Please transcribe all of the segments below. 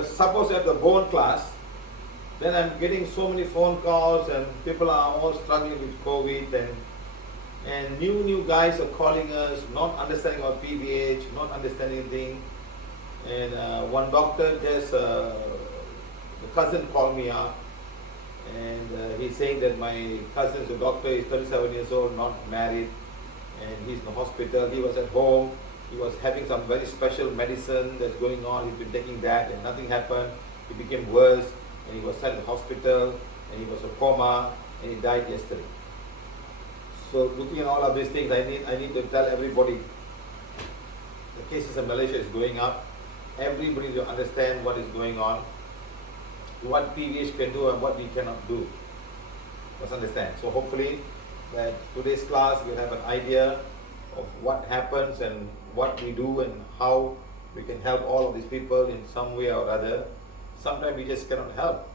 were supposed to have the bone class. Then I'm getting so many phone calls and people are all struggling with COVID and new guys are calling us, not understanding our PVH, not understanding anything. And one doctor just, the cousin called me up and he's saying that my cousin is a doctor, he's 37 years old, not married, and he's in the hospital. He was at home, he was having some very special medicine that's going on, he's been taking that and nothing happened. It became worse and he was sent to the hospital and he was a coma and he died yesterday. So looking at all of these things, I need to tell everybody the cases in Malaysia is going up. Everybody to understand what is going on, what PVH can do and what we cannot do. Must understand. So hopefully that today's class will have an idea of what happens and what we do and how we can help all of these people in some way or other. Sometimes we just cannot help.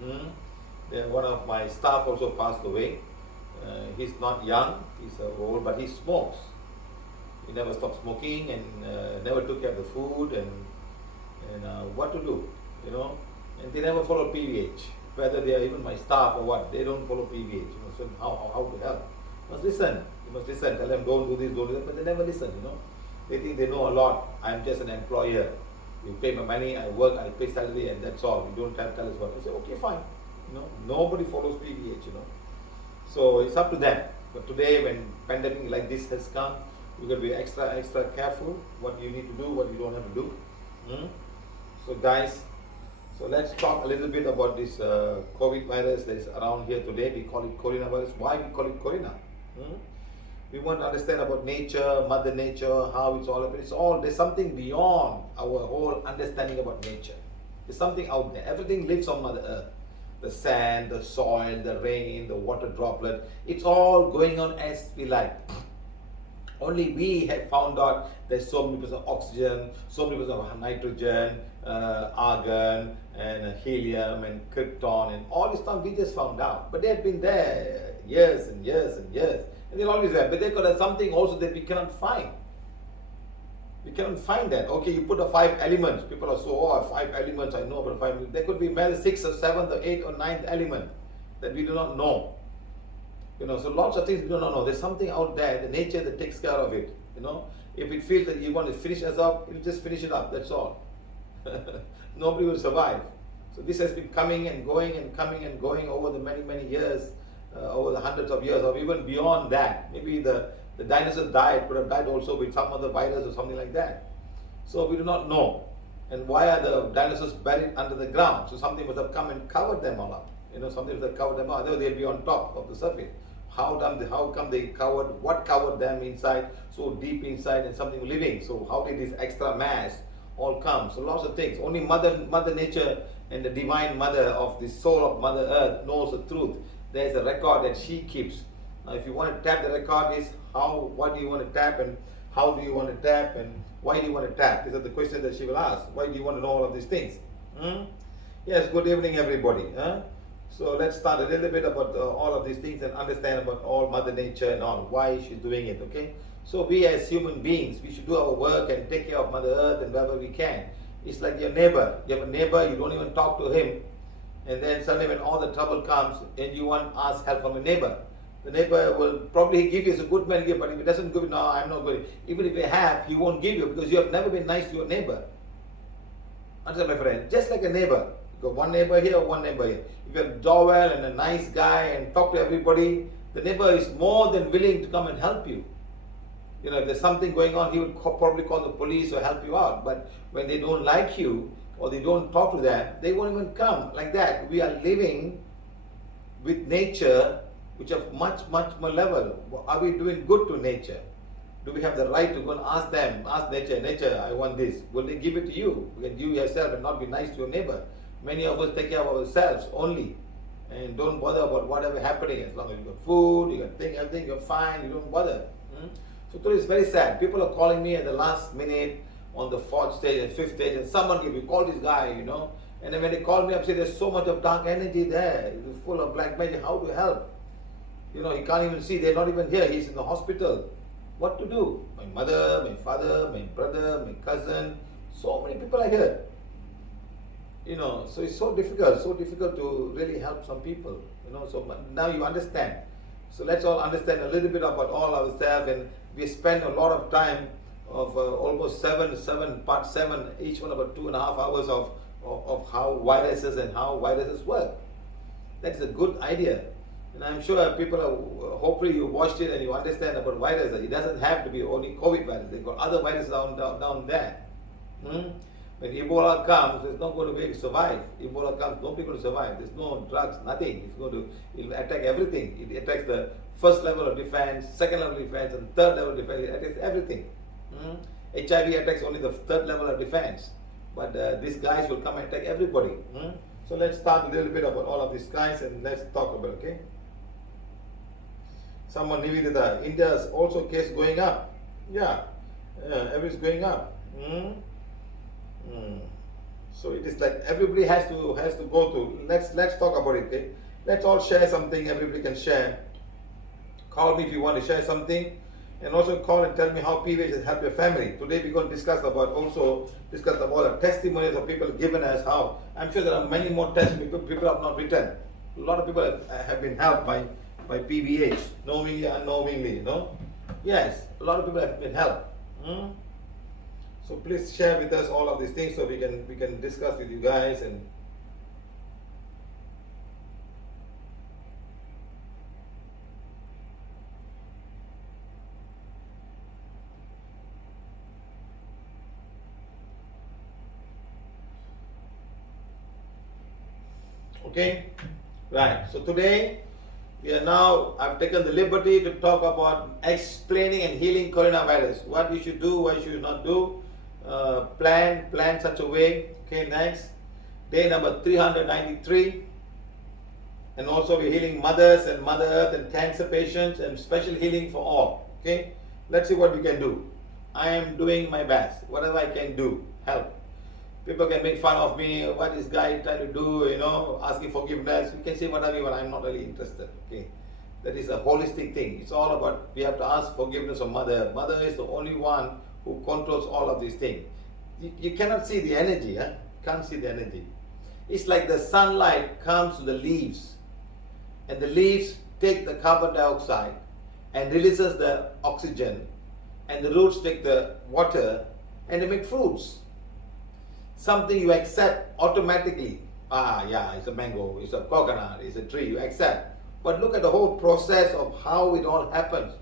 Then one of my staff also passed away. He's not young, he's old, but he smokes. He never stopped smoking and never took care of the food and what to do, you know. And they never follow PVH, whether they are even my staff or what. They don't follow PVH, you know. So how to help? You must listen. You must listen. Tell them don't do this, don't do that, but they never listen, you know. They think they know a lot. I'm just an employer. You pay my money, I work, I pay salary, and that's all. You don't tell us what. I say, okay, fine. You know, nobody follows PVH, you know. So it's up to them. But today, when pandemic like this has come, you got to be extra careful what you need to do, what you don't have to do. So guys, so let's talk a little bit about this COVID virus that is around here today. We call it coronavirus. Why we call it corona? We want to understand about nature, Mother Nature, how it's all about. It's all, there's something beyond our whole understanding about nature. There's something out there. Everything lives on Mother Earth. The sand, the soil, the rain, the water droplet. It's all going on as we like. Only we have found out there's so many percent of oxygen, so many percent of nitrogen, argon, and helium, and krypton, and all this stuff we just found out. But they have been there years and years and years. And they're always there. But they've got something also that we cannot find. We cannot find that. Okay, you put the 5 elements. People are so, 5 elements, I know about 5 elements. There could be maybe 6th or 7th or 8th or 9th element that we do not know. You know, so lots of things we do not know. There's something out there, the nature that takes care of it. You know, if it feels that you want to finish us up, it'll just finish it up. That's all. Nobody will survive. So this has been coming and going and coming and going over the many years, over the hundreds of years, or even beyond that. Maybe the dinosaurs died, could have died also with some other virus or something like that. So we do not know. And why are the dinosaurs buried under the ground? So something must have come and covered them all up. You know, something must have covered them up. Otherwise they'll be on top of the surface. How come they covered, what covered them inside, so deep inside and something living? So how did this extra mass all come? So lots of things. Only Mother Nature and the Divine Mother of the soul of Mother Earth knows the truth. There's a record that she keeps. Now if you want to tap the record, is what do you want to tap and how do you want to tap and why do you want to tap? These are the questions that she will ask. Why do you want to know all of these things? Yes, good evening everybody. So let's start a little bit about all of these things and understand about all Mother Nature and all, why she's doing it, okay? So we as human beings, we should do our work and take care of Mother Earth and wherever we can. It's like your neighbor. You have a neighbor, you don't even talk to him, and then suddenly when all the trouble comes and you want to ask help from a neighbor, the neighbor will probably give you as a good man gift, but if he doesn't give you, no, I'm not going. Even if you have, he won't give you because you have never been nice to your neighbor. Understand, my friend? Just like a neighbor. You got one neighbor here, one neighbor here. If you're a jovial and a nice guy and talk to everybody, the neighbor is more than willing to come and help you. You know, if there's something going on, he would probably call the police or help you out. But when they don't like you or they don't talk to them, they won't even come like that. We are living with nature, which are much more level. Are we doing good to nature? Do we have the right to go and ask them, ask nature, I want this. Will they give it to you? Because you yourself and not be nice to your neighbor. Many of us take care of ourselves only and don't bother about whatever happening. As long as you got food, you got everything, you're fine, you don't bother. So today is very sad. People are calling me at the last minute on the 4th stage and 5th stage, and someone give me, call this guy, you know. And then when they call me up, say there's so much of dark energy there, it's full of black magic, how to help? You know, he can't even see, they're not even here, he's in the hospital. What to do? My mother, my father, my brother, my cousin, so many people are here. So it's so difficult to really help some people, so now you understand. So let's all understand a little bit about all ourselves, and we spend a lot of time of almost part 7, each one about 2.5 hours of how viruses and how viruses work. That's a good idea. And I'm sure people are, hopefully you watched it and you understand about viruses. It doesn't have to be only COVID virus. They've got other viruses down there. When Ebola comes, it's not going to be able to survive. Ebola comes, nobody going to survive. There's no drugs, nothing. It'll attack everything. It attacks the first level of defense, second level of defense, and third level of defense. It attacks everything. HIV attacks only the third level of defense. But these guys will come and attack everybody. So let's start a little bit about all of these guys and let's talk about, okay? Someone Nivedita, India's also case going up. Yeah, everything's going up. So it is like everybody has to go to. Let's talk about it. Okay, let's all share something. Everybody can share. Call me if you want to share something, and also call and tell me how PVH has helped your family. Today we're going to discuss about all the testimonies of people given us how. I'm sure there are many more testimonies people have not written. A lot of people have been helped by PVH, knowingly, unknowingly. Yes, a lot of people have been helped. So please share with us all of these things so we can discuss with you guys. And okay, right. So today I've taken the liberty to talk about explaining and healing coronavirus. What you should do, what you should not do. Plan such a way. Okay, next. Day number 393. And also we're healing mothers and Mother Earth and cancer patients and special healing for all. Okay, let's see what we can do. I am doing my best. Whatever I can do, help. People can make fun of me. What is guy trying to do? Asking forgiveness. You can say whatever you want. I'm not really interested. Okay, that is a holistic thing. It's all about we have to ask forgiveness of Mother. Mother is the only one who controls all of these things. You cannot see the energy. Can't see the energy. It's like the sunlight comes to the leaves, and the leaves take the carbon dioxide and releases the oxygen, and the roots take the water and they make fruits. Something you accept automatically. Yeah, it's a mango, it's a coconut, it's a tree, you accept. But look at the whole process of how it all happens.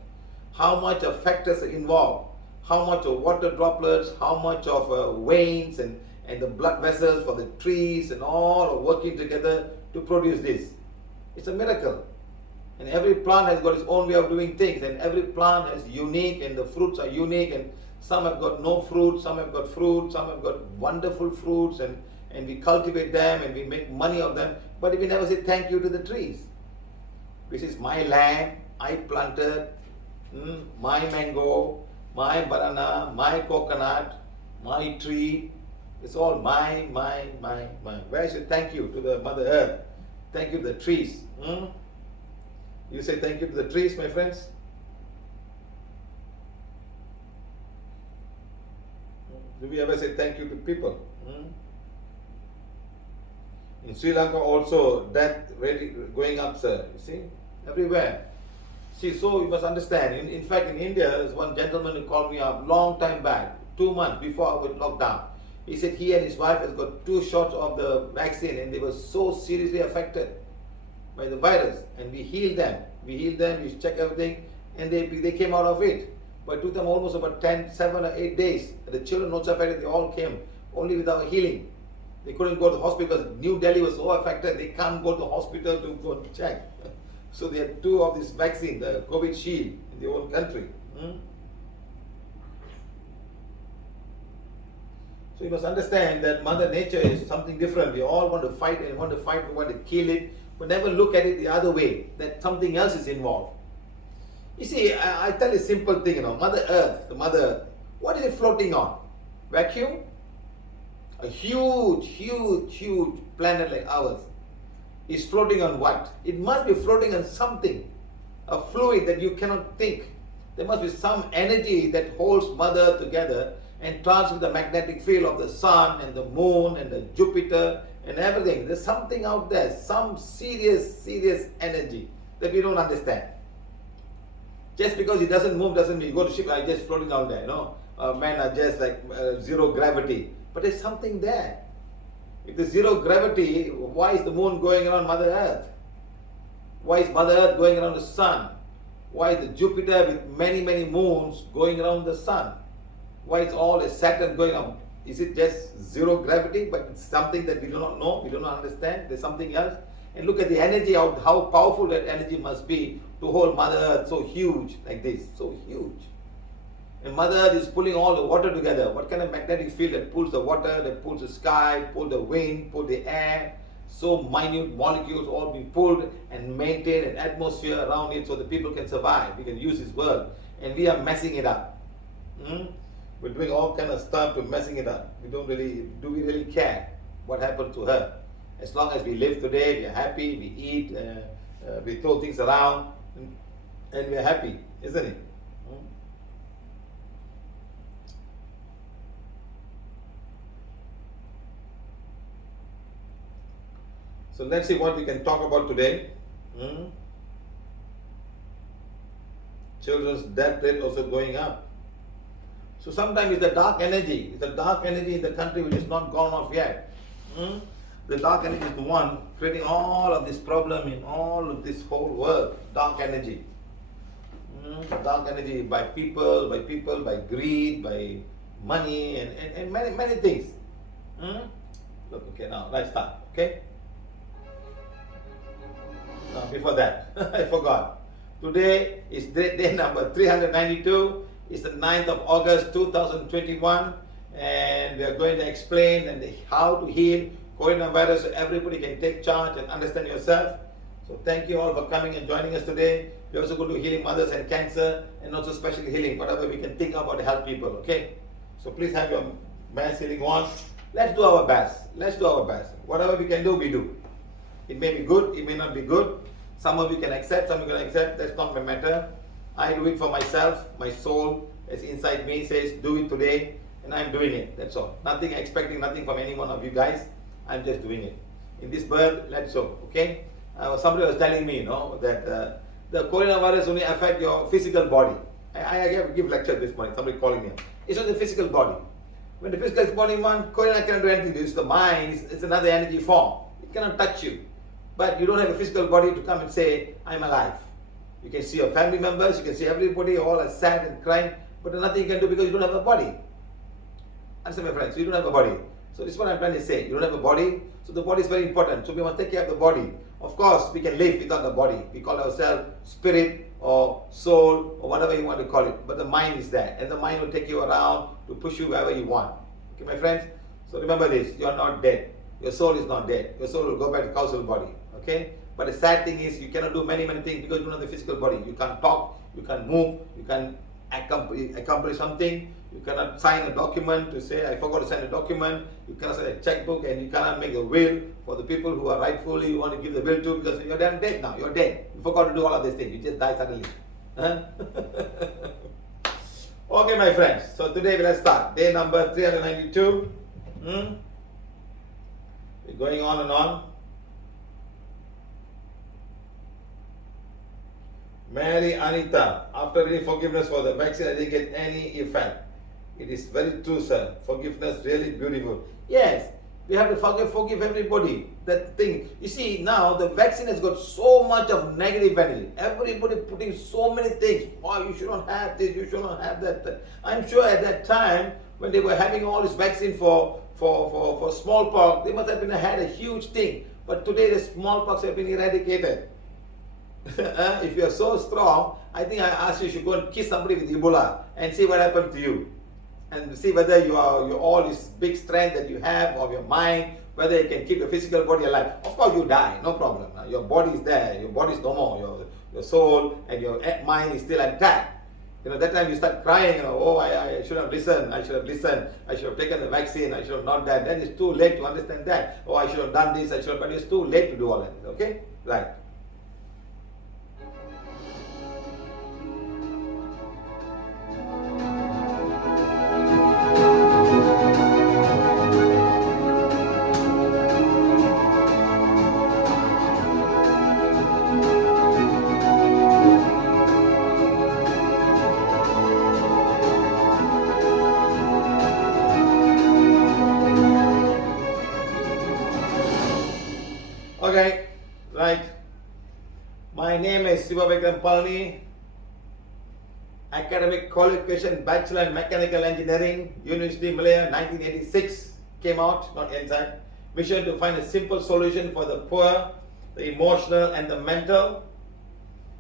How much of factors are involved. How much of water droplets, how much of veins and the blood vessels for the trees and all are working together to produce this. It's a miracle. And every plant has got its own way of doing things, and every plant is unique, and the fruits are unique, and some have got no fruit, some have got fruit, some have got wonderful fruits, and we cultivate them and we make money of them, but we never say thank you to the trees. This is my land, I planted, my mango, my banana, my coconut, my tree. It's all mine. Where should thank you to the Mother Earth? Thank you to the trees. You say thank you to the trees, my friends? Do we ever say thank you to people? In Sri Lanka also, death rate going up, sir. You see? Everywhere. See, so you must understand. In fact, in India, there's one gentleman who called me up long time back, 2 months before our lockdown. He said he and his wife has got 2 shots of the vaccine and they were so seriously affected by the virus. And we healed them. We checked everything, and they came out of it. But it took them almost about 7 or 8 days. And the children also affected, they all came, only with our healing. They couldn't go to the hospital because New Delhi was so affected, they can't go to the hospital to go and check. So they had 2 of this vaccine, the COVID shield, in their own country. So you must understand that Mother Nature is something different. We all want to fight and want to kill it, but never look at it the other way, that something else is involved. You see, I tell you a simple thing, Mother Earth, the Mother Earth, what is it floating on? Vacuum? A huge planet like ours is floating on what? It must be floating on something, a fluid that you cannot think. There must be some energy that holds Mother together and transmits the magnetic field of the sun and the moon and the Jupiter and everything. There's something out there, some serious energy that we don't understand. Just because it doesn't move doesn't mean you go to ship are just floating down there. Men are just like zero gravity. But there's something there. If there's zero gravity, why is the moon going around Mother Earth? Why is Mother Earth going around the sun? Why is the Jupiter with many moons going around the sun? Why is all a Saturn going on? Is it just zero gravity? But it's something that we do not know, we do not understand. There's something else. And look at the energy, how powerful that energy must be to hold Mother Earth so huge like this, so huge. And Mother Earth is pulling all the water together. What kind of magnetic field that pulls the water, that pulls the sky, pulls the wind, pulls the air? So minute molecules all being pulled and maintain an atmosphere around it so the people can survive. We can use this world. And we are messing it up. We're doing all kind of stuff to messing it up. Do we really care what happened to her? As long as we live today, we are happy, we eat, we throw things around, and we are happy, isn't it? So let's see what we can talk about today. Children's death rate also going up. So sometimes it's the dark energy. It's the dark energy in the country which is not gone off yet. The dark energy is the one creating all of this problem in all of this whole world. Dark energy. Dark energy by people, by greed, by money, and many things. Look, okay, now let's start. Okay. Before that, I forgot. Today is day number 392. It's the 9th of August 2021, and we are going to explain how to heal coronavirus so everybody can take charge and understand yourself. So thank you all for coming and joining us today. We're also going to healing mothers and cancer, and also special healing, whatever we can think about to help people. Okay? So please have your mass healing on. Let's do our best. Whatever we can do, we do. It may be good, it may not be good. Some of you can accept, some of you can accept. That's not my matter. I do it for myself. My soul is inside me says, do it today, and I'm doing it. That's all. Nothing, expecting nothing from any one of you guys. I'm just doing it. In this birth, let's so. Okay? Somebody was telling me, that the coronavirus only affect your physical body. I give lecture this morning. Somebody calling me. It's on the physical body. When the physical body corona cannot do anything. It's the mind. It's another energy form. It cannot touch you. But you don't have a physical body to come and say, I'm alive. You can see your family members, you can see everybody, all are sad and crying, but there's nothing you can do because you don't have a body. Understand, my friends? So you don't have a body. So this is what I'm trying to say. You don't have a body, so the body is very important. So we must take care of the body. Of course, we can live without the body. We call ourselves spirit or soul or whatever you want to call it. But the mind is there, and the mind will take you around to push you wherever you want. Okay, my friends? So remember this, you are not dead. Your soul is not dead. Your soul will go back to causal body. Okay? But the sad thing is you cannot do many things because you don't have the physical body. You can't talk, you can't move, you can't accomplish something, you cannot sign a document to say, I forgot to sign a document, you cannot sign a checkbook, and you cannot make a will for the people who are rightfully you want to give the will to because you're damn dead now. You're dead. You forgot to do all of these things. You just die suddenly. Huh? Okay, my friends. So today let's start. Day number 392. We're going on and on. Mary Anita, after really forgiveness for the vaccine, I didn't get any effect. It is very true, sir. Forgiveness really beautiful. Yes, we have to forgive everybody. That thing. You see, now the vaccine has got so much of negative energy. Everybody putting so many things. Oh, you should not have this, you should not have that. I'm sure at that time, when they were having all this vaccine for smallpox, they must have had a huge thing. But today the smallpox have been eradicated. If you are so strong, I think I ask you should go and kiss somebody with Ebola and see what happened to you. And see whether you all this big strength that you have of your mind, whether you can keep your physical body alive. Of course you die, no problem. Your body is there, your body is no more, your soul and your mind is still intact. That time you start crying, oh, I should have listened, I should have taken the vaccine, I should have not done. Then it's too late to understand that. Oh, I should have done this, but it's too late to do all that. Okay? Right. Okay, right. My name is Sivavikram Palani. Academic qualification Bachelor in Mechanical Engineering, University Malaya, 1986 came out, not inside. Mission to find a simple solution for the poor, the emotional and the mental.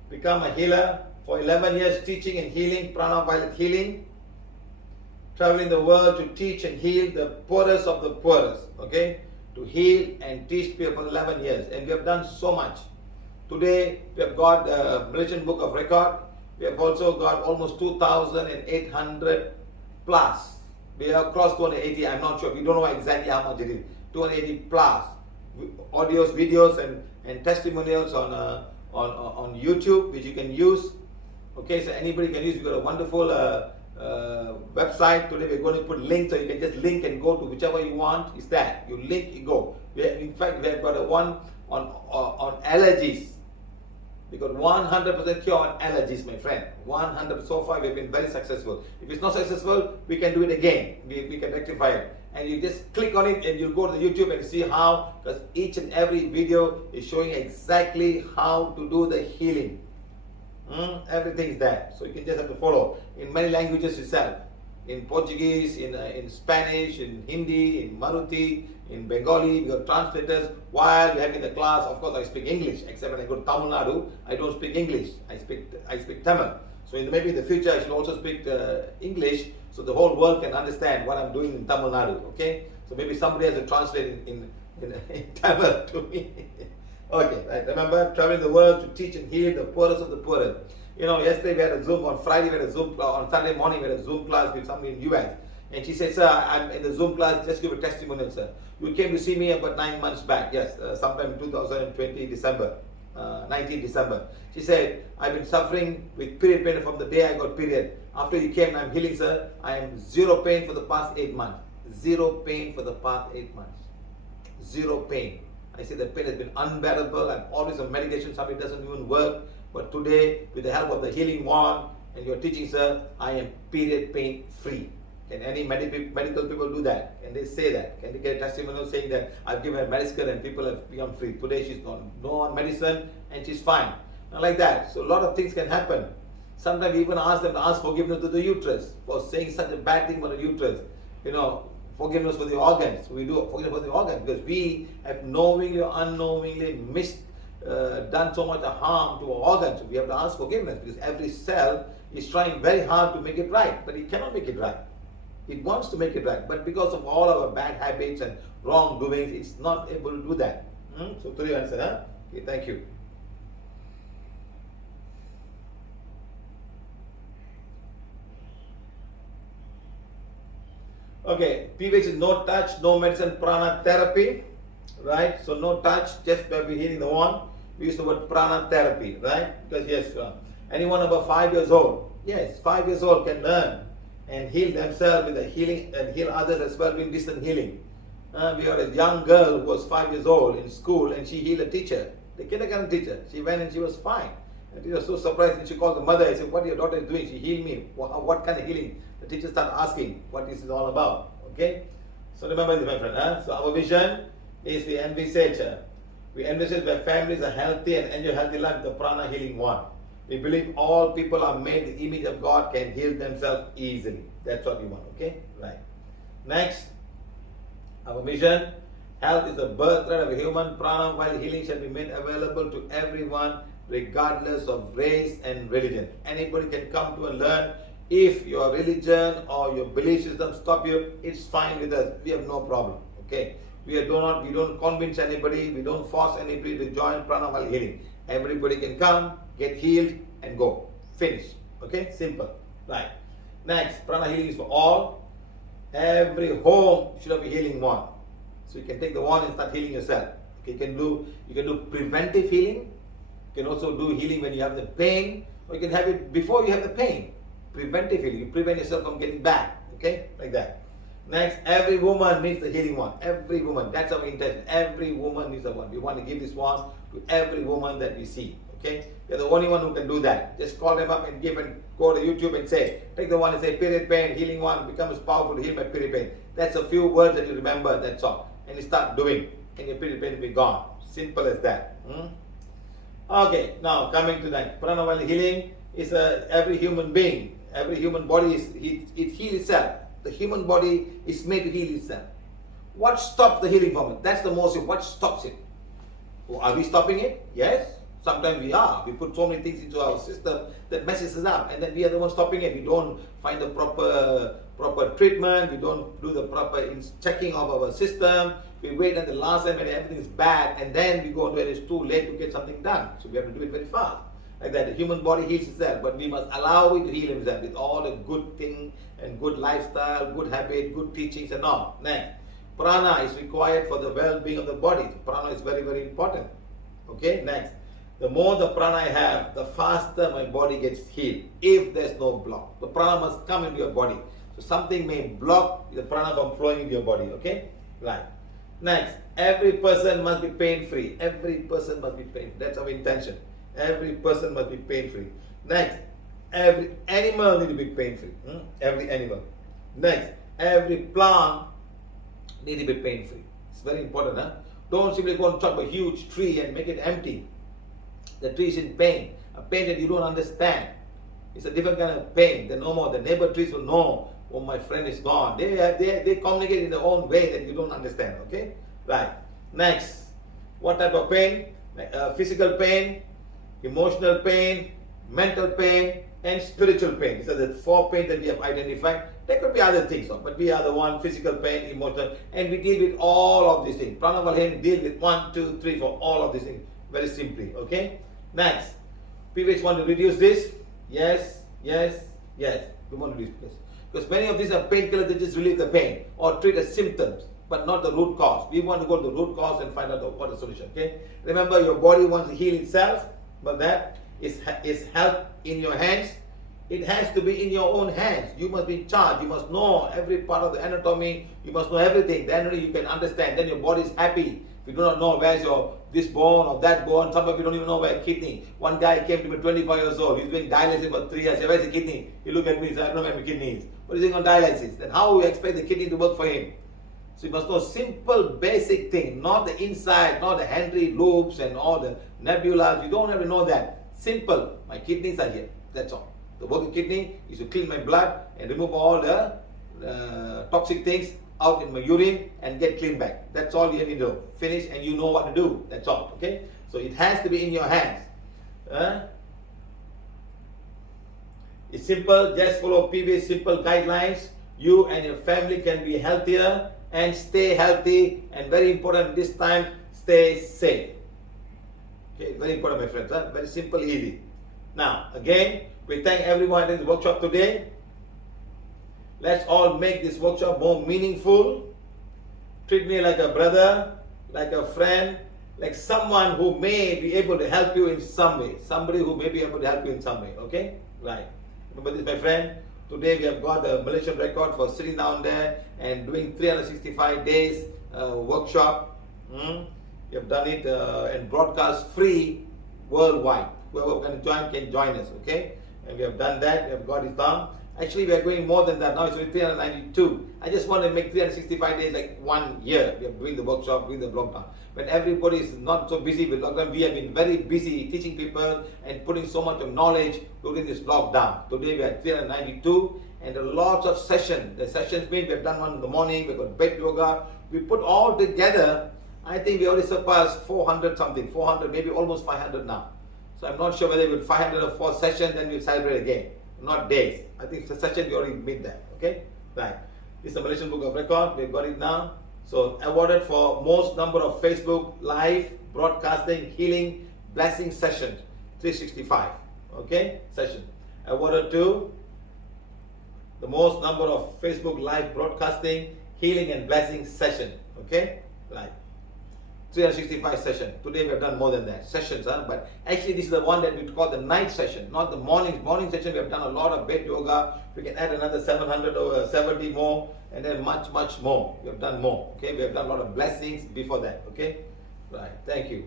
Become a healer for 11 years, teaching and healing, prana violet healing. Traveling the world to teach and heal the poorest of the poorest. Okay, to heal and teach people for 11 years, and we have done so much. Today we have got the Malaysian Book of Record. We have also got almost 2,800 plus. We have crossed 280. I'm not sure. We don't know exactly how much it is. 280 plus audios, videos, and testimonials on YouTube, which you can use. Okay, so anybody can use. We've got a wonderful website. Today we're going to put links, so you can just link and go to whichever you want. It's there. You link, you go. In fact, we have got a one on allergies. We got 100% cure on allergies, my friend. 100%. So far, we've been very successful. If it's not successful, we can do it again. We can rectify it. And you just click on it and you go to the YouTube and see how, because each and every video is showing exactly how to do the healing. Everything is there. So you can just have to follow in many languages itself. In Portuguese, in Spanish, in Hindi, in Maruthi, in Bengali, we have translators. While we're having the class, of course, I speak English. Except when I go to Tamil Nadu, I don't speak English. I speak Tamil. So maybe in the future, I should also speak English, so the whole world can understand what I'm doing in Tamil Nadu. Okay. So maybe somebody has to translate in Tamil to me. Okay. Right. Remember, traveling the world to teach and heal the poorest of the poorest. You know, yesterday we had a Zoom, on Friday we had a Zoom, on Saturday morning we had a Zoom class with somebody in US. And she said, sir, I'm in the Zoom class, just give a testimonial, sir. You came to see me about 9 months back, yes, sometime in 2020, December, 19 December. She said, I've been suffering with period pain from the day I got period. After you came, I'm healing, sir. I am zero pain for the past 8 months. Zero pain for the past 8 months. Zero pain. I said the pain has been unbearable. I'm always on medication, something doesn't even work. But today, with the help of the healing wand and your teaching, sir, I am period pain free. Can any medical people do that? Can they say that? Can they get a testimonial saying that I've given her medicine and people have become free? Today she's on medicine and she's fine. Not like that. So a lot of things can happen. Sometimes we even ask them to ask forgiveness to the uterus for saying such a bad thing about the uterus. You know, forgiveness for the organs. We do forgiveness for the organs because we have knowingly or unknowingly done so much harm to our organs. So we have to ask forgiveness because every cell is trying very hard to make it right, but it cannot make it right. It wants to make it right, but because of all our bad habits and wrongdoings, it's not able to do that. So, to your answer, huh? Okay, thank you. Okay, PVH is no touch, no medicine, prana therapy, right? So no touch, just by healing the wand. We use the word prana therapy, right? Because yes, anyone above 5 years old, yes, 5 years old can learn and heal themselves with the healing and heal others as well doing distant healing. We had a young girl who was 5 years old in school and she healed a teacher, the kindergarten teacher. She went and she was fine. And she was so surprised and she called the mother and said, what your daughter is doing? She healed me. What kind of healing? The teacher started asking what this is all about. Okay? So remember this, my friend. Huh? So our vision is we envisage where families are healthy and enjoy healthy life with the prana healing wand. We believe all people are made in the image of God, can heal themselves easily. That's what we want. Okay? Right. Next, our mission. Health is the birthright of a human. Prana while healing shall be made available to everyone regardless of race and religion. Anybody can come to and learn. If your religion or your belief system stop you, it's fine with us. We have no problem. Okay? We don't convince anybody, we don't force anybody to join prana while healing. Everybody can come, get healed, and go. Finish. Okay? Simple. Right. Next, prana healing is for all. Every home should have a healing wand. So you can take the wand and start healing yourself. Okay? You can do preventive healing. You can also do healing when you have the pain, or you can have it before you have the pain. Preventive healing. You prevent yourself from getting back. Okay? Like that. Next, every woman needs the healing wand. Every woman. That's our intention. Every woman needs a wand. We want to give this wand to every woman that we see. Okay? You're the only one who can do that. Just call them up and go to YouTube and say, take the wand and say, period pain, healing wand becomes powerful to heal my period pain. That's a few words that you remember, that's all. And you start doing, and your period pain will be gone. Simple as that. Okay, now coming to that. Prana healing is every human being, every human body it heals itself. The human body is made to heal itself. What stops the healing from it? That's the most. What stops it? Are we stopping it? Yes. Sometimes we are. We put so many things into our system that messes us up, and then we are the ones stopping it. We don't find the proper treatment. We don't do the proper checking of our system. We wait until the last time when everything is bad, and then we go when it's too late to get something done. So we have to do it very fast. Like that, the human body heals itself, but we must allow it to heal itself with all the good thing and good lifestyle, good habit, good teachings and all. Next, prana is required for the well-being of the body. Prana is very, very important. Okay, next. The more the prana I have, the faster my body gets healed. If there's no block, the prana must come into your body. So something may block the prana from flowing into your body. Okay, right. Next, every person must be pain-free. Every person must be pain-free. That's our intention. Every person must be pain-free. Next, every animal need to be pain-free. Every animal. Next, every plant need to be pain-free. It's very important. Don't simply go and chop a huge tree and make it empty. The tree is in pain, a pain that you don't understand. It's a different kind of pain. They know more. The neighbor trees will know, oh, my friend is gone. They communicate in their own way that you don't understand. Okay? Right. Next, what type of pain? Physical pain, emotional pain, mental pain, and spiritual pain. These are the 4 pains that we have identified. There could be other things, but we are the one: physical pain, emotional, and we deal with all of these things. Pranavalhen deal with 1, 2, 3, 4, all of these things very simply. Okay. Next, PVH want to reduce this? Yes, yes, yes. We want to reduce this because many of these are painkillers that just relieve the pain or treat the symptoms, but not the root cause. We want to go to the root cause and find out what the solution. Okay. Remember, your body wants to heal itself, but that is help in your hands. It has to be in your own hands. You must be in charge. You must know every part of the anatomy. You must know everything. Then only you can understand. Then your body is happy. If you do not know where's this bone or that bone, some of you don't even know where kidney. One guy came to me 25 years old. He's been dialysis for 3 years. I said, where's the kidney? He looked at me and said, I don't know where my kidney is. But he's on dialysis. Then how will you expect the kidney to work for him? So you must know simple, basic thing, not the inside, not the Henry loops and all the nebulas. You don't have to know that. Simple. My kidneys are here. That's all. The work of kidney is to clean my blood and remove all the toxic things out in my urine and get clean back. That's all you need to do. Finish and you know what to do. That's all. Okay? So it has to be in your hands. It's simple. Just follow PVH simple guidelines. You and your family can be healthier and stay healthy. And very important this time, stay safe. Okay, very important, my friends. Very simple, easy. Now, again, we thank everyone in the workshop today. Let's all make this workshop more meaningful. Treat me like a brother, like a friend, like someone who may be able to help you in some way. Somebody who may be able to help you in some way. Okay? Right. Remember this, my friend. Today we have got the Malaysian record for sitting down there and doing 365 days workshop. We have done it and broadcast free worldwide. Whoever can join us. Okay? And we have done that. We have got it done. Actually, we are going more than that. Now it's only 392. I just want to make 365 days like 1 year. We are doing the workshop, doing the lockdown. When everybody is not so busy with lockdown, we have been very busy teaching people and putting so much of knowledge during this lockdown. Today we are 392 and there are lots of sessions. The sessions mean we have done one in the morning, we've got bed yoga. We put all together, I think we already surpassed 400 something, 400, maybe almost 500 now. So I'm not sure whether with 504 sessions, then we'll celebrate again. Not days. I think the session we already made that. Okay? Right. This is the Malaysian Book of Record. We've got it now. So awarded for most number of Facebook live broadcasting healing blessing sessions. 365. Okay? Session. Awarded to the most number of Facebook live broadcasting healing and blessing session. Okay? Right. 365 session. Today we have done more than that. Sessions, but actually this is the one that we call the night session, not the morning. Morning session we have done a lot of bed yoga. We can add another 700 or 70 more and then much more. We have done more. Okay, we have done a lot of blessings before that. Okay, right. Thank you.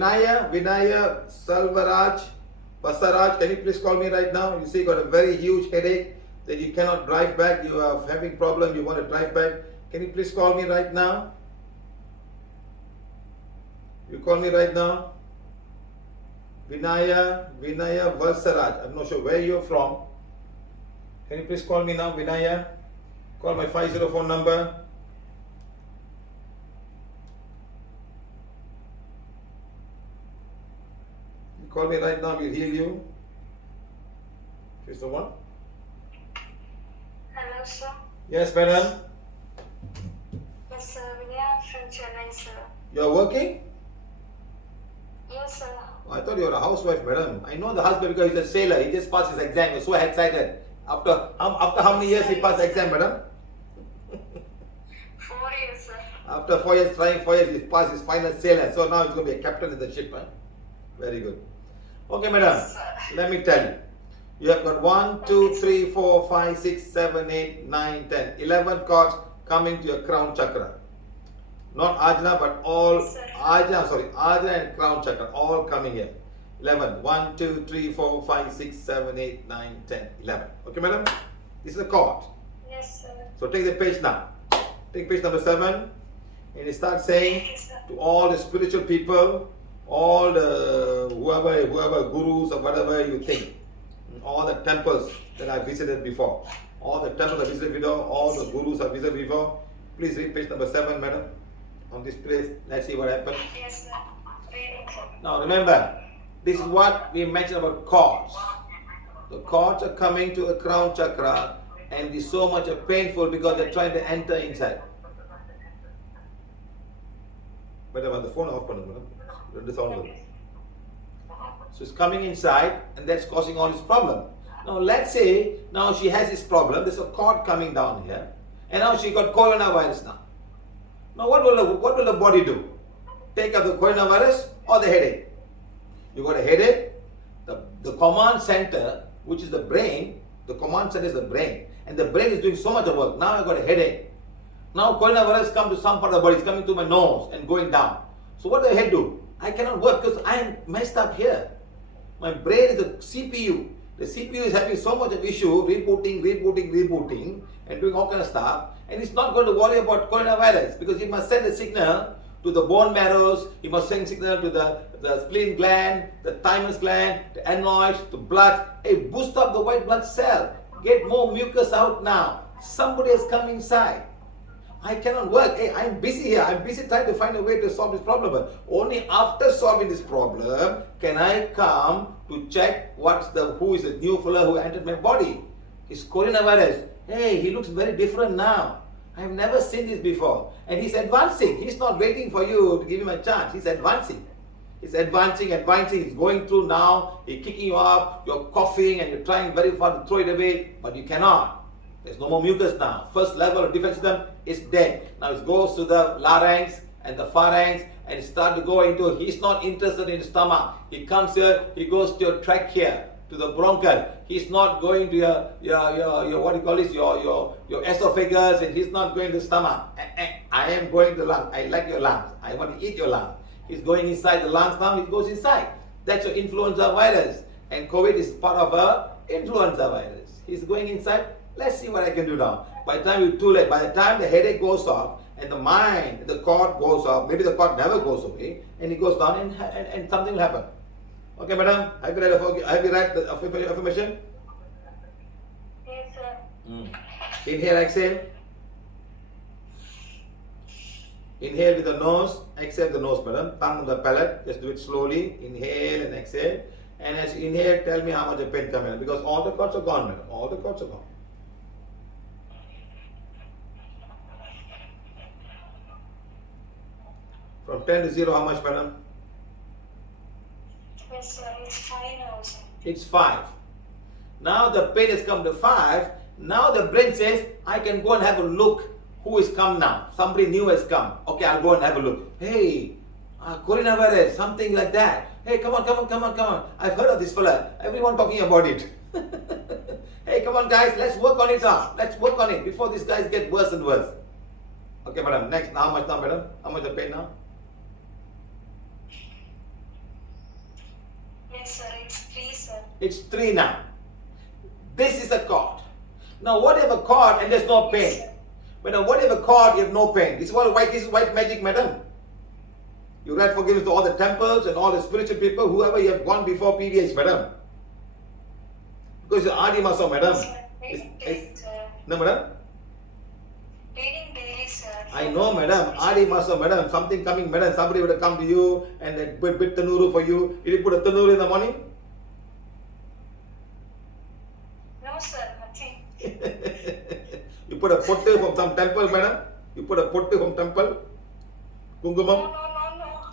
Vinaya, Salvaraj, Basaraj, can you please call me right now? You see you got a very huge headache that you cannot drive back. You are having problem. You want to drive back. Can you please call me right now? You call me right now. Vinaya, Valsaraj. I'm not sure where you're from. Can you please call me now, Vinaya? Call my 50 phone number. Call me right now, we'll heal you. Here's the one. Hello, sir. Yes, madam. Yes, sir. We are from Chennai, sir. You're working? Yes, sir. Oh, I thought you were a housewife, madam. I know the husband because he's a sailor. He just passed his exam. He's so excited. After how many years he passed the exam, madam? 4 years, sir. After 4 years, trying 4 years, he passed his final sailor. So now he's going to be a captain in the ship. Huh? Very good. Okay, madam. Yes, sir. Let me tell you. You have got 1, 2, 3, 4, 5, 6, 7, 8, 9, 10, 11 cards coming to your crown chakra. Not Ajna, but all Yes, sir. Ajna and crown chakra, all coming here. 11. 1, 2, 3, 4, 5, 6, 7, 8, 9, 10, 11. Okay, madam? This is a card. Yes, sir. So take the page now. Take page number 7 and you start saying Yes, sir. to all the spiritual people, all the whoever gurus or whatever you think, all the temples that I visited before, all the temples I visited before, all the gurus I visited before, please read page number 7, madam, on this place. Let's see what happens. Yes, sir. Reading, sir. Now remember, this is what we mentioned about cords. The cords are coming to the crown chakra and it's so much painful because they're trying to enter inside. Madam, the phone off, madam. The sound of it. So it's coming inside and that's causing all this problem. Now let's say now she has this problem, there's a cord coming down here and now she got coronavirus now. Now what will the body do? Take up the coronavirus or the headache? You got a headache, the command center, which is the brain, the command center is the brain and the brain is doing so much of work. Now I got a headache. Now coronavirus come to some part of the body, it's coming to my nose and going down. So what does the head do? I cannot work because I am messed up here. My brain is a CPU. The CPU is having so much of issue, rebooting, and doing all kind of stuff. And it's not going to worry about coronavirus because it must send a signal to the bone marrows, it must send signal to the spleen gland, the thymus gland, the adenoids, the blood. Hey, boost up the white blood cell. Get more mucus out now. Somebody has come inside. I cannot work. Hey, I'm busy here. I'm busy trying to find a way to solve this problem. But only after solving this problem can I come to check who is the new fella who entered my body. It's coronavirus. Hey, he looks very different now. I've never seen this before. And he's advancing. He's not waiting for you to give him a chance. He's advancing. He's advancing. He's going through now. He's kicking you up. You're coughing and you're trying very hard to throw it away, but you cannot. There's no more mucus now. First level of defense system is dead. Now it goes to the larynx and the pharynx and it starts to go into, he's not interested in the stomach. He comes here, he goes to your trachea, to the bronchial. He's not going to your what do you call this, your esophagus, and he's not going to the stomach. I am going to the lungs. I like your lungs. I want to eat your lungs. He's going inside the lungs now, he goes inside. That's your influenza virus. And COVID is part of a influenza virus. He's going inside. Let's see what I can do now. By the time it's too late, by the time the headache goes off and the mind, the cord goes off, maybe the cord never goes away and it goes down and something will happen. Okay, madam, have you read the affirmation? Yes, sir. Inhale, exhale. Inhale with the nose, exhale with the nose, madam. Tongue on the palate, just do it slowly. Inhale and exhale. And as you inhale, tell me how much the pain comes in because all the cords are gone, madam. All the cords are gone. From 10 to 0, how much, madam? Yes, sir. It's 5 now, sir. It's 5. Now the pain has come to 5. Now the brain says, I can go and have a look. Who has come now? Somebody new has come. Okay, I'll go and have a look. Hey, coronavirus, something like that. Hey, come on. I've heard of this fella. Everyone talking about it. Hey, come on, guys. Let's work on it now. Let's work on it before these guys get worse and worse. Okay, madam. Next, how much now, madam? How much the pain now? it's 3, sir. It's 3 now. This is a cord. Now what if a cord and there's no pain? Madam, what if a cord you have no pain? This is white magic, madam. You write forgiveness to all the temples and all the spiritual people, whoever you have gone before PVH, madam. Because it's Adi Masa, madam. No, madam? Reading daily, sir. I know, madam. Adi Masa, madam. Something coming, madam. Somebody would have come to you and bit tanuru for you. Did you put a tanuru in the morning? No, sir, nothing. You put a pottu from some temple, madam? You put a pottu from temple? Kungumam? No.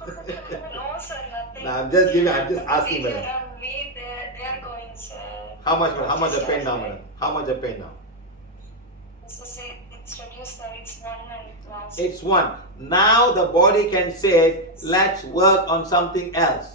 No, sir, nothing. No, I'm just asking, madam. They are going, sir. How much the pain now, madam? How much the pain now? So say it's reduced, sir. It's 1 and now. It's 1. Now the body can say, let's work on something else.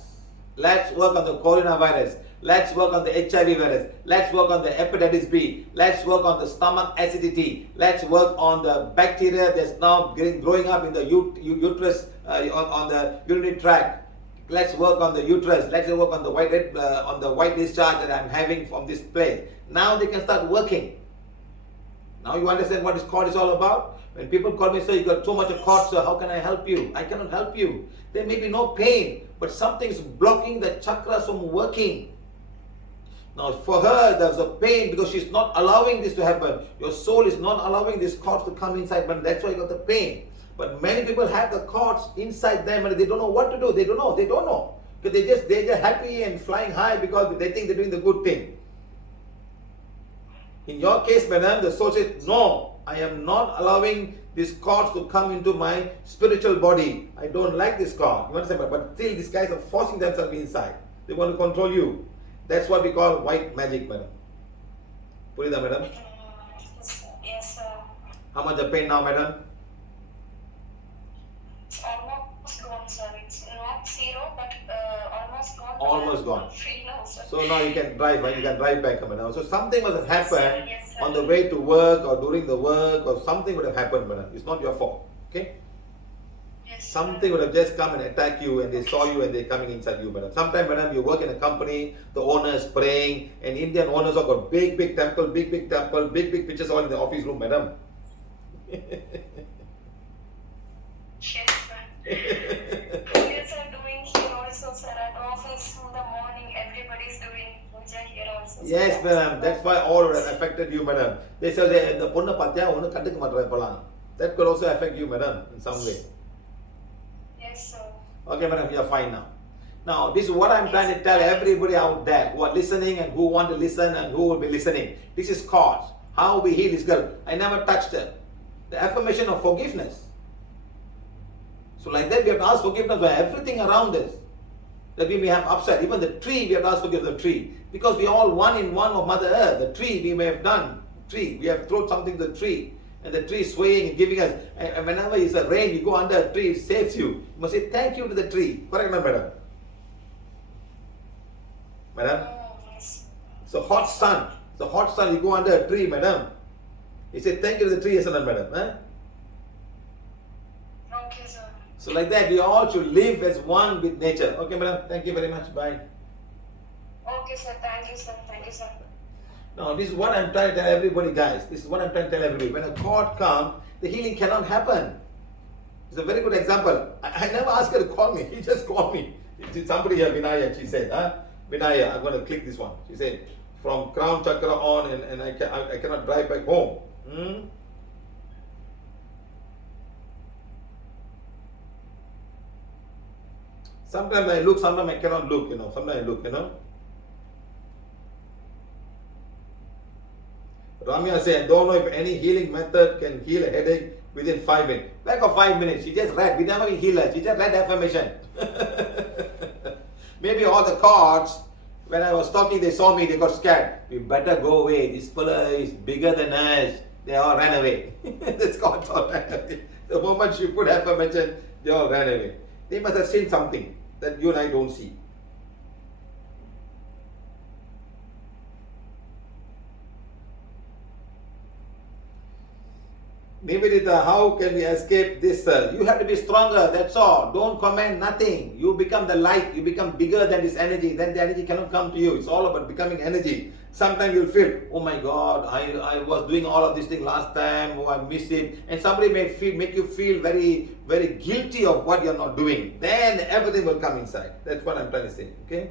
Let's work on the coronavirus. Let's work on the HIV virus. Let's work on the hepatitis B. Let's work on the stomach acidity. Let's work on the bacteria that's now growing up in the uterus, on the urinary tract. Let's work on the uterus. Let's work on the white discharge that I'm having from this place. Now they can start working. Now you understand what this cord is all about? When people call me and say, you got so much of cord, sir, how can I help you? I cannot help you. There may be no pain, but something is blocking the chakras from working. Now for her, there's a pain because she's not allowing this to happen. Your soul is not allowing these cords to come inside, but that's why you got the pain. But many people have the cords inside them and they don't know what to do. They don't know. Because they're just happy and flying high because they think they're doing the good thing. In your case, madam, the soul says, no, I am not allowing these cords to come into my spiritual body. I don't like this cord. You understand? But still these guys are forcing themselves inside. They want to control you. That's what we call white magic, madam. Purida, madam? Yes, sir. How much the pain now, madam? It's almost gone, sir. It's not 0, but almost gone. Almost gone. Free now, sir. So now you can drive, right? You can drive back, madam. So something must have happened Yes, sir. on the way to work or during the work, or something would have happened, madam. It's not your fault. Okay? Yes, sir. Something would have just come and attack you and they saw you and they're coming inside you, madam. Sometimes, madam, you work in a company, the owner is praying, and Indian owners have got big temple, big pictures all in the office room, madam. Yes, sir. Yes, are doing here also, sir. At office in the morning, everybody's doing puja here also. Yes, madam. That's why all would have affected you, madam. They say, the பொண்ணு பாத்தியா ஒன்னு கண்டுக்க மாட்டறா இப்பலாம். That could also affect you, madam, in some way. Yes, sir. Okay, madam, you are fine now. Now, this is what I'm trying to tell everybody out there who are listening and who want to listen and who will be listening. This is cause. How we heal this girl. I never touched her. The affirmation of forgiveness. So like that, we have to ask forgiveness for everything around us. That we may have upset. Even the tree, we have to ask forgiveness of the tree. Because we are all one in one of Mother Earth. The tree, we may have done. Tree, we have thrown something to the tree. And the tree is swaying and giving us. And whenever it's a rain, you go under a tree, it saves you. You must say thank you to the tree. Correct, madam? Madam? Yes. It's a hot sun. It's a hot sun. You go under a tree, madam. You say thank you to the tree, yes or not, madam? Huh? Okay, sir. So like that, we all should live as one with nature. Okay, madam? Thank you very much. Bye. Okay, sir. Thank you, sir. Thank you, sir. Now, this is what I'm trying to tell everybody, guys. This is what I'm trying to tell everybody. When a cord comes, the healing cannot happen. It's a very good example. I never asked her to call me. He just called me. Somebody here, Vinaya, she said, Vinaya, I'm going to click this one. She said, from crown chakra on and I cannot drive back home. Sometimes I look, sometimes I cannot look, Sometimes I look, Ramya said, I don't know if any healing method can heal a headache within 5 minutes. Back of 5 minutes, she just read. We never heal her. She just read affirmation. Maybe all the cords, when I was talking, they saw me, they got scared. We better go away. This fella is bigger than us. They all ran away. The cords all ran away. The moment she put affirmation, they all ran away. They must have seen something that you and I don't see. Nivedita, how can we escape this? You have to be stronger, that's all. Don't comment nothing. You become the light, you become bigger than this energy. Then the energy cannot come to you. It's all about becoming energy. Sometimes you'll feel, oh my God, I was doing all of this thing last time, oh I miss it. And somebody may make you feel very, very guilty of what you're not doing. Then everything will come inside. That's what I'm trying to say, okay?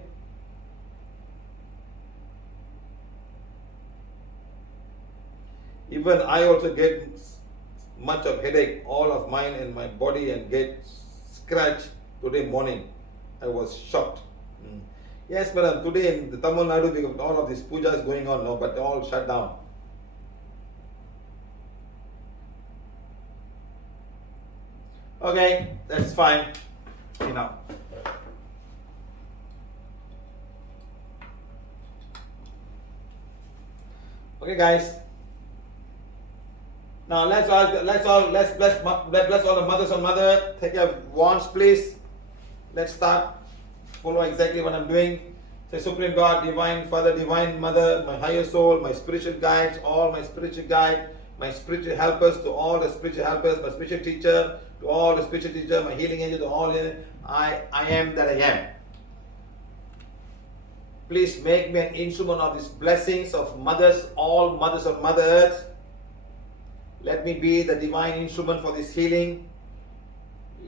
Even I also get much of headache, all of mine in my body, and get scratched today morning. I was shocked. Yes, madam, today in the Tamil Nadu we got all of these pujas going on now, but all shut down. Okay, that's fine. Enough. Okay, guys. Now let's bless all the mothers on mother. Take your wands, please. Let's start. Follow exactly what I'm doing. Say, Supreme God, Divine Father, Divine Mother, my higher soul, my spiritual guides, all my spiritual guide, my spiritual helpers, to all the spiritual helpers, my spiritual teacher, to all the spiritual teacher, my healing angel, to all I am that I am. Please make me an instrument of these blessings of mothers, all mothers of Mother Earth. Let me be the divine instrument for this healing.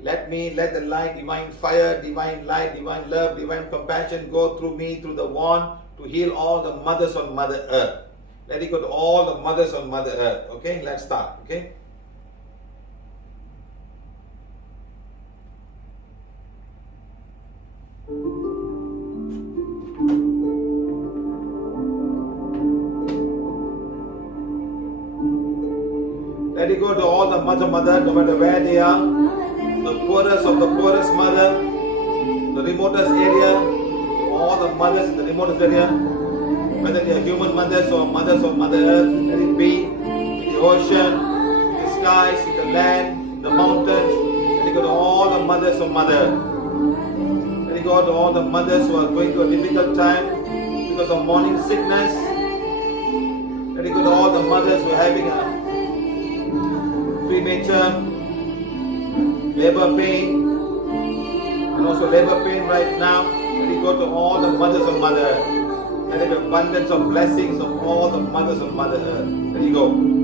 Let the light, divine fire, divine light, divine love, divine compassion go through me, through the wand, to heal all the mothers on Mother Earth. Let it go to all the mothers on Mother Earth. Okay, let's start. Okay. Let it go to all the mother, no matter where they are, the poorest of the poorest mother, the remotest area, all the mothers in the remotest area, whether they are human mothers or mothers of Mother Earth, let it be in the ocean, in the skies, in the land, the mountains. Let it go to all the mothers of Mother Earth. Let it go to all the mothers who are going through a difficult time because of morning sickness. Let it go to all the mothers who are having a premature labor pain and also labor pain right now. Let it go to all the mothers of Mother Earth. Let it be abundance of blessings of all the mothers of Mother Earth. Let it go.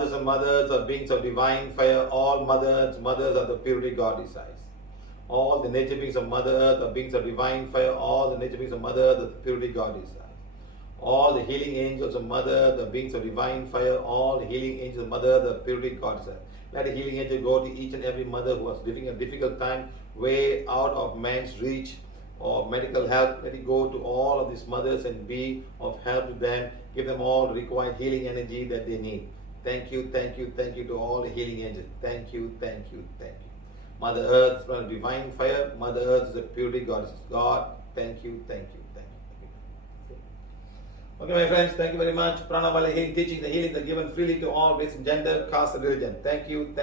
fathers and mothers are beings of divine fire. All mothers are the purity God desires. All the nature beings of Mother Earth are beings of divine fire. All the nature beings of Mother Earth are the purity God desires. All the healing angels of Mother Earth are beings of divine fire. All the healing angels of Mother Earth are purity God desires. Let a healing angel go to each and every mother who was living a difficult time, way out of man's reach or medical help. Let it go to all of these mothers and be of help to them. Give them all the required healing energy that they need. Thank you to all the healing angels. Thank you. Mother Earth is a divine fire. Mother Earth is a purity goddess. God, thank you. Okay, my friends, thank you very much. Pranavali healing teaching, the healings are given freely to all race, gender, caste, and religion. Thank you.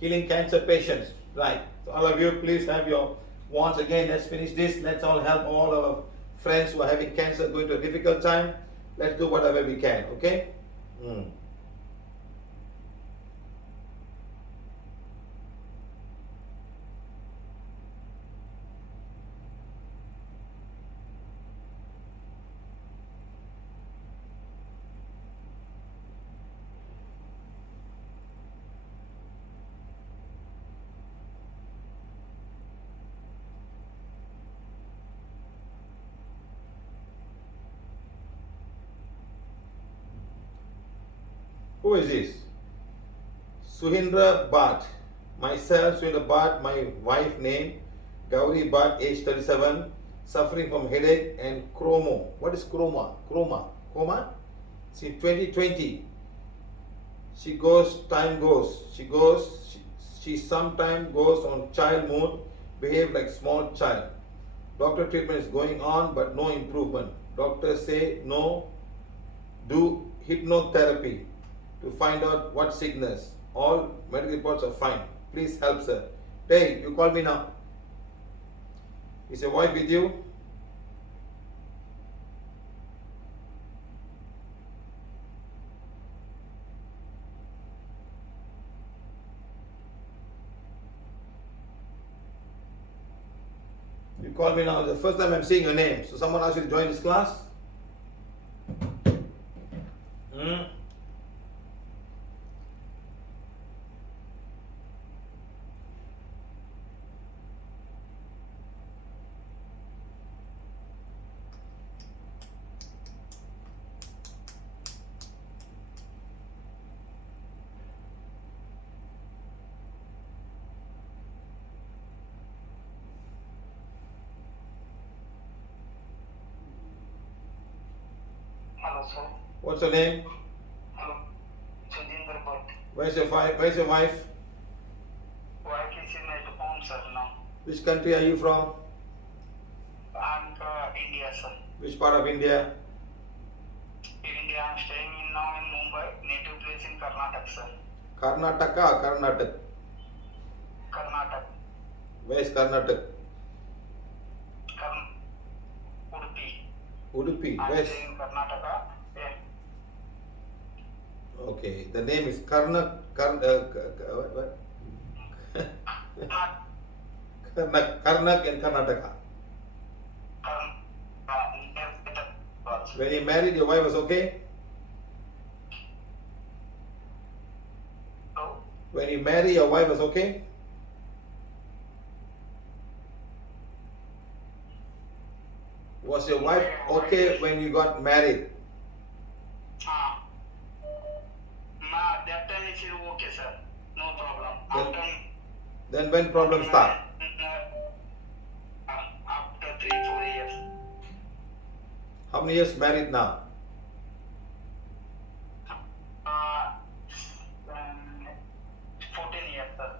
Healing cancer patients. Right. So all of you, please have your wands again. Let's finish this. Let's all help all our friends who are having cancer, going through a difficult time. Let's do whatever we can. Okay? Who is this? Suhindra Bhatt. Myself, Suhindra Bhatt, my wife name, Gauri Bhatt, age 37, suffering from headache and chroma. What is chroma? Coma? See, 2020. She sometimes goes on child mode, behave like small child. Doctor treatment is going on, but no improvement. Doctors say no, do hypnotherapy to find out what sickness. All medical reports are fine. Please help, sir. Hey, you call me now. Is your wife with you? You call me now. The first time I'm seeing your name. So someone asked you to join this class? Hello, sir. What's your name? Hello. Sujinder Bhatt. Where's your wife? Wife is in at home, sir, now. Which country are you from? I'm India, sir. Which part of India? India, I'm staying now in Mumbai, native place in Karnataka, sir. Karnataka or Karnataka? Karnataka. Where is Karnataka? Udupi. I'm Where? staying in Karnataka. Yeah. Okay. The name is what? Karnak and Karnataka. When you married, your wife was okay? Hello? When you married, your wife was okay? Was your wife okay when you got married? That time it is okay, sir. No problem. Then when problems start? After 3-4 years. How many years married now? 14 years, sir.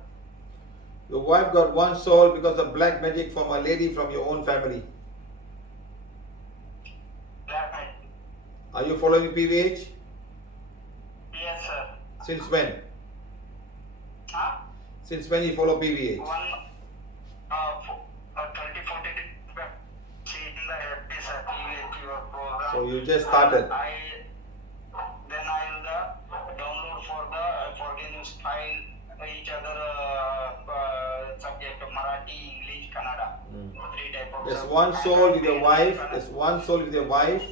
Your wife got one soul because of black magic from a lady from your own family. Are you following PVH? Yes, sir. Since when? Since when you follow PVH? 2014, see in the FB, sir, PVH, your program. So you just started. Then I will download for the news file each other subject, Marathi, English, Kannada. 3 type of. There's one soul with your wife.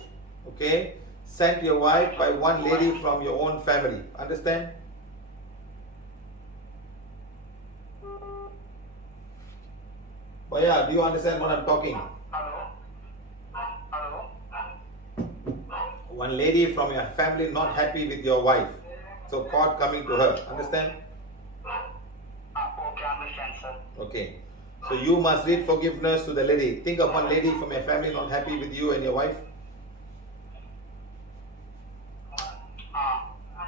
Okay. sent to your wife by one lady from your own family. Understand? Bhaiya, do you understand what I'm talking? Hello? Hello? One lady from your family not happy with your wife. So God coming to her. Understand? Okay, understand, sir. Okay. So you must read forgiveness to the lady. Think of one lady from your family not happy with you and your wife.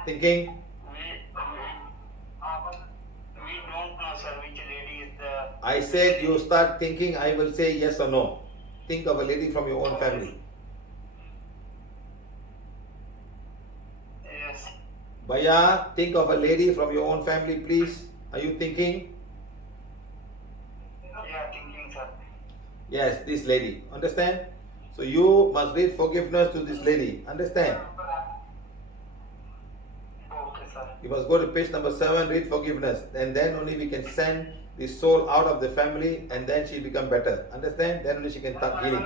Thinking? We don't know, sir, which lady is the... I said you start thinking, I will say yes or no. Think of a lady from your own family. Yes. Bhaiya, think of a lady from your own family, please. Are you thinking? Yeah, thinking, sir. Yes, this lady. Understand? So you must read forgiveness to this lady. Understand? Okay, sir. You must go to page number 7, read forgiveness. And then only we can send the soul out of the family and then she become better. Understand? Then only she can start healing.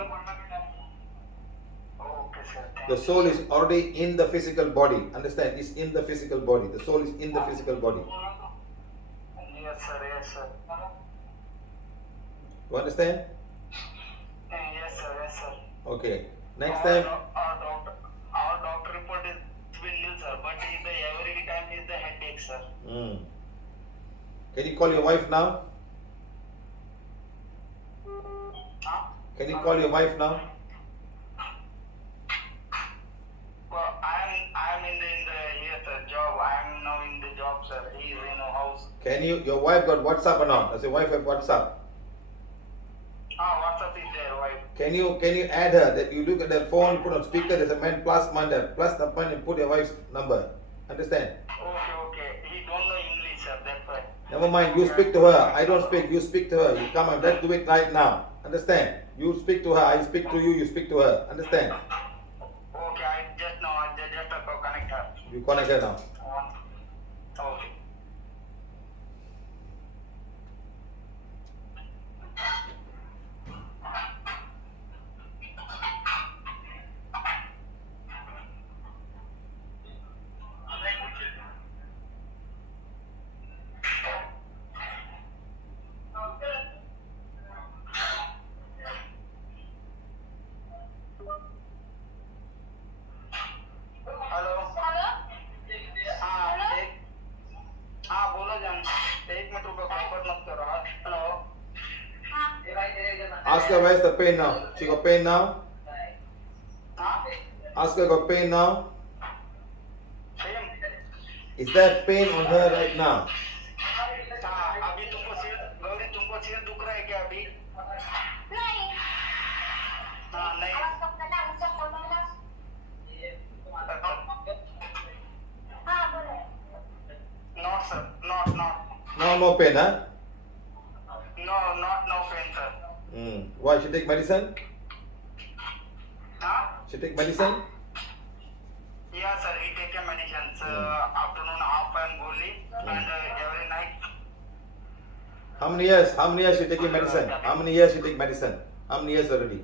Okay, sir. The soul is already in the physical body. Understand? It's in the physical body. The soul is in the physical body. Yes, sir. Yes, sir. You understand? Yes, sir. Yes, sir. Okay. Next time. Our doctor report is will nil, sir. But every time is the headache, sir. Can you call your wife now? Can you call your wife now? Well, I'm in the here, sir, job. I'm now in the job, sir. He is in a house. Can you? Your wife got WhatsApp or not? Does your wife have WhatsApp? WhatsApp is there, wife. Can you add her? That you look at the phone, put on speaker. There's a man plus mandar, plus the point, and put your wife's number. Understand? Okay. He don't know English, sir. That's why. Never mind. You speak to her. I don't speak. You speak to her. You come and let's do it right now. Understand? You speak to her. I speak to you. You speak to her. Understand? Okay, I just connect her. You connect her now. Okay. Hello हाँ बोलो जान एक minute रुको cut मत करो hello Ask her where's the pain now. She got pain now. Ask her got pain now. Is there pain on her right now? अभी तुमको सिर गौरी तुमको सिर दुख रहा है क्या अभी नहीं नहीं not sir not No pain, huh? no pain sir. Why? She take medicine? Huh? She take medicine? Yeah sir, he take a medicine afternoon half and goli and every night. How many years she taking medicine? How many years she take medicine? How many years already?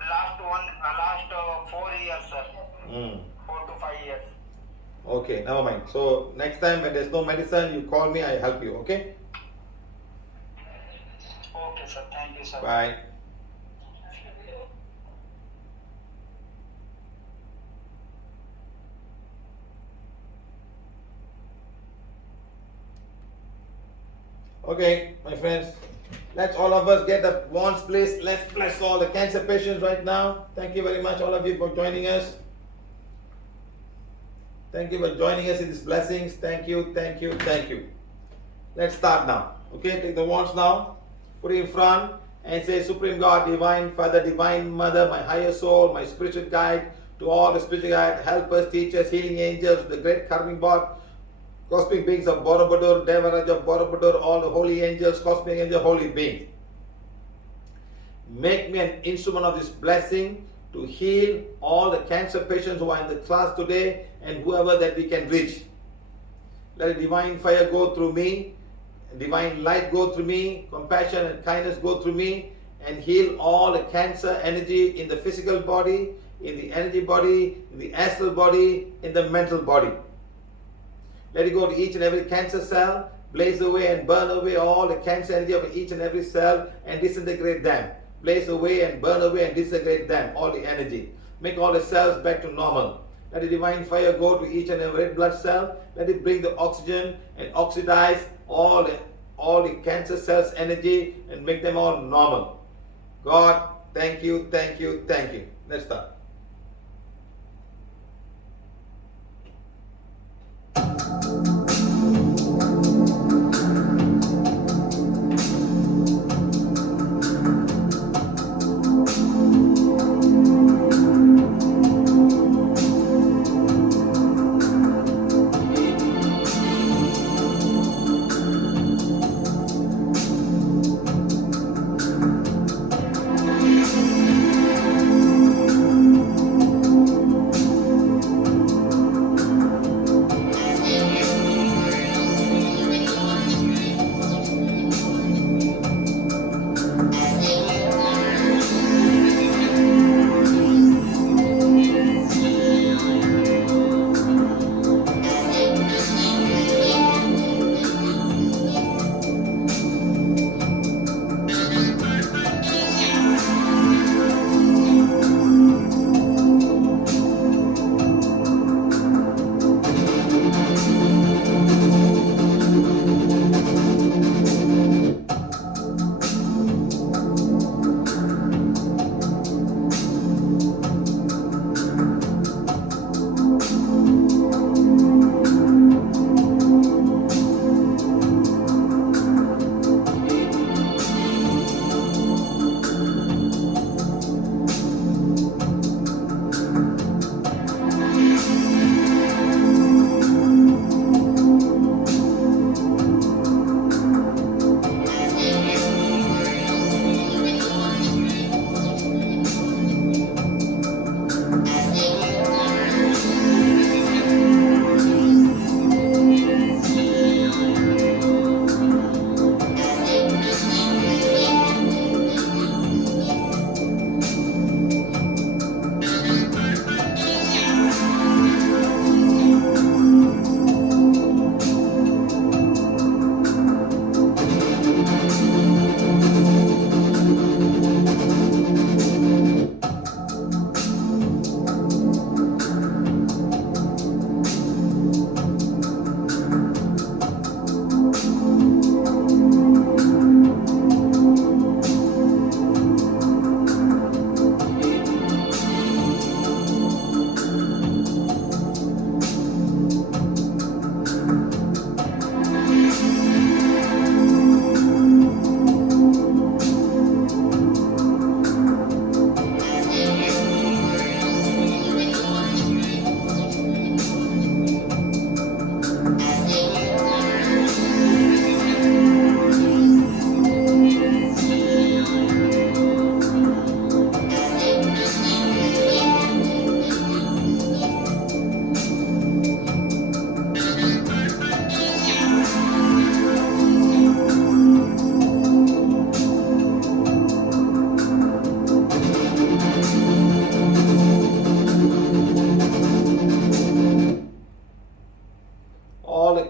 Last 4 years sir. 4 to 5 years. Okay, never mind. So next time when there's no medicine, you call me, I help you, okay? Okay sir, thank you sir. Bye. Okay, my friends, let's all of us get the wands, please. Let's bless all the cancer patients right now. Thank you very much, all of you, for joining us. Thank you for joining us in these blessings. Thank you. Let's start now. Okay, take the wands now. Put it in front and say, Supreme God, Divine Father, Divine Mother, my higher soul, my spiritual guide, to all the spiritual guide, helpers, teachers, healing angels, the great karmic board, cosmic beings of Borobudur, Devaraj of Borobudur, all the holy angels, cosmic angel, holy beings. Make me an instrument of this blessing to heal all the cancer patients who are in the class today and whoever that we can reach. Let a divine fire go through me, divine light go through me, compassion and kindness go through me, and heal all the cancer energy in the physical body in the energy body, in the astral body, in the mental body. Let it go to each and every cancer cell, blaze away and burn away all the cancer energy of each and every cell and disintegrate them. Blaze away and burn away and disintegrate them, all the energy. Make all the cells back to normal. Let the divine fire go to each and every red blood cell. Let it bring the oxygen and oxidize all the cancer cells' energy and make them all normal. God, thank you, thank you, thank you. Let's start.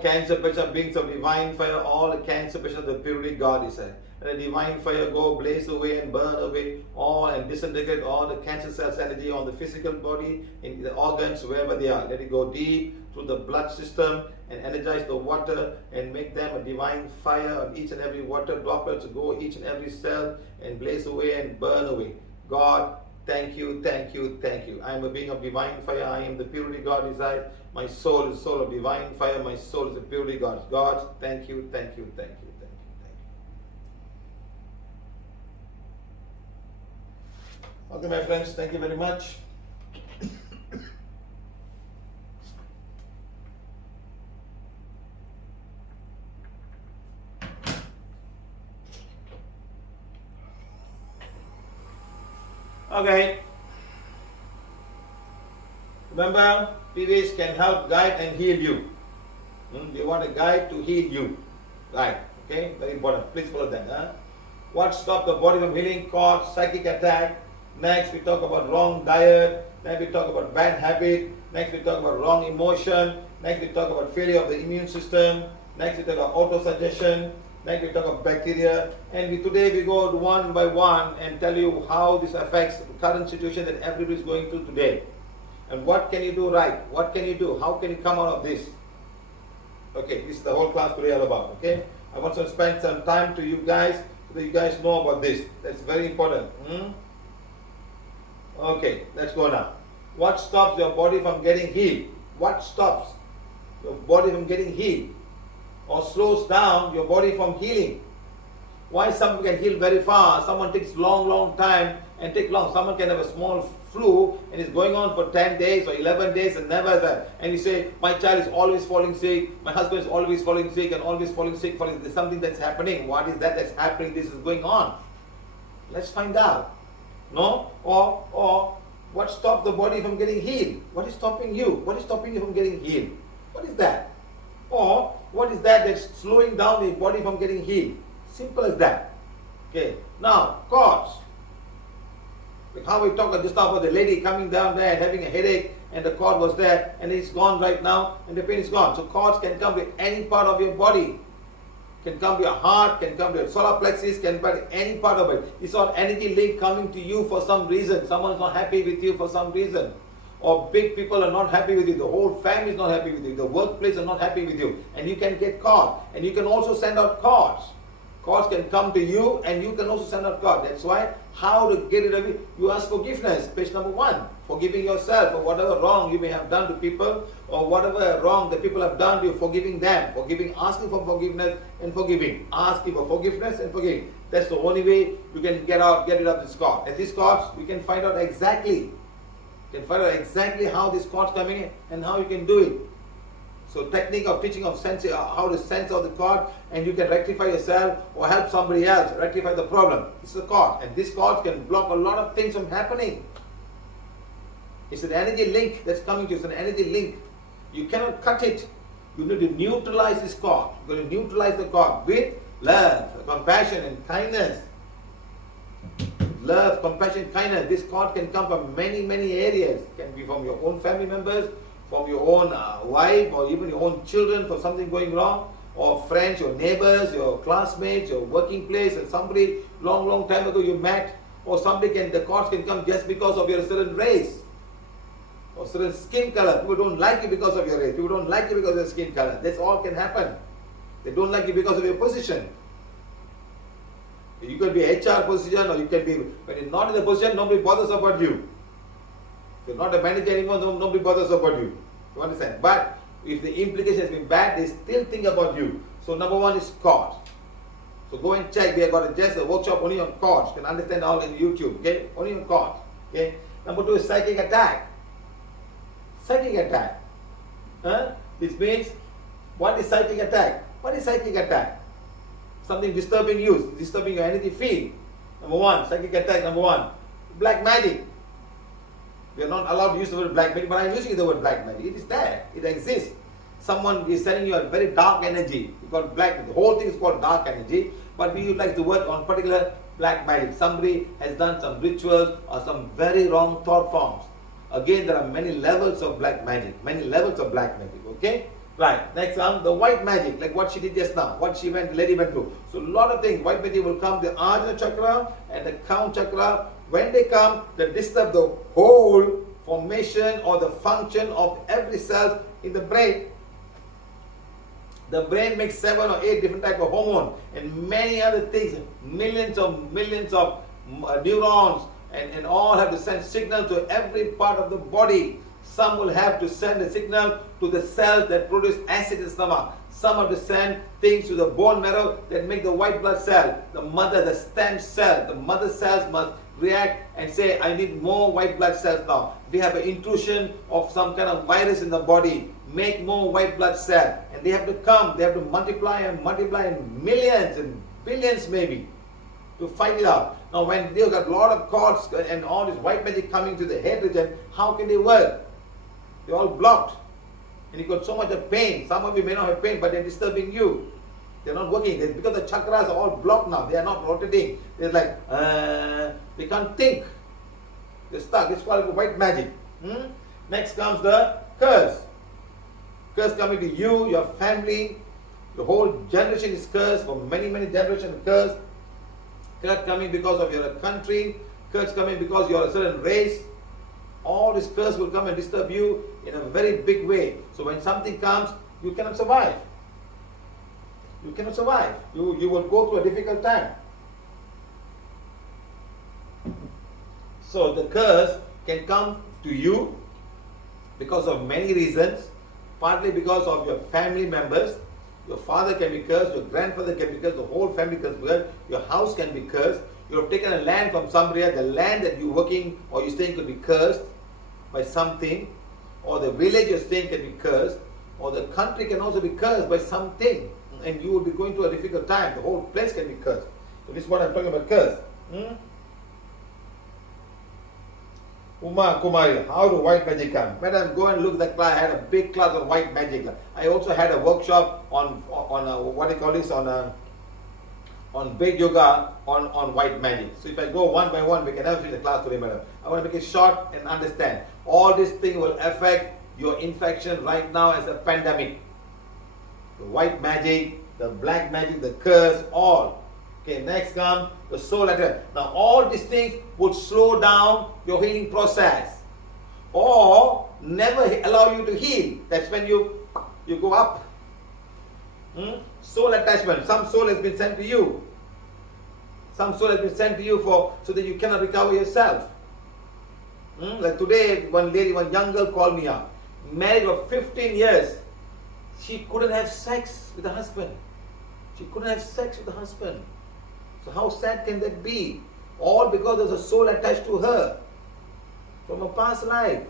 Cancer pressure beings of divine fire, all the cancer pressure the purity God is said. Let the divine fire go, blaze away and burn away all and disintegrate all the cancer cells energy on the physical body, in the organs, wherever they are. Let it go deep through the blood system and energize the water and make them a divine fire on each and every water droplet to go each and every cell and blaze away and burn away. God, thank you, thank you, thank you. I am a being of divine fire. I am the purity God resides. My soul is soul of divine fire. My soul is the purity God. God, thank you, thank you, thank you, thank you, thank you. Okay, my friends, thank you very much. Okay. Remember, PVH can help guide and heal you. They want a guide to heal you. Right. Okay? Very important. Please follow that. Huh? What stops the body from healing? Cause psychic attack. Next, we talk about wrong diet. Next we talk about bad habit. Next we talk about wrong emotion. Next we talk about failure of the immune system. Next we talk about auto-suggestion. Next we talk about bacteria. And today we go one by one and tell you how this affects the current situation that everybody is going through today. And what can you do right? What can you do? How can you come out of this? Okay, this is the whole class today all about. Okay, I want to spend some time to you guys so that you guys know about this. That's very important. Okay, let's go now. What stops your body from getting healed? What stops your body from getting healed? Or slows down your body from healing? Why some can heal very fast, someone takes long time and take long. Someone can have a small flu and it's going on for 10 days or 11 days and never that. And you say, my child is always falling sick, my husband is always falling sick and always falling sick. There's something that's happening. What is that that's happening? This is going on. Let's find out. No? Or what stops the body from getting healed? What is stopping you? What is stopping you from getting healed? What is that? Or what is that that's slowing down the body from getting healed? Simple as that. Okay. Now, cords. Like how we talked just now about the lady coming down there and having a headache and the cord was there and it's gone right now and the pain is gone. So cords can come to any part of your body. Can come to your heart, can come to your solar plexus, can come to any part of it. It's all energy link coming to you for some reason. Someone's not happy with you for some reason. Or big people are not happy with you. The whole family is not happy with you. The workplace are not happy with you. And you can get caught. And you can also send out cards. Cards can come to you and you can also send out cards. That's why how to get rid of it, you ask forgiveness. Page number 1. Forgiving yourself for whatever wrong you may have done to people or whatever wrong that people have done to you, forgiving them. Forgiving, asking for forgiveness and forgiving. Asking for forgiveness and forgiving. That's the only way you can get rid of this card. And these cards, we can find out exactly. You can find out exactly how this card's coming in and how you can do it. So technique of teaching of sense, how to sense out the cord, and you can rectify yourself or help somebody else rectify the problem. It's the cord, and this cord can block a lot of things from happening. It's an energy link that's coming to you. It's an energy link. You cannot cut it. You need to neutralize this cord. You're going to neutralize the cord with love, compassion, and kindness. Love, compassion, kindness. This cord can come from many areas. It can be from your own family members, from your own wife, or even your own children for something going wrong, or friends, your neighbors, your classmates, your working place, and somebody long time ago you met, or the cords can come just because of your certain race, or certain skin color. People don't like you because of your race. People don't like you because of your skin color. That's all can happen. They don't like you because of your position. You could be HR position, or you can be, when you're not in the position, nobody bothers about you. You're not a manager anymore, nobody bothers about you. You understand? But if the implication has been bad, they still think about you. So number 1 is cords. So go and check. We have got just a workshop only on cords. You can understand all in YouTube. Okay? Only on cords. Okay? Number 2 is psychic attack. Psychic attack. This means, what is psychic attack? What is psychic attack? Something disturbing you, disturbing your energy field. Number 1, psychic attack. Number 1, black magic. We are not allowed to use the word black magic, but I am using the word black magic. It is there. It exists. Someone is sending you a very dark energy. You call black. The whole thing is called dark energy. But we would like to work on particular black magic. Somebody has done some rituals or some very wrong thought forms. Again, there are many levels of black magic. Many levels of black magic. Okay? Right. Next one, the white magic, like what she did just now. What the lady went through. So a lot of things. White magic will come, the Ajna chakra and the crown chakra. When they come, they disturb the whole formation or the function of every cell in the brain. The brain makes 7 or 8 different types of hormones and many other things. Millions of neurons and all have to send signal to every part of the body. Some will have to send a signal to the cells that produce acid in the stomach. Some have to send things to the bone marrow that make the white blood cell. The stem cell, the mother cells must react and say, I need more white blood cells now. We have an intrusion of some kind of virus in the body. Make more white blood cells. And they have to come, they have to multiply in millions and billions maybe to fight it out. Now when they've got a lot of cords and all this white magic coming to the head region, how can they work? They're all blocked. And you got so much of pain. Some of you may not have pain, but they're disturbing you. They're not working. It's because the chakras are all blocked now. They are not rotating. They're like, they can't think. They're stuck. It's called white magic. Next comes the curse. Curse coming to you, your family, your whole generation is cursed, for many, many generations cursed. Curse coming because of your country, curse coming because you are a certain race. All this curse will come and disturb you in a very big way. So when something comes, you cannot survive. You cannot survive. You will go through a difficult time. So the curse can come to you because of many reasons. Partly because of your family members. Your father can be cursed, your grandfather can be cursed, the whole family can be cursed, your house can be cursed. You have taken a land from somebody, the land that you're working or you're staying could be cursed by something, or the village you're staying can be cursed, or the country can also be cursed by something, and you will be going through a difficult time. The whole place can be cursed. So this is what I'm talking about, curse. Uma Kumari, how do white magic come? Madam, go and look at the class. I had a big class on white magic. I also had a workshop on what do you call this, on big yoga on white magic. So if I go one by one, we can never finish the class today, madam. I want to make it short and understand. All this thing will affect your infection right now as a pandemic. The white magic, the black magic, the curse, all. Okay, next comes the soul letter. Now all these things would slow down your healing process or never allow you to heal. That's when you go up. Soul attachment. Some soul has been sent to you. Some soul has been sent to you so that you cannot recover yourself. Like today, one lady, one young girl called me up. Married for 15 years. She couldn't have sex with the husband. She couldn't have sex with the husband. So how sad can that be? All because there's a soul attached to her from a past life.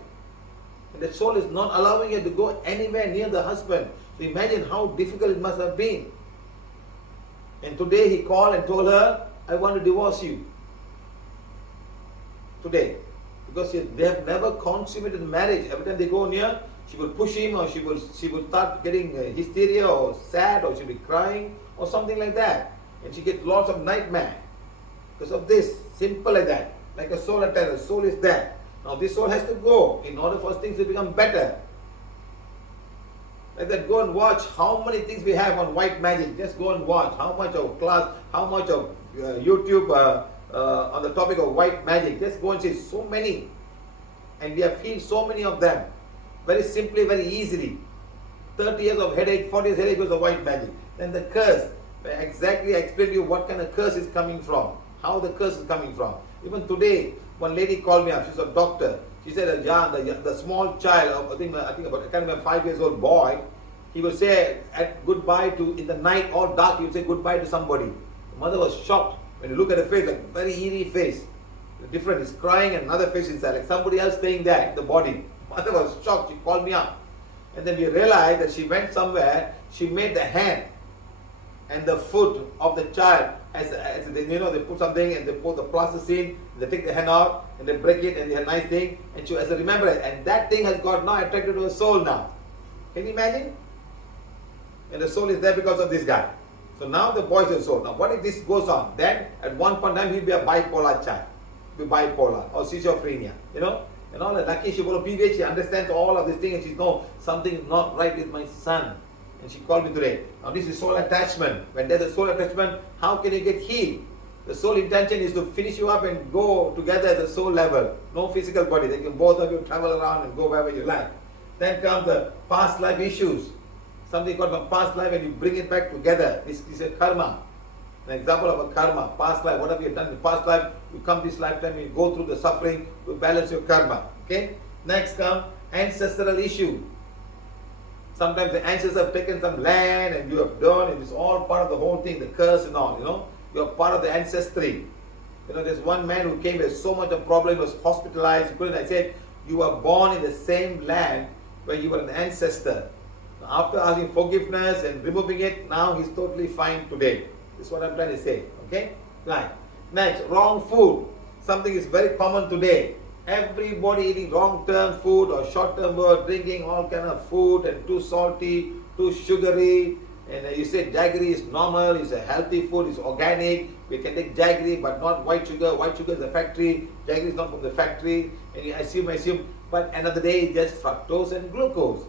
And that soul is not allowing her to go anywhere near the husband. So imagine how difficult it must have been. And today he called and told her, I want to divorce you. Today. Because they have never consummated marriage. Every time they go near, she will push him, or she will start getting hysteria or sad, or she'll be crying or something like that. And she gets lots of nightmare because of this. Simple like that. Like a soul attack. The soul is there. Now this soul has to go in order for things to become better. Like that, go and watch how many things we have on white magic. Just go and watch how much of class, how much of YouTube on the topic of white magic. Just go and see so many. And we have healed so many of them. Very simply, very easily. 30 years of headache, 40 years headache because of white magic. Then the curse. Exactly, I explained to you what kind of curse is coming from. How the curse is coming from. Even today, one lady called me up. She's a doctor. She said, the small child, I think about, I can't remember, 5 years old boy, he would say goodbye to, in the night or dark, he would say goodbye to somebody. The mother was shocked. When you look at the face, like very eerie face. Different, he's crying and another face inside, like somebody else staying there, the body. Mother was shocked. She called me up. And then we realized that she went somewhere, she made the hand and the foot of the child as they, they put something and they put the plasticine, they take the hand out and they break it and they have a nice thing, and she as a remembrance, and that thing has got now attracted to her soul now. Can you imagine? And the soul is there because of this guy. So now the boy is a soul. Now what if this goes on? Then at one point in time he'll be a bipolar child. He'll be bipolar or schizophrenia. And all that. Lucky she follows PVH, she understands all of this thing and she knows something is not right with my son. And she called me today. Now this is soul attachment. When there's a soul attachment, how can you get healed? The soul intention is to finish you up and go together at the soul level. No physical body. They can both of you travel around and go wherever you like. Then comes the past life issues. Something called from past life and you bring it back together. This is a karma. An example of a karma. Past life. Whatever you've done in the past life, you come this lifetime, you go through the suffering, you balance your karma. Okay? Next comes ancestral issue. Sometimes the ancestors have taken some land and you have done, and it's all part of the whole thing, the curse and all, You're part of the ancestry. There's one man who came with so much of problem, he was hospitalized. I said, you were born in the same land where you were an ancestor. After asking forgiveness and removing it, now he's totally fine today. This is what I'm trying to say. Okay? Right. Next, wrong food. Something is very common today. Everybody eating long-term food or short-term food, drinking all kind of food and too salty, too sugary. And you say jaggery is normal, it's a healthy food, it's organic. We can take jaggery, but not white sugar. White sugar is a factory. Jaggery is not from the factory. And you assume. But another day, it's just fructose and glucose.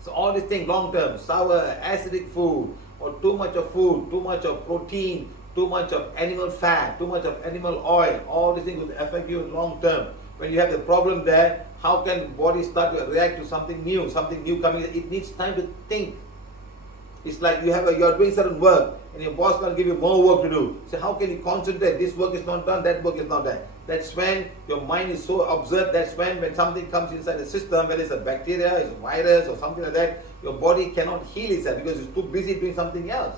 So all these things, long term, sour, acidic food, or too much of food, too much of protein, too much of animal fat, too much of animal oil, all these things will affect you in long term. When you have the problem there, how can body start to react to something new coming? It needs time to think. It's like you're doing certain work and your boss will give you more work to do. So how can you concentrate? This work is not done, that work is not done. That's when your mind is so absurd. That's when something comes inside the system, whether it's a bacteria, it's a virus or something like that, your body cannot heal itself because it's too busy doing something else.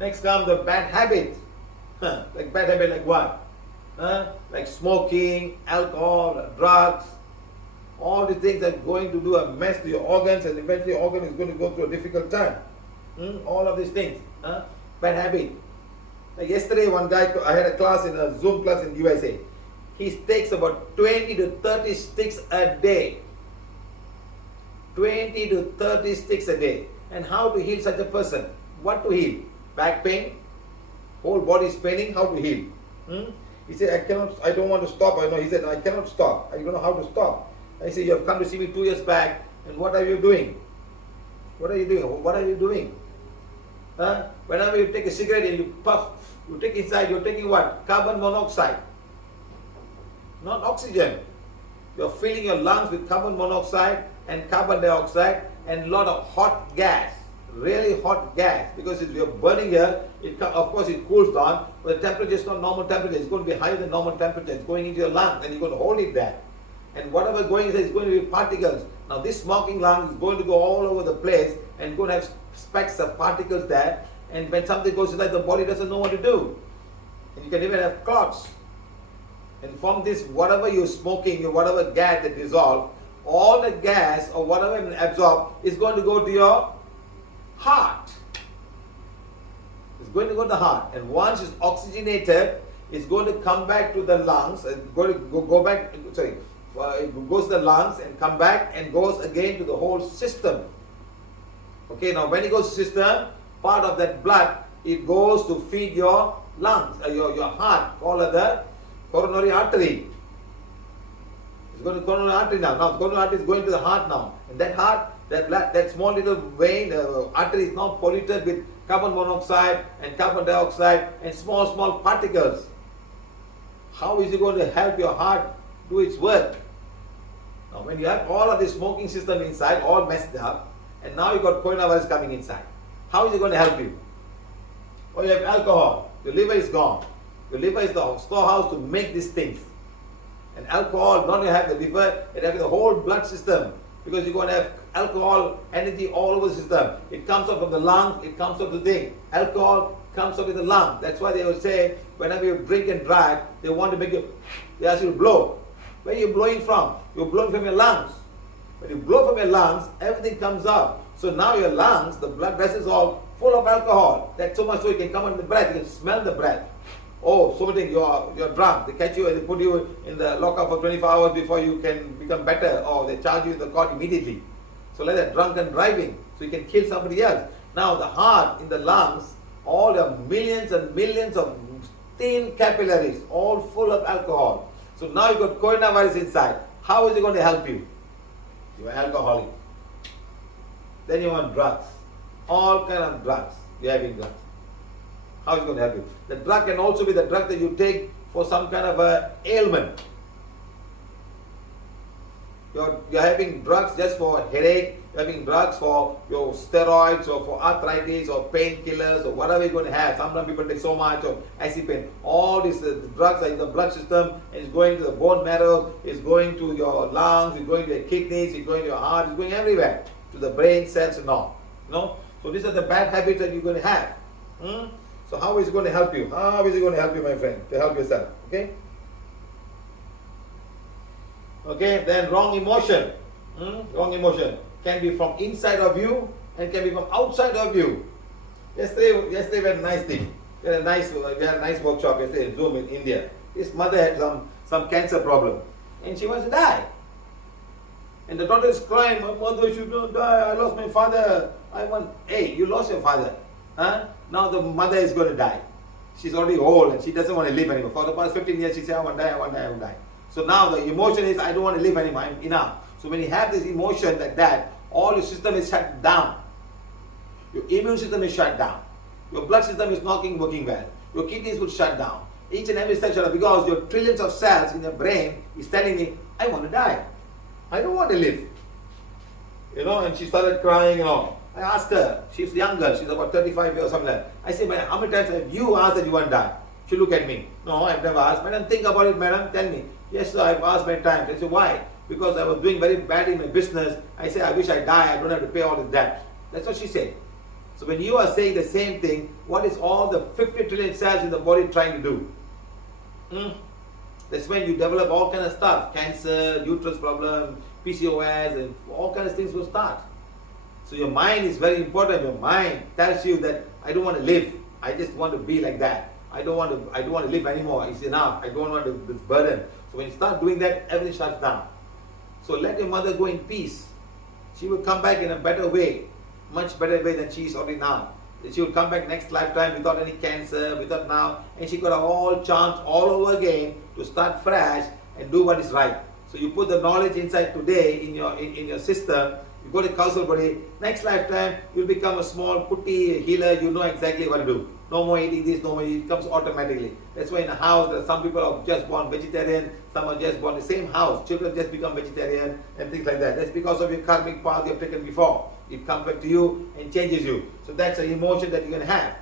Next comes the bad habit. Like bad habit like what? Like smoking, alcohol, drugs. All these things are going to do a mess to your organs, and eventually your organ is going to go through a difficult time. All of these things. Bad habit. Like yesterday, one guy, I had a class in a Zoom class in USA. He takes about 20 to 30 sticks a day. 20 to 30 sticks a day. And how to heal such a person? What to heal? Back pain? Whole body is paining? How to heal? He said, I don't want to stop. He said, I cannot stop. I don't know how to stop. I said, you have come to see me 2 years back, and what are you doing? What are you doing? What are you doing? Whenever you take a cigarette and you puff, you take inside, you're taking what? Carbon monoxide. Not oxygen. You're filling your lungs with carbon monoxide and carbon dioxide and a lot of hot gas. Really hot gas. Because if you're burning here, of course it cools down, but the temperature is not normal temperature. It's going to be higher than normal temperature. It's going into your lungs and you're going to hold it there. And whatever going inside is going to be particles. Now this smoking lung is going to go all over the place and going to have specks of particles there. And when something goes inside, the body doesn't know what to do. And you can even have clots. And from this, whatever you're smoking, whatever gas that dissolves, all the gas or whatever you absorb is going to go to your heart. It's going to go to the heart. And once it's oxygenated, it's going to come back to the lungs. It's going to go back, it goes to the lungs and come back and goes again to the whole system. Okay, now when it goes to the system, part of that blood, it goes to feed your lungs, your heart, called the coronary artery. It's going to coronary artery now. Now the coronary artery is going to the heart now. And that heart, that blood, that small little vein, the artery is now polluted with carbon monoxide and carbon dioxide and small particles. How is it going to help your heart do its work? Now when you have all of this smoking system inside, all messed up, and now you got coronavirus coming inside, how is it going to help you? Or you have alcohol, your liver is gone. Your liver is the storehouse to make these things. And alcohol, not only have the liver, it has the whole blood system. Because you're going to have alcohol energy all over the system. It comes out from the lungs, it comes out the thing. Alcohol comes out with the lung. That's why they will say, whenever you drink and drive, they want to make you, they ask you to blow. Where are you blowing from? You're blowing from your lungs. When you blow from your lungs, everything comes out. So now your lungs, the blood vessels are all full of alcohol. That's so much so you can come on the breath, you can smell the breath. Oh, so many things, you're drunk. They catch you and they put you in the lockup for 24 hours before you can become better. Or they charge you in the court immediately. So like that, drunken driving. So you can kill somebody else. Now the heart in the lungs, all the millions and millions of thin capillaries, all full of alcohol. So now you've got coronavirus inside. How is it going to help you? You're alcoholic. Then you want drugs. All kind of drugs. You're having drugs. How is it going to help you? The drug can also be the drug that you take for some kind of a ailment. You're having drugs just for headache, you're having drugs for your steroids or for arthritis or painkillers or whatever you're going to have. Sometimes people take so much of acid. All these drugs are in the blood system and it's going to the bone marrow, it's going to your lungs, it's going to your kidneys, it's going to your heart, it's going everywhere. To the brain cells and all. So these are the bad habits that you're going to have. So how is it going to help you? How is it going to help you, my friend? To help yourself. Okay? Okay, then wrong emotion. Wrong emotion can be from inside of you and can be from outside of you. Yesterday we had a nice thing. We had a nice workshop yesterday in Zoom in India. His mother had some cancer problem and she wants to die. And the daughter is crying, my mother should not die, I lost my father. Hey, you lost your father. Now the mother is going to die. She's already old and she doesn't want to live anymore. For the past 15 years, she said, I want to die, I want to die, I want to die. So now the emotion is, I don't want to live anymore, I'm enough. So when you have this emotion like that, all your system is shut down. Your immune system is shut down. Your blood system is not working well. Your kidneys will shut down. Each and every cell shut down because your trillions of cells in your brain is telling me, I want to die. I don't want to live. And she started crying and all. I asked her, she's younger, she's about 35 years or something like that. I said, madam, how many times have you asked that you want to die? She looked at me. No, I've never asked. Madam, think about it, madam, tell me. Yes, sir, I've asked many times. I said, why? Because I was doing very bad in my business. I said, I wish I die, I don't have to pay all the debt. That's what she said. So when you are saying the same thing, what is all the 50 trillion cells in the body trying to do? That's when you develop all kind of stuff. Cancer, uterus problem, PCOS, and all kinds of things will start. So your mind is very important. Your mind tells you that I don't want to live. I just want to be like that. I don't want to live anymore. It's enough. I don't want this burden. So when you start doing that, everything shuts down. So let your mother go in peace. She will come back in a better way, much better way than she is already now. She will come back next lifetime without any cancer, without now, and she got a whole chance all over again to start fresh and do what is right. So you put the knowledge inside today in your system. You go to counsel body, next lifetime you'll become a small putty healer, you know exactly what to do. No more eating this, no more eating, it comes automatically. That's why in a house, there are some people are just born vegetarian, some are just born in the same house, children just become vegetarian and things like that. That's because of your karmic path you have taken before. It comes back to you and changes you. So that's an emotion that you're going to have.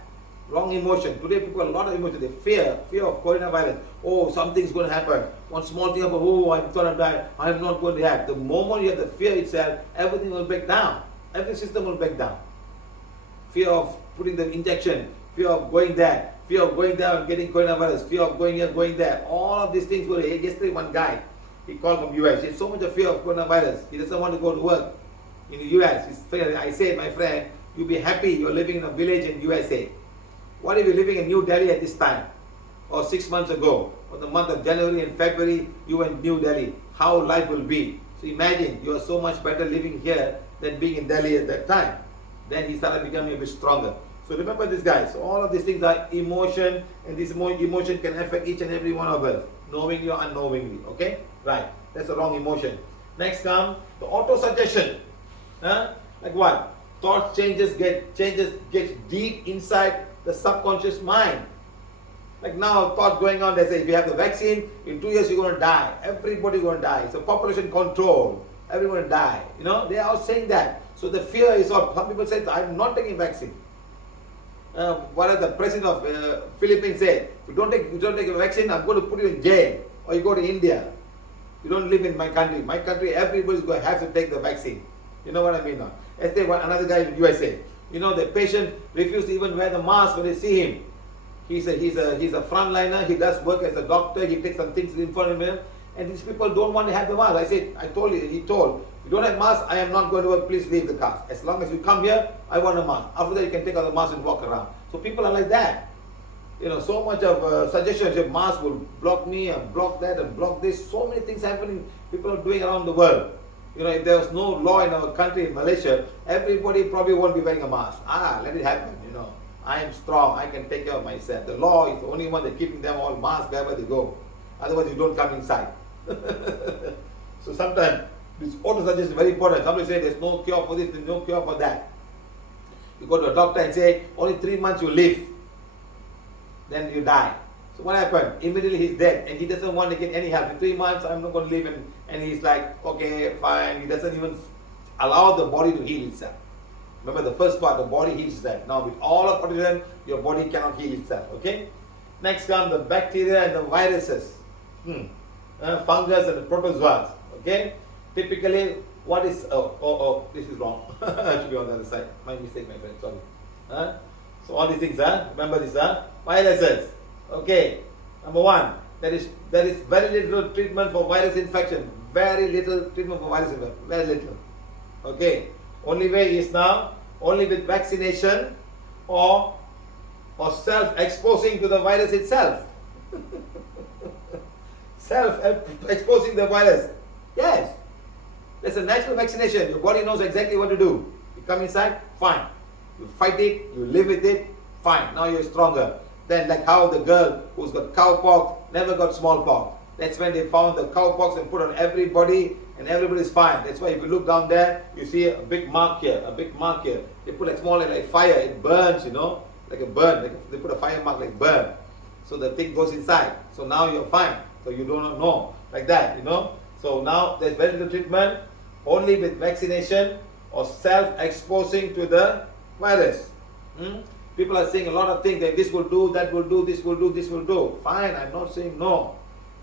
Wrong emotion. Today people have a lot of emotion. They fear of coronavirus. Oh, something's going to happen. One small thing about, oh, I'm going to die. I'm not going to have. The moment you have the fear itself, everything will break down. Every system will break down. Fear of putting the injection. Fear of going there. Fear of going there and getting coronavirus. Fear of going here, going there. All of these things will. Yesterday one guy, he called from US. He had so much of fear of coronavirus. He doesn't want to go to work in the US. I said, my friend, you'll be happy you're living in a village in USA. What if you're living in New Delhi at this time? Or 6 months ago, or the month of January and February, you were in New Delhi. How life will be. So imagine, you are so much better living here than being in Delhi at that time. Then he started becoming a bit stronger. So remember this, guys. So all of these things are emotion, and this emotion can affect each and every one of us, knowingly or unknowingly. Okay? Right. That's the wrong emotion. Next comes the auto-suggestion. Like what? Thought get deep inside the subconscious mind. Like now, thoughts going on, they say if you have the vaccine, in 2 years you're going to die. Everybody's going to die. It's a population control. Everyone will die. They are all saying that. So the fear is all. Some people say, I'm not taking vaccine. What the president of Philippines said, you don't take a vaccine, I'm going to put you in jail. Or you go to India. You don't live in my country. My country, everybody's going to have to take the vaccine. You know what I mean now? Let's say another guy in USA. The patient refused to even wear the mask when they see him. He's a frontliner. He does work as a doctor. He takes some things in front of him, and these people don't want to have the mask. I told you. He told, you don't have mask, I am not going to work. Please leave the car. As long as you come here, I want a mask. After that, you can take out the mask and walk around. So people are like that. So much of suggestions. Your mask will block me and block that and block this. So many things happening. People are doing around the world. If there was no law in our country, in Malaysia, everybody probably won't be wearing a mask. Let it happen, I am strong, I can take care of myself. The law is the only one that's keeping them all masked wherever they go. Otherwise, you don't come inside. So sometimes, this auto-suggestion is very important. Somebody say there's no cure for this, there's no cure for that. You go to a doctor and say, only 3 months you live. Then you die. So what happened? Immediately he's dead and he doesn't want to get any help. In 3 months, I'm not going to live. And he's like, okay, fine. He doesn't even allow the body to heal itself. Remember the first part, the body heals itself. Now with all of autism, your body cannot heal itself. Okay? Next come the bacteria and the viruses. Fungus and the protozoas. Okay? Typically, what is... this is wrong. I should be on the other side. My mistake, my friend. Sorry. So all these things, remember this, viruses. Okay. Number one, there is very little treatment for virus infection. Very little treatment for virus infection. Very little. Okay. Only way is now only with vaccination or self-exposing to the virus itself. Self-exposing the virus. Yes. That's a natural vaccination. Your body knows exactly what to do. You come inside, fine. you fight it, you live with it, fine, now you're stronger. Then like how the girl who's got cowpox never got smallpox. That's when they found the cowpox and put on everybody, and everybody's fine. That's why if you look down there, you see a big mark here, a big mark here. They put like small like fire, it burns, you know, like a burn. Like they put a fire mark like burn. So the thing goes inside. So now you're fine. So you do not know. Like that, you know. So now there's very little treatment, only with vaccination or self-exposing to the virus. People are saying a lot of things that this will do, that will do, this will do, this will do. Fine, I'm not saying no.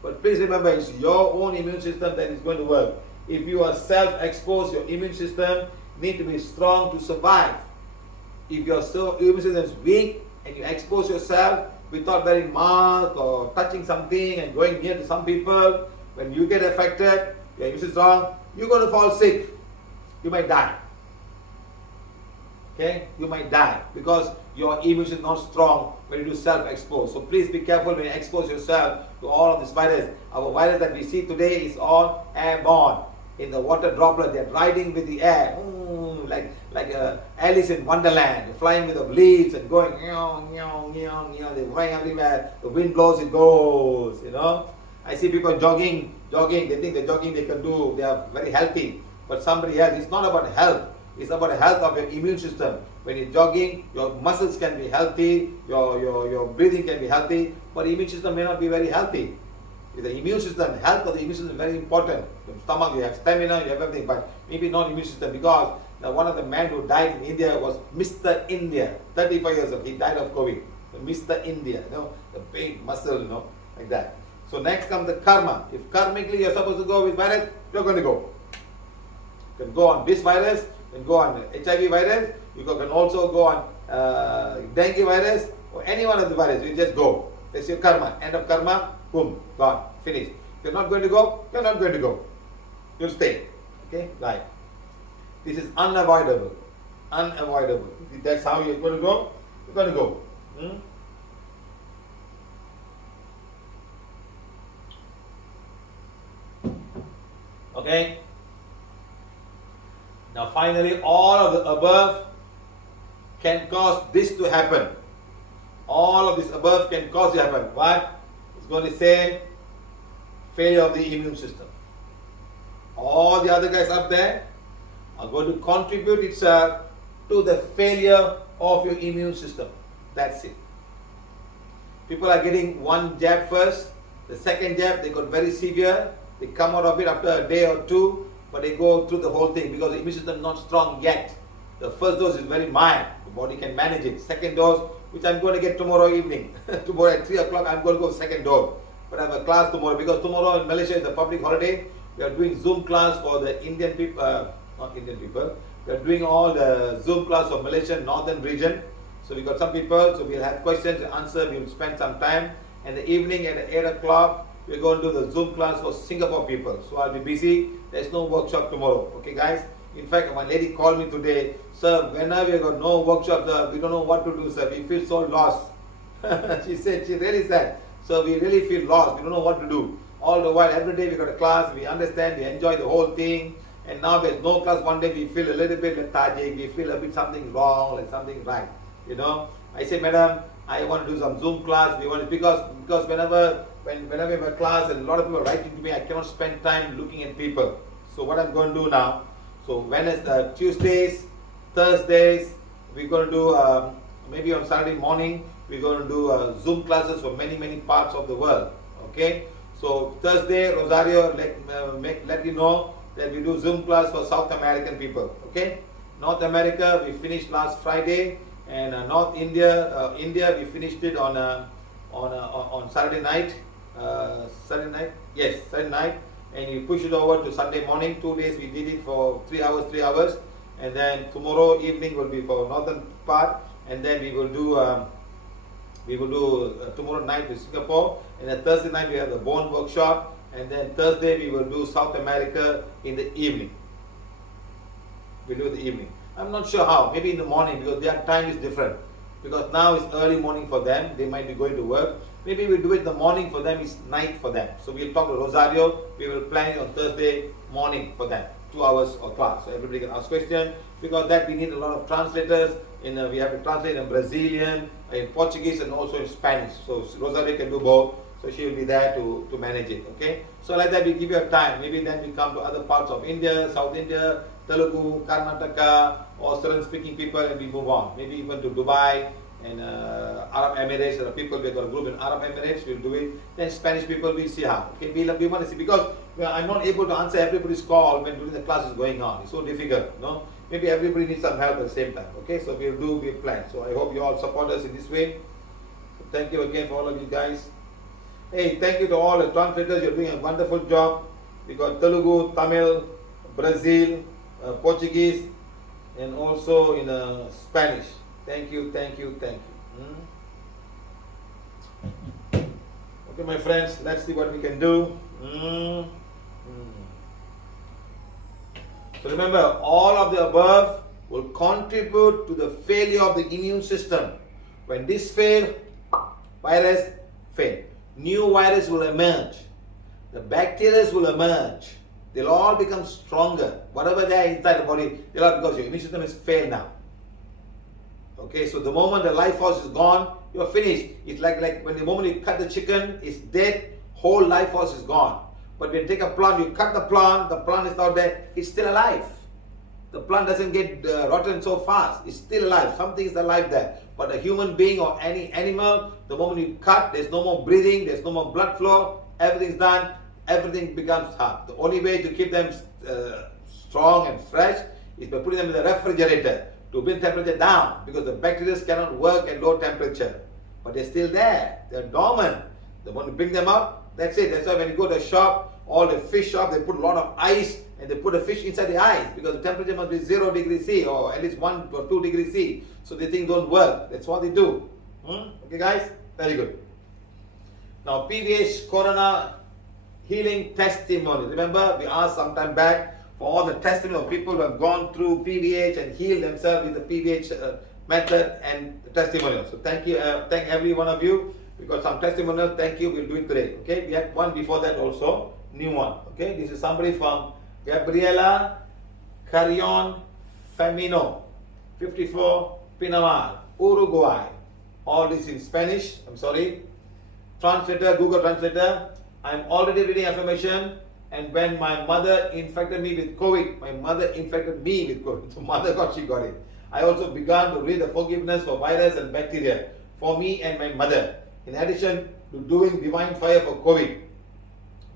But please remember, it's your own immune system that is going to work. If you are self-exposed, your immune system needs to be strong to survive. If your immune system is weak and you expose yourself without wearing mask or touching something and going near to some people, when you get affected, your immune system is strong, you're going to fall sick. You might die. Okay? You might die because your immune system is not strong when you do self-expose. So please be careful when you expose yourself to all of this virus. Our virus that we see today is all airborne. In the water droplet, they're riding with the air. Like Alice in Wonderland, flying with the leaves and going, they're flying everywhere. The wind blows, it goes, you know. I see people jogging, they think the jogging they can do, they are very healthy. But somebody else, it's not about health, it's about the health of your immune system. When you're jogging, your muscles can be healthy, your breathing can be healthy, but the immune system may not be very healthy. The immune system, health of the immune system is very important. The stomach, you have stamina, you have everything, but maybe not immune system, because one of the men who died in India was Mr. India, 35 years old, he died of COVID. Mr. India, you know, the big muscle, you know, like that. So next comes the karma. If karmically you're supposed to go with virus, you're going to go. You can go on this virus, you can go on HIV virus, you can also go on dengue virus, or any one of the virus, you just go. That's your karma. End of karma, boom, gone, finished. If you're not going to go, you're not going to go. You'll stay. Okay? Right. This is unavoidable. Unavoidable. If that's how you're going to go, you're going to go. Okay? Now finally, all of the above can cause this to happen. All of this above can cause it to happen. What? It's going to say failure of the immune system. All the other guys up there are going to contribute itself to the failure of your immune system. That's it. People are getting one jab first, the second jab they got very severe, they come out of it after a day or two, but they go through the whole thing because the immune system is not strong yet. The first dose is very mild, the body can manage it. Second dose, which I'm going to get tomorrow evening. Tomorrow at 3 o'clock I'm going to go second dose. But I have a class tomorrow because tomorrow in Malaysia is a public holiday. We are doing Zoom class for the Indian people, not Indian people. We are doing all the Zoom class for Malaysian northern region. So we got some people, so we'll have questions to answer, we'll spend some time. And the evening at 8 o'clock, we're going to do the Zoom class for Singapore people. So I'll be busy. There's no workshop tomorrow. Okay guys? In fact, one lady called me today, sir, whenever we got no workshop, sir, we don't know what to do, sir. We feel so lost. She said, she really said, so we really feel lost. We don't know what to do. All the while, every day we got a class, we understand, we enjoy the whole thing. And now there's no class, one day we feel a little bit lethargic, we feel a bit something wrong, like something right. You know, I say, madam, I want to do some Zoom class. We want to, because whenever we have a class and a lot of people are writing to me, I cannot spend time looking at people. So what I'm going to do now, so Wednesday, Tuesdays, Thursdays, we're going to do, maybe on Saturday morning, we're going to do Zoom classes for many parts of the world. Okay, so Thursday, Rosario, let you know that we do Zoom class for South American people. Okay, North America we finished last Friday, and North India, we finished it on Saturday night. Saturday night, and you push it over to Sunday morning. 2 days we did it for 3 hours, and then tomorrow evening will be for northern part, and then we will do tomorrow night with Singapore, and then Thursday night we have the bone workshop, and then Thursday we will do South America in the evening. We do the evening. I'm not sure how, maybe in the morning, because their time is different. Because now it's early morning for them, they might be going to work. Maybe we do it in the morning for them, it's night for them. So we'll talk to Rosario, we will plan it on Thursday morning for them. 2 hours of class. So everybody can ask questions. Because that we need a lot of translators. We have to translate in Brazilian, in Portuguese, and also in Spanish. So Rosario can do both. So she will be there to manage it. Okay. So like that we give you a time. Maybe then we come to other parts of India, South India, Telugu, Karnataka, Australian speaking people, and we move on. Maybe even to Dubai and Arab Emirates. There are people, we've got a group in Arab Emirates, we'll do it. Then Spanish people, we'll see how. Okay, we want to see, because I'm not able to answer everybody's call when during the class is going on. It's so difficult, no? Maybe everybody needs some help at the same time. Okay, so we'll plan. So I hope you all support us in this way. So thank you again for all of you guys. Hey, thank you to all the translators. You're doing a wonderful job. We got Telugu, Tamil, Brazil, Portuguese, and also in Spanish. Thank you. Okay, my friends, let's see what we can do. So remember, all of the above will contribute to the failure of the immune system. When this fails, virus fail. New virus will emerge. The bacteria will emerge. They'll all become stronger. Whatever they are inside the body, they'll all, because your immune system is failed now. Okay, so the moment the life force is gone, you're finished. It's like when the moment you cut the chicken, it's dead, whole life force is gone. But when you take a plant, you cut the plant is not there, it's still alive. The plant doesn't get rotten so fast, it's still alive, something is alive there. But a human being or any animal, the moment you cut, there's no more breathing, there's no more blood flow, everything's done, everything becomes hard. The only way to keep them strong and fresh is by putting them in the refrigerator to bring temperature down, because the bacteria cannot work at low temperature. But they're still there, they're dormant. They want to bring them up, that's it. That's why when you go to a shop, all the fish shop, they put a lot of ice and they put the fish inside the ice, because the temperature must be 0 degrees C or at least 1 or 2 degrees C. So the things don't work. That's what they do. Okay guys? Very good. Now PVH Corona healing testimony. Remember we asked some time back for all the testimony of people who have gone through PVH and healed themselves with the PVH method and testimonial. So thank you, thank every one of you. We got some testimonials. Thank you. We'll do it today. Okay. We had one before that also. New one. Okay. This is somebody from Gabriela Carrion Femino, 54, Pinamar, Uruguay. All this in Spanish. I'm sorry. Translator, Google Translator. I'm already reading affirmation. And when my mother infected me with COVID, So mother she got it. I also began to read the forgiveness for virus and bacteria for me and my mother. In addition to doing divine fire for COVID.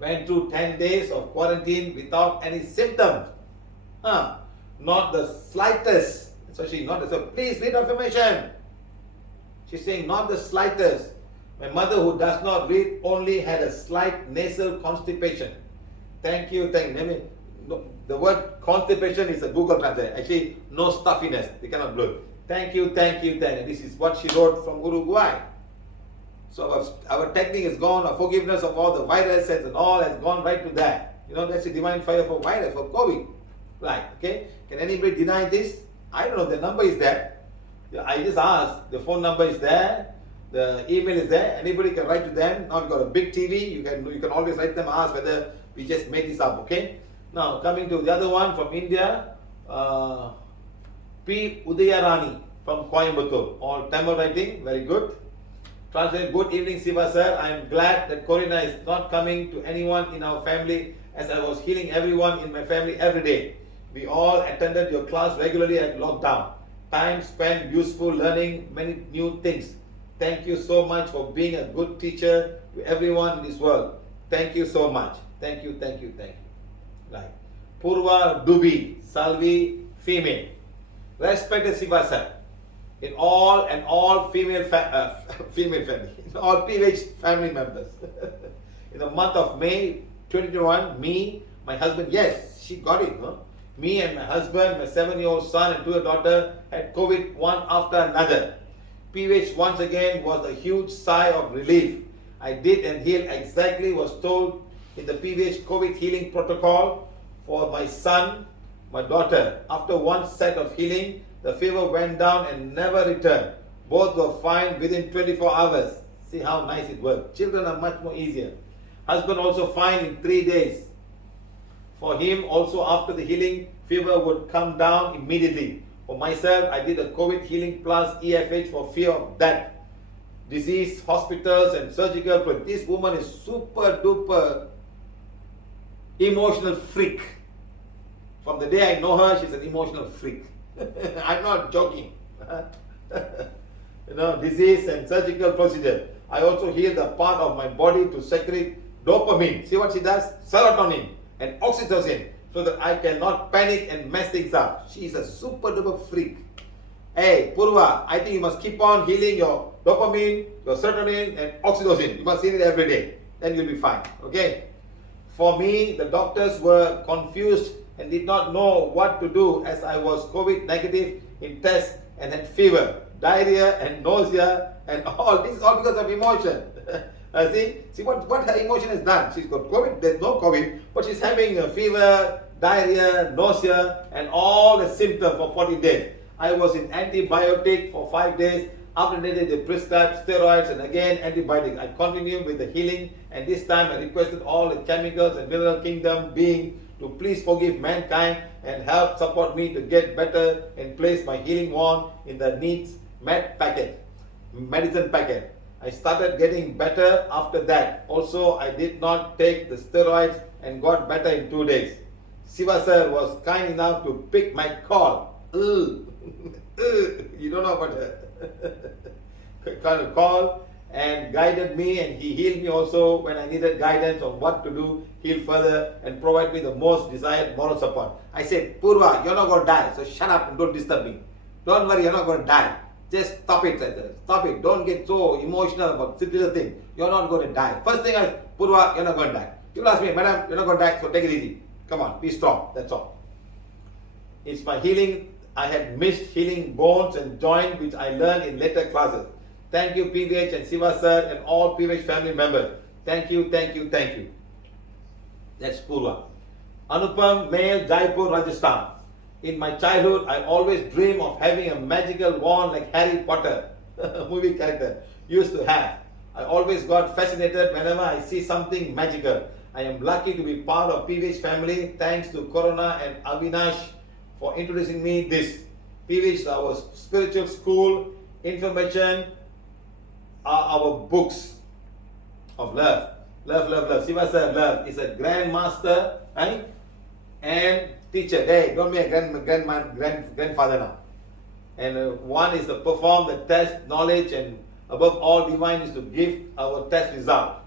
Went through 10 days of quarantine without any symptoms. Not the slightest. So she's not, so please read affirmation. She's saying not the slightest. My mother, who does not read, only had a slight nasal constipation. Thank you. No, the word constipation is a Google Translate. Actually, no stuffiness. They cannot blow. Thank you. This is what she wrote from Uruguay. So our technique is gone, our forgiveness of all the viruses and all has gone right to that. That's a divine fire for virus, for COVID. Right, okay? Can anybody deny this? I don't know, the number is there. I just asked, the phone number is there, the email is there, anybody can write to them. Now we've got a big TV, you can always write them, ask whether we just made this up, okay? Now coming to the other one from India, P. Udayarani from Coimbatore. All Tamil writing, very good. Translate, good evening Siva sir, I am glad that Corona is not coming to anyone in our family, as I was healing everyone in my family every day. We all attended your class regularly at lockdown. Time spent useful learning many new things. Thank you so much for being a good teacher to everyone in this world. Thank you so much. Thank you. Right. Purva Dubi, Salvi, female. Respected Siva sir, in all female family, in all PVH family members. In the month of May 2021, me, my husband, yes, she got it, no? Me and my husband, my 7-year-old son and 2-year-old daughter had COVID one after another. PVH once again was a huge sigh of relief. I did and healed exactly was told in the PVH COVID healing protocol for my son, my daughter. After one set of healing, the fever went down and never returned. Both were fine within 24 hours. See how nice it worked. Children are much more easier. Husband also fine in 3 days. For him also after the healing, fever would come down immediately. For myself, I did a COVID healing plus EFH for fear of death, disease, hospitals and surgical. But this woman is super duper emotional freak. From the day I know her, she's an emotional freak. I'm not joking. Disease and surgical procedure. I also heal the part of my body to secrete dopamine. See what she does? Serotonin and oxytocin, so that I cannot panic and mess things up. She is a super duper freak. Hey, Purva, I think you must keep on healing your dopamine, your serotonin and oxytocin. You must heal it every day. Then you'll be fine. Okay? For me, the doctors were confused and did not know what to do as I was COVID negative in tests and had fever, diarrhea and nausea and all. This is all because of emotion. See what her emotion has done. She's got COVID, there's no COVID, but she's having a fever, diarrhea, nausea and all the symptoms for 40 days. I was in antibiotic for 5 days. After that, they prescribed steroids and again antibiotics. I continued with the healing, and this time I requested all the chemicals and mineral kingdom being to please forgive mankind and help support me to get better and place my healing wand in the needs medicine packet. I started getting better after that. Also, I did not take the steroids and got better in 2 days. Siva sir was kind enough to pick my call. You don't know about that. Kind of call and guided me, and he healed me also when I needed guidance on what to do, heal further and provide me the most desired moral support. I said, Purva, you're not going to die, so shut up and don't disturb me. Don't worry, you're not going to die. Just stop it. Stop it. Don't get so emotional about little thing. You're not going to die. First thing is, Purva, you're not going to die. People ask me, Madam, you're not going to die, so take it easy. Come on, be strong. That's all. It's my healing. I had missed healing bones and joints, which I learned in later classes. Thank you, PVH and Siva sir and all PVH family members. Thank you. That's Purva. Anupam, male, Jaipur, Rajasthan. In my childhood, I always dreamed of having a magical wand like Harry Potter, movie character, used to have. I always got fascinated whenever I see something magical. I am lucky to be part of PVH family. Thanks to Corona and Avinash for introducing me this. PVH is our spiritual school. Information are our books of love. Love. Siva sir, love is a grandmaster, right? And teacher. Hey, don't be a grandfather now. And one is to perform the test knowledge, and above all divine is to give our test result.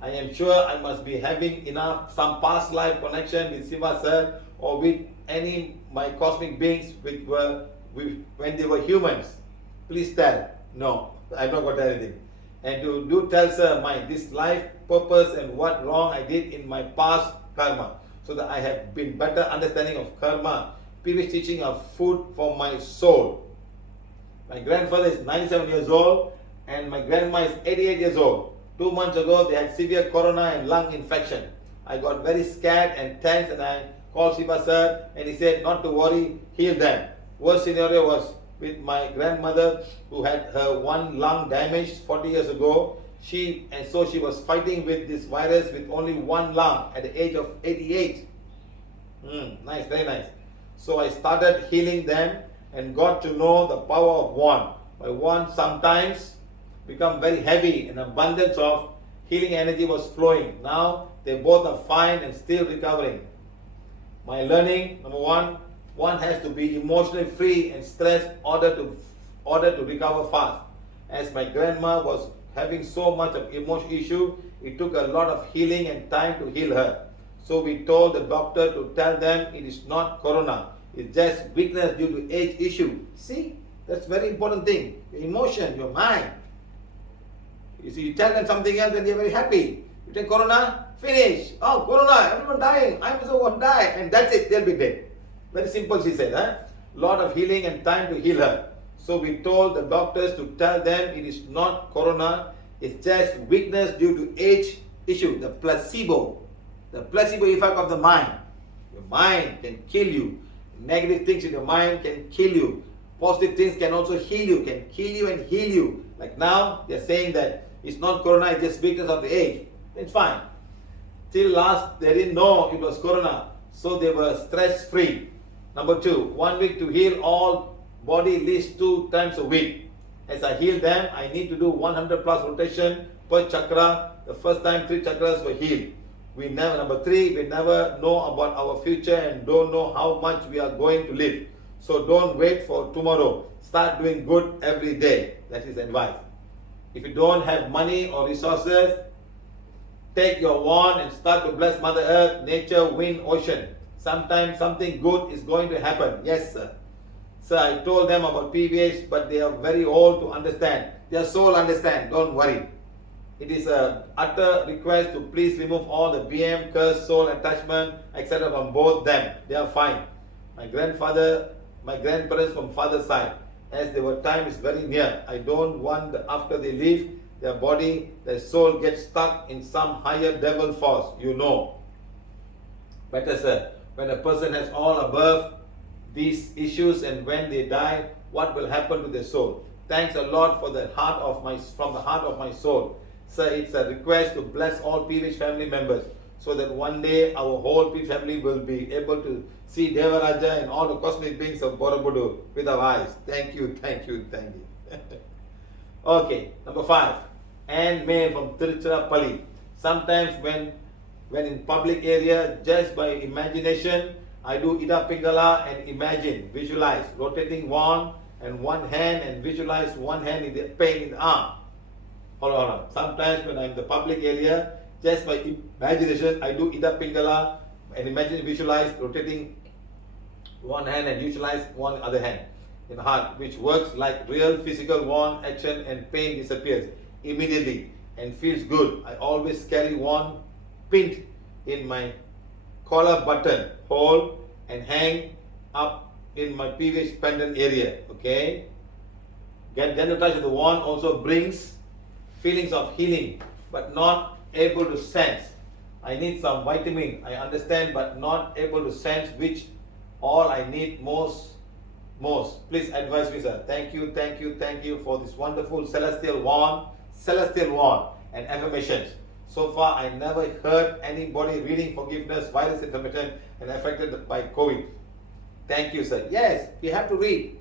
I am sure I must be having some past life connection with Siva sir or with any my cosmic beings when they were humans. Please tell. No, I've not got anything. And to do tell sir this life purpose and what wrong I did in my past karma, so that I have been better understanding of karma. Previous teaching of food for my soul. My grandfather is 97 years old and my grandma is 88 years old. 2 months ago they had severe corona and lung infection. I got very scared and tense, and I called Siva sir and he said not to worry, heal them. Worst scenario was with my grandmother who had her one lung damaged 40 years ago. She was fighting with this virus with only one lung at the age of 88. Nice, very nice. So I started healing them and got to know the power of wand. My wand sometimes become very heavy, and abundance of healing energy was flowing. Now they both are fine and still recovering. My learning, number one has to be emotionally free and stressed in order to recover fast. As my grandma was having so much of emotional issue, it took a lot of healing and time to heal her. So we told the doctor to tell them it is not corona. It's just weakness due to age issue. See, that's very important thing. Your emotion, your mind. You see, you tell them something else and they're very happy. You take corona, finish. Oh, corona, everyone dying. I'm also going to die. And that's it, they'll be dead. Very simple, she said. Lot of healing and time to heal her. So we told the doctors to tell them it is not corona. It's just weakness due to age issue. The placebo effect of the mind. Your mind can kill you. Negative things in your mind can kill you. Positive things can also heal you, can kill you and heal you. Like now, they're saying that it's not corona, it's just weakness of the age. It's fine. Till last, they didn't know it was corona, so they were stress free. Number 2, 1 week to heal all body, at least 2 times a week. As I heal them, I need to do 100 plus rotation per chakra. The first time 3 chakras were healed. Number 3, we never know about our future and don't know how much we are going to live. So don't wait for tomorrow. Start doing good every day. That is advice. If you don't have money or resources, take your wand and start to bless Mother Earth, nature, wind, ocean. Sometimes something good is going to happen. Yes, sir. Sir, I told them about PVH, but they are very old to understand. Their soul understand. Don't worry. It is a utter request to please remove all the BM, curse, soul attachment, etc. from both them. They are fine. My grandparents from father's side, as their time is very near. I don't want after they leave, their body, their soul gets stuck in some higher devil force. You know. Better, sir. When a person has all above these issues and when they die, what will happen to their soul? Thanks a lot for the heart of from the heart of my soul. Sir, it's a request to bless all PVH family members so that one day our whole PVH family will be able to see Devaraja and all the cosmic beings of Borobudur with our eyes. Thank you, thank you, thank you. Okay, number 5. And May from Tiruchirappalli. Sometimes when in public area, just by imagination, I do Ida Pingala and imagine, visualize, rotating wand and one hand and visualize one hand in the pain in the arm. Hold on. Sometimes when I'm in the public area, just by imagination, I do Ida Pingala and imagine, visualize, rotating one hand and visualize one other hand in the heart, which works like real physical wand action and pain disappears immediately and feels good. I always carry wand pinned in my collar button hole and hang up in my PVH pendant area. Okay. Then the touch of the wand also brings feelings of healing, but not able to sense. I need some vitamin. I understand, but not able to sense which all I need most. Please advise me, sir. Thank you for this wonderful celestial wand and affirmations. So far, I never heard anybody reading forgiveness, virus information, and affected by COVID. Thank you, sir. Yes, we have to read.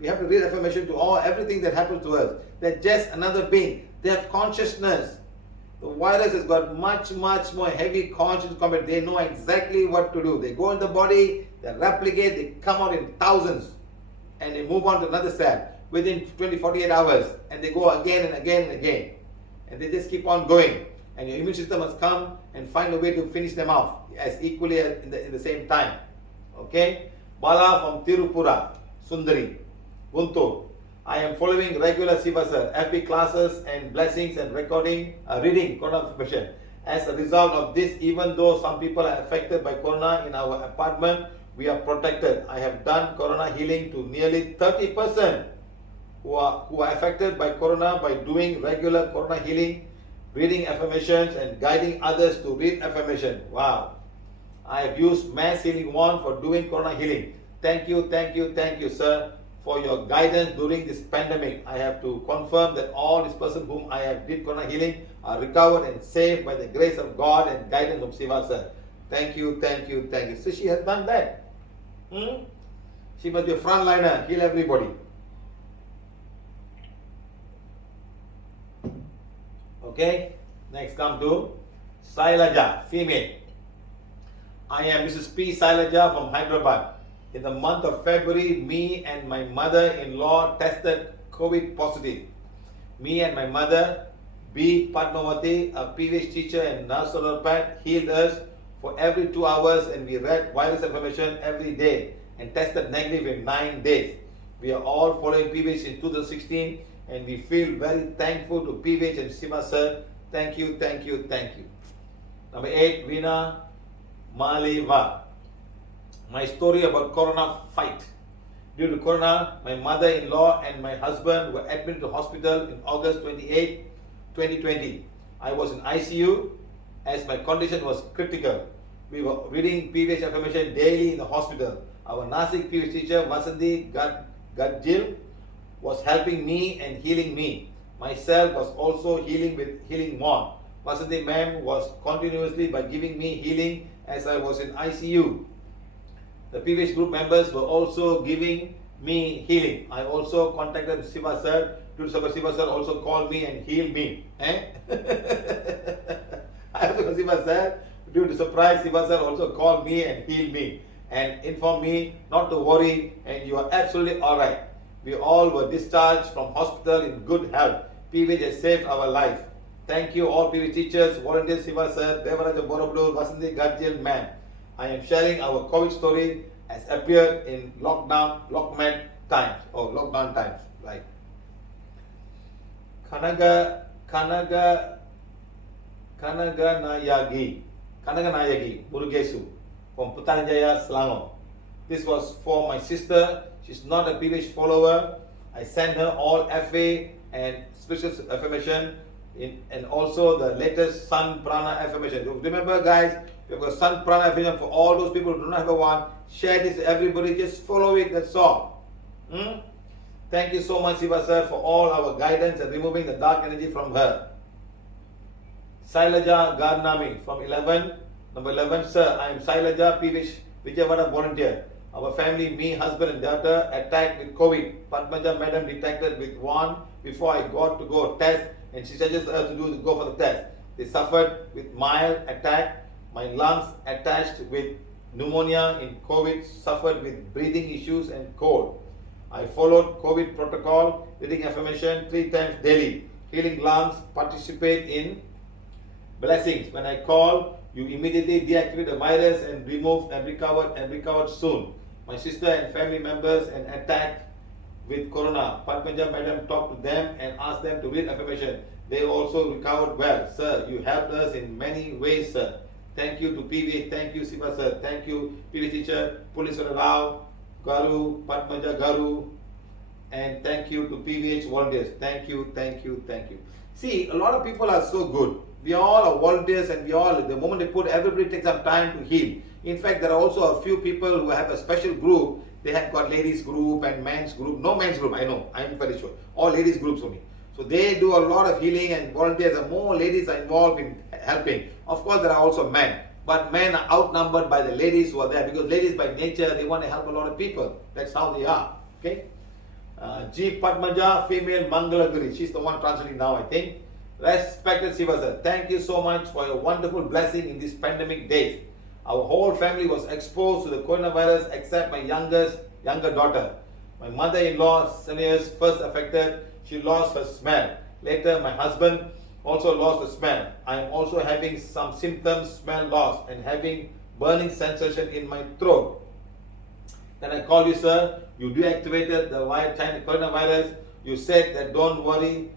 We have to read affirmation to everything that happens to us. They're just another being. They have consciousness. The virus has got much more heavy conscious component. They know exactly what to do. They go in the body, they replicate, they come out in thousands, and they move on to another cell within 48 hours, and they go again and again and again. And they just keep on going. And your immune system must come and find a way to finish them off as equally as in the same time. Okay? Bala from Tirupura, Sundari, Guntur. I am following regular Siva sir, FB classes and blessings and reading Corona information. As a result of this, even though some people are affected by Corona in our apartment, we are protected. I have done Corona healing to nearly 30% who are affected by Corona by doing regular Corona healing, reading affirmations and guiding others to read affirmation. Wow. I have used mass healing wand for doing Corona healing. Thank you, sir, for your guidance during this pandemic. I have to confirm that all these persons whom I have did Corona healing are recovered and saved by the grace of God and guidance of Siva sir. Thank you. So she has done that. She must be a frontliner, heal everybody. Okay, next come to Sailaja, female. I am Mrs. P. Sailaja from Hyderabad. In the month of February, me and my mother-in-law tested COVID positive. Me and my mother, B. Padmavati, a PVH teacher and naturopath, healed us for every 2 hours, and we read virus information every day and tested negative in 9 days. We are all following PVH in 2016, and we feel very thankful to PVH and Siva sir. Thank you. Number 8, Veena Maliva. My story about Corona fight. Due to Corona, my mother-in-law and my husband were admitted to hospital in August 28, 2020. I was in ICU as my condition was critical. We were reading PVH affirmation daily in the hospital. Our Nasik PVH teacher, Vasanthi Gadjil, was helping me and healing me. Myself was also healing with healing wand. Vasanthi ma'am was continuously by giving me healing as I was in ICU. The PVH group members were also giving me healing. I also contacted Siva sir. Siva sir also called me and healed me. I also Siva sir. Due to surprise, Siva sir also called me and healed me and informed me not to worry and you are absolutely alright. We all were discharged from hospital in good health. PVH has saved our life. Thank you all PVH teachers, volunteers, Siva sir, Devaraja Borobudur, Vasanthi Garjian ma'am. I am sharing our COVID story as appeared in lockdown times. Like Kanaganayagi Murugesu from Putanjaya, Selangor. This was for my sister. She's not a PVH follower. I sent her all FA and special affirmation and also the latest Sun Prana affirmation. Remember guys, we have got Sun Prana affirmation for all those people who do not have a one. Share this to everybody, just follow it, that's all. Thank you so much Siva sir for all our guidance and removing the dark energy from her. Sailaja Garnami from number 11, sir, I am Sailaja PVH Vijayawada volunteer. Our family, me, husband and daughter attacked with COVID. Padmaja madam detected with one before I got to go test and she suggested us to go for the test. They suffered with mild attack. My lungs attached with pneumonia in COVID, suffered with breathing issues and cold. I followed COVID protocol, reading affirmation 3 times daily. Healing lungs, participate in blessings. When I call, you immediately deactivate the virus and recovered soon. My sister and family members and attacked with corona. Padmaja madam talked to them and asked them to read affirmation. They also recovered well. Sir, you helped us in many ways, sir. Thank you to PVH. Thank you, Siva sir. Thank you, PVH teacher, Puliswara Rao, Garu, Padmaja Garu, and thank you to PVH volunteers. Thank you. See, a lot of people are so good. We all are volunteers and we all, the moment they put, everybody takes some time to heal. In fact, there are also a few people who have a special group. They have got ladies group and men's group. No men's group, I know, I'm very sure. All ladies groups only. So they do a lot of healing and volunteers, and more ladies are involved in helping. Of course, there are also men. But men are outnumbered by the ladies who are there because ladies by nature, they want to help a lot of people. That's how they are. Okay. G. Padmaja, female Mangalagiri. She's the one translating now, I think. Respected Siva sir, thank you so much for your wonderful blessing in these pandemic days. Our whole family was exposed to the coronavirus except my younger daughter. My mother-in-law, Senior's first affected. She lost her smell. Later, my husband also lost the smell. I am also having some symptoms, smell loss, and having burning sensation in my throat. Then I called you, sir. You deactivated the coronavirus. You said that don't worry,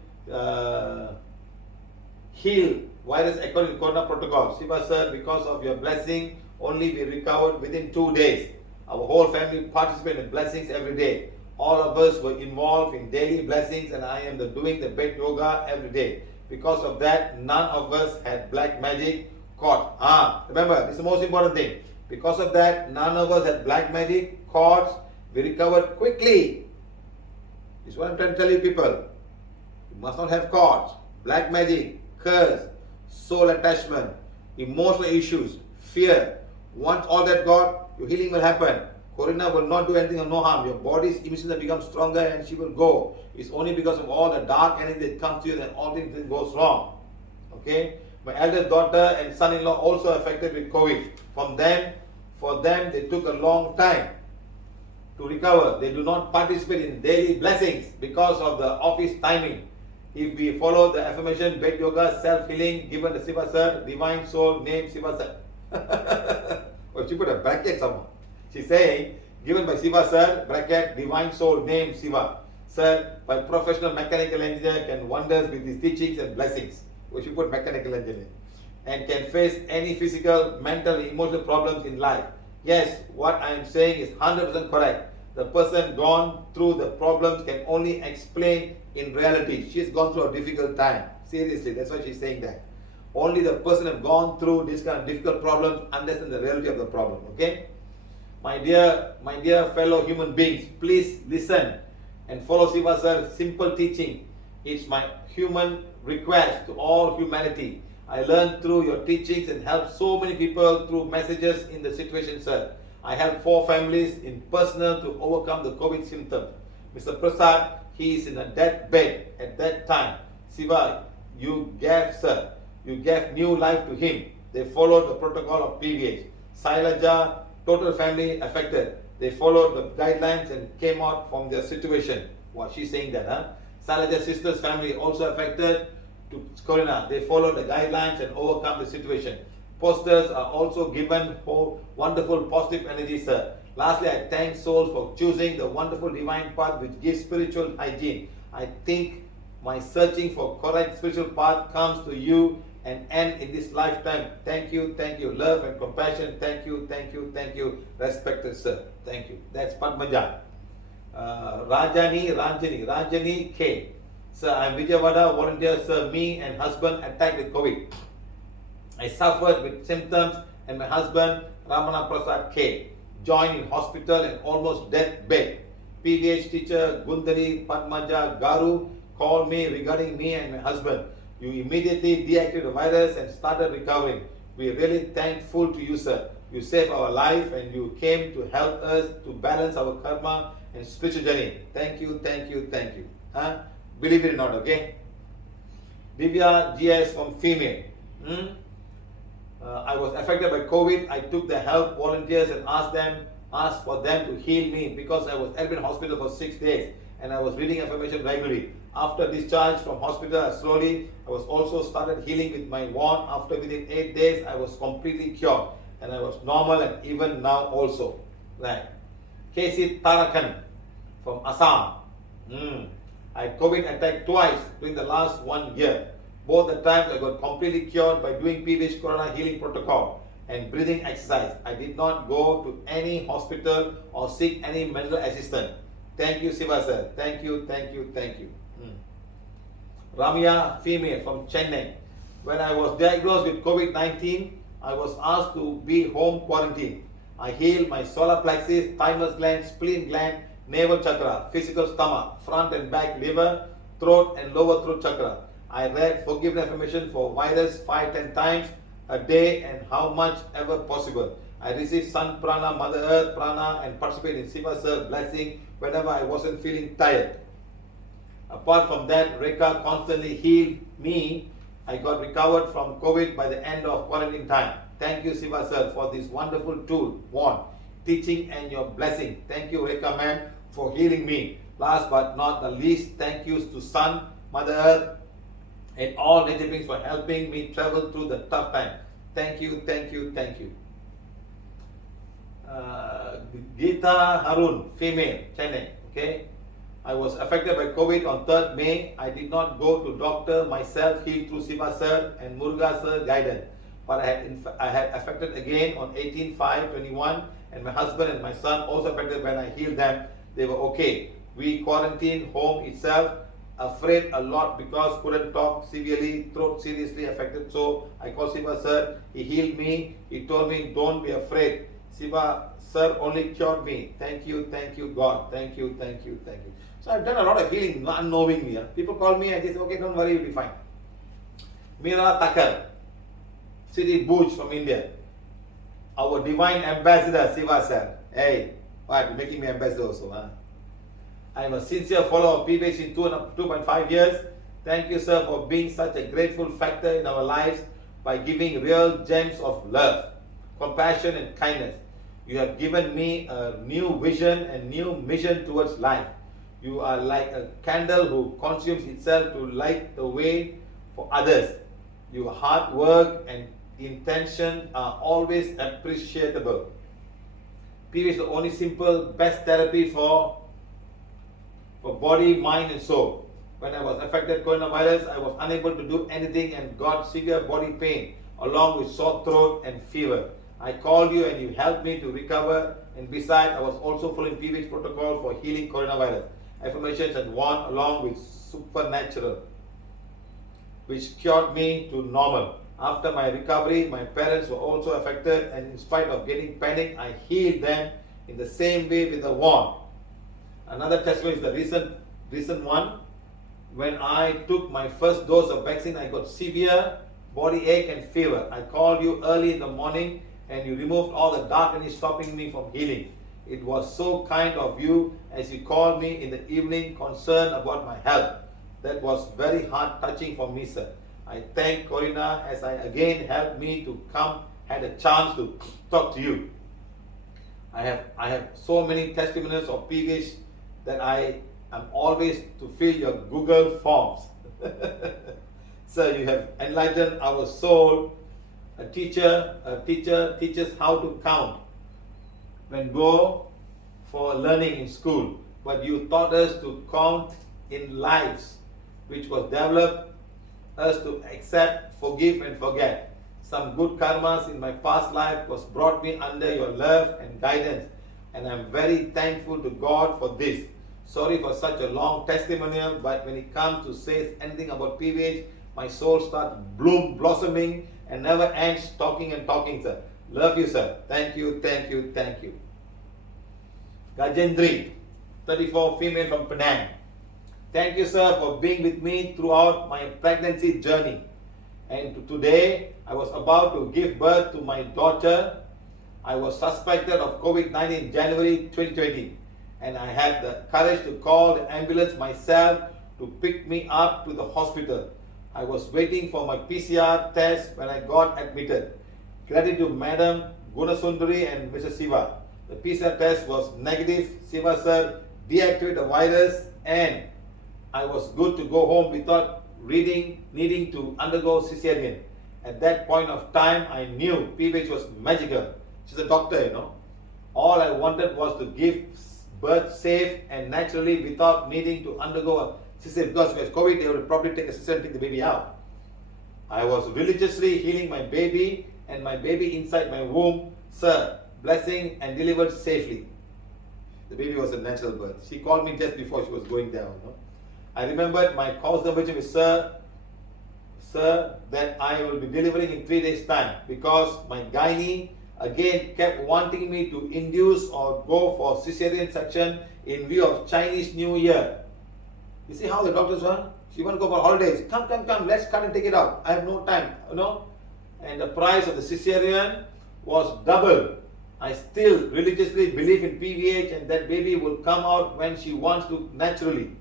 heal virus according to corona protocol. Siva sir, because of your blessing, only we recovered within 2 days. Our whole family participated in blessings every day. All of us were involved in daily blessings and I am doing the bed yoga every day. Because of that, none of us had black magic caught. Remember, this is the most important thing. Because of that, none of us had black magic caught. We recovered quickly. This is what I'm trying to tell you people. You must not have caught black magic, curse, soul attachment, emotional issues, fear. Once all that gone, your healing will happen. Corona will not do anything of no harm. Your body's immune system becomes stronger and she will go. It's only because of all the dark energy that comes to you that all things goes wrong. Okay? My eldest daughter and son-in-law also affected with COVID. For them, they took a long time to recover. They do not participate in daily blessings because of the office timing. If we follow the affirmation, bed yoga, self-healing, given the Siva sir, divine soul, name Siva sir. Or she put a bracket somewhere. She's saying, given by Siva sir, bracket, divine soul, name Siva. Sir, by professional mechanical engineer can wonders with his teachings and blessings. Or she put mechanical engineer. And can face any physical, mental, emotional problems in life. Yes, what I am saying is 100% correct. The person gone through the problems can only explain in reality. She's gone through a difficult time. Seriously, that's why she's saying that. Only the person have gone through this kind of difficult problems understand the reality of the problem. Okay? My dear fellow human beings, please listen and follow Siva sir's simple teaching. It's my human request to all humanity. I learned through your teachings and helped so many people through messages in the situation, sir. I helped 4 families in personal to overcome the COVID symptoms. Mr. Prasad, he is in a deathbed at that time. Siva, you gave new life to him. They followed the protocol of PVH. Sailaja, total family affected. They followed the guidelines and came out from their situation. What she's saying that, huh? Sailaja's sister's family also affected to corona. They followed the guidelines and overcome the situation. Posters are also given for wonderful positive energy, sir. Lastly, I thank souls for choosing the wonderful divine path which gives spiritual hygiene. I think my searching for correct spiritual path comes to you and end in this lifetime. Thank you, love and compassion. Thank you, respected sir. Thank you. That's Padmaja. Ranjani K. Sir, I'm Vijayawada volunteer, sir. Me and husband attacked with COVID. I suffered with symptoms and my husband, Ramana Prasad K, joined in hospital and almost deathbed. PVH teacher Gundari Padmaja Garu called me regarding me and my husband. You immediately deactivated the virus and started recovering. We are really thankful to you, sir. You saved our life and you came to help us to balance our karma and spiritual journey. Thank you. Believe it or not, okay? Divya GS from female. I was affected by COVID. I took the help volunteers and asked for them to heal me because I was admitted in hospital for 6 days and I was reading affirmation regularly. After discharge from hospital, I was also started healing with my wand. After within 8 days, I was completely cured and I was normal and even now also. Right. Casey Tarakan from Assam. I had COVID attack twice during the last 1 year. Both the times I got completely cured by doing PVH Corona healing protocol and breathing exercise. I did not go to any hospital or seek any medical assistance. Thank you, Siva sir. Thank you. Ramya, female from Chennai. When I was diagnosed with COVID-19, I was asked to be home quarantine. I healed my solar plexus, thymus gland, spleen gland, navel chakra, physical stomach, front and back liver, throat and lower throat chakra. I read forgiveness affirmation for virus 5-10 times a day and how much ever possible. I received Sun Prana, Mother Earth Prana and participated in Siva Sir blessing whenever I wasn't feeling tired. Apart from that, Rekha constantly healed me. I got recovered from COVID by the end of quarantine time. Thank you, Siva Sir, for this wonderful tool, wand, teaching and your blessing. Thank you, Rekha ma'am, for healing me. Last but not the least, thank yous to Sun, Mother Earth, and all nature beings for helping me travel through the tough time. Thank you. Geeta Harun, female, Chennai. Okay. I was affected by COVID on 3rd May. I did not go to doctor myself, healed through Siva Sir and Muruga Sir guidance. But I had affected again on 18/5/21 and my husband and my son also affected when I healed them. They were okay. We quarantined home itself, afraid a lot because couldn't talk severely, throat seriously affected. So I called Siva Sir. He healed me. He told me, don't be afraid. Siva Sir only cured me. Thank you, God. Thank you. So I've done a lot of healing unknowingly. People call me and they say, okay, don't worry, you'll be fine. Meera Thakkar, City Bhuj from India. Our divine ambassador, Siva Sir. Hey, what, you're making me ambassador also, huh? I am a sincere follower of PVH in 2.5 years. Thank you, sir, for being such a grateful factor in our lives by giving real gems of love, compassion, and kindness. You have given me a new vision and new mission towards life. You are like a candle who consumes itself to light the way for others. Your hard work and intention are always appreciable. PVH is the only simple, best therapy for body, mind and soul. When I was affected coronavirus, I was unable to do anything and got severe body pain along with sore throat and fever. I called you and you helped me to recover, and besides, I was also following PVH protocol for healing coronavirus. Affirmations and wand along with supernatural, which cured me to normal. After my recovery, my parents were also affected, and in spite of getting panic, I healed them in the same way with the wand. Another testimony is the recent one. When I took my first dose of vaccine, I got severe body ache and fever. I called you early in the morning and you removed all the darkness stopping me from healing. It was so kind of you as you called me in the evening concerned about my health. That was very heart touching for me, sir. I thank Corina as I again helped me to come, had a chance to talk to you. I have so many testimonials of PVH that I am always to fill your Google forms. Sir, you have enlightened our soul. A teacher teaches how to count when go for learning in school, but you taught us to count in lives, which was developed us to accept, forgive and forget. Some good karmas in my past life was brought me under your love and guidance, and I'm very thankful to God for this. Sorry for such a long testimonial, but when it comes to say anything about PVH, my soul starts blossoming and never ends talking and talking, sir. Love you, sir. Thank you, thank you, thank you. Gajendri, 34, female from Penang. Thank you, sir, for being with me throughout my pregnancy journey. And today, I was about to give birth to my daughter. I was suspected of COVID-19 in January 2020. And I had the courage to call the ambulance myself to pick me up to the hospital. I was waiting for my PCR test when I got admitted. Credit to Madam Gunasundari and Mr. Siva. The PCR test was negative. Siva sir deactivated the virus and I was good to go home without needing to undergo cesarean. At that point of time, I knew PVH was magical. She's a doctor, you know. All I wanted was to give birth safe and naturally without needing to undergo a cesarean. Because with COVID, they would probably take a cesarean and take the baby out. I was religiously healing my baby and my baby inside my womb, sir, blessing and delivered safely. The baby was a natural birth. She called me just before she was going down. You know? I remembered my conversation with sir, that I will be delivering in 3 days' time because my gynae again kept wanting me to induce or go for cesarean section in view of Chinese New Year. You see how the doctors were? She want to go for holidays. Come, let's cut and take it out. I have no time, you know. And the price of the cesarean was double. I still religiously believe in PVH and that baby will come out when she wants to naturally.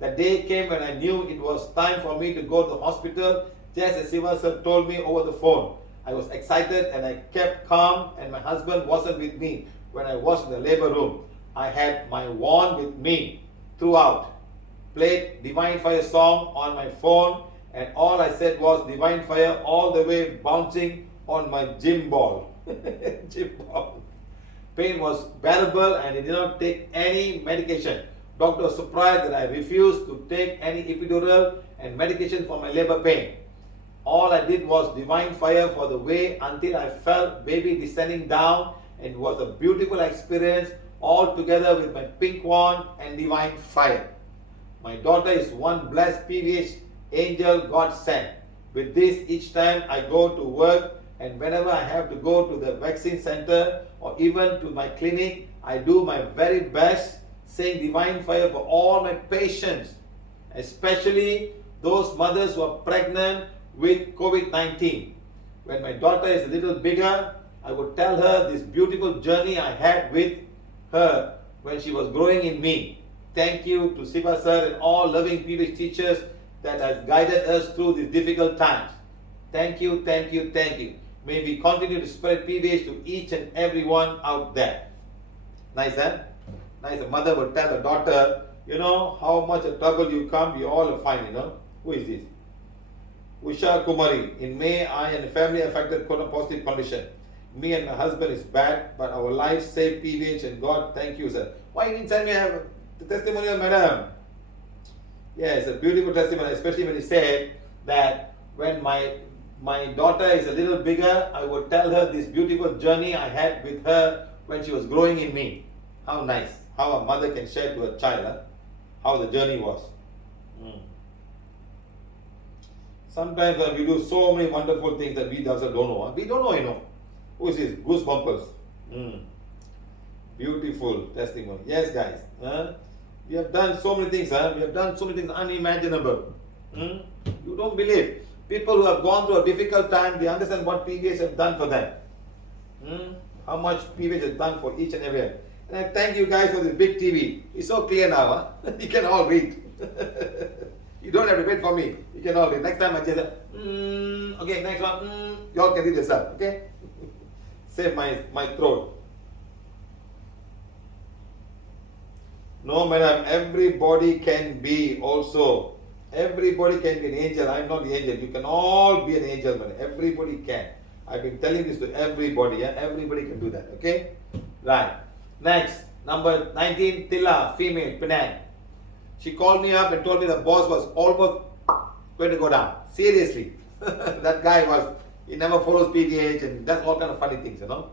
The day came when I knew it was time for me to go to the hospital, just as Siva sir told me over the phone. I was excited and I kept calm and my husband wasn't with me when I was in the labor room. I had my wand with me throughout. Played Divine Fire song on my phone and all I said was Divine Fire all the way bouncing on my gym ball. Gym ball. Pain was bearable and I did not take any medication. Doctor was surprised that I refused to take any epidural and medication for my labor pain. All I did was Divine Fire for the way until I felt baby descending down and it was a beautiful experience all together with my pink wand and Divine Fire. My daughter is one blessed PVH angel God sent. With this, each time I go to work and whenever I have to go to the vaccine center or even to my clinic, I do my very best saying Divine Fire for all my patients, especially those mothers who are pregnant with COVID-19. When my daughter is a little bigger, I would tell her this beautiful journey I had with her when she was growing in me. Thank you to Siva sir and all loving PVH teachers that has guided us through these difficult times. Thank you, thank you, thank you. May we continue to spread PVH to each and everyone out there. Nice, huh? Nice. A mother would tell a daughter, you know, how much of trouble you come, we all are fine, you know. Who is this? Usha Kumari. In May, I and the family affected corona-positive condition. Me and my husband is bad, but our life saved PVH and God, thank you, sir. Why didn't send me the testimonial, madam? Yes, a beautiful testimony, especially when he said that when my daughter is a little bigger, I would tell her this beautiful journey I had with her when she was growing in me. How nice. How a mother can share to a child how the journey was. Sometimes we do so many wonderful things that we ourselves don't know. We don't know, you know. Who is this? Goosebumpers. Beautiful testimony. Yes, guys. We have done so many things. We have done so many things unimaginable. You don't believe. People who have gone through a difficult time, they understand what PVH have done for them. How much PVH has done for each and every one. And I thank you guys for this big TV. It's so clear now. Huh? You can all read. You don't have to wait for me. You can all read. Next time I just okay, next one. You all can read yourself. Okay? Save my throat. No, madam. Everybody can be also. Everybody can be an angel. I'm not the angel. You can all be an angel, madam. Everybody can. I've been telling this to everybody. Yeah? Everybody can do that. Okay? Right. Next, number 19, Tila, female, Penang. She called me up and told me the boss was almost going to go down. Seriously. That guy he never follows PVH and does all kind of funny things, you know.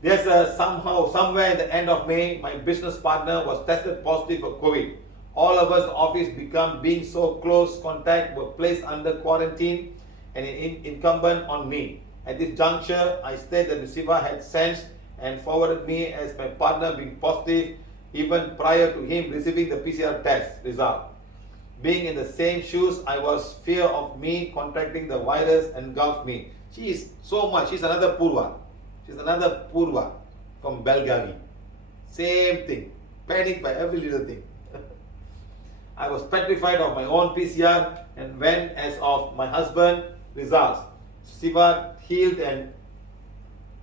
There's somewhere at the end of May, my business partner was tested positive for COVID. All of us in the office being so close contact were placed under quarantine and incumbent on me. At this juncture, I stated that Siva had sensed and forwarded me as my partner being positive even prior to him receiving the PCR test result. Being in the same shoes, I was fear of me contracting the virus engulfed me. She's another Purva. She's another Purva from Belgavi. Same thing. Panic by every little thing. I was petrified of my own PCR and when as of my husband results. Siva healed and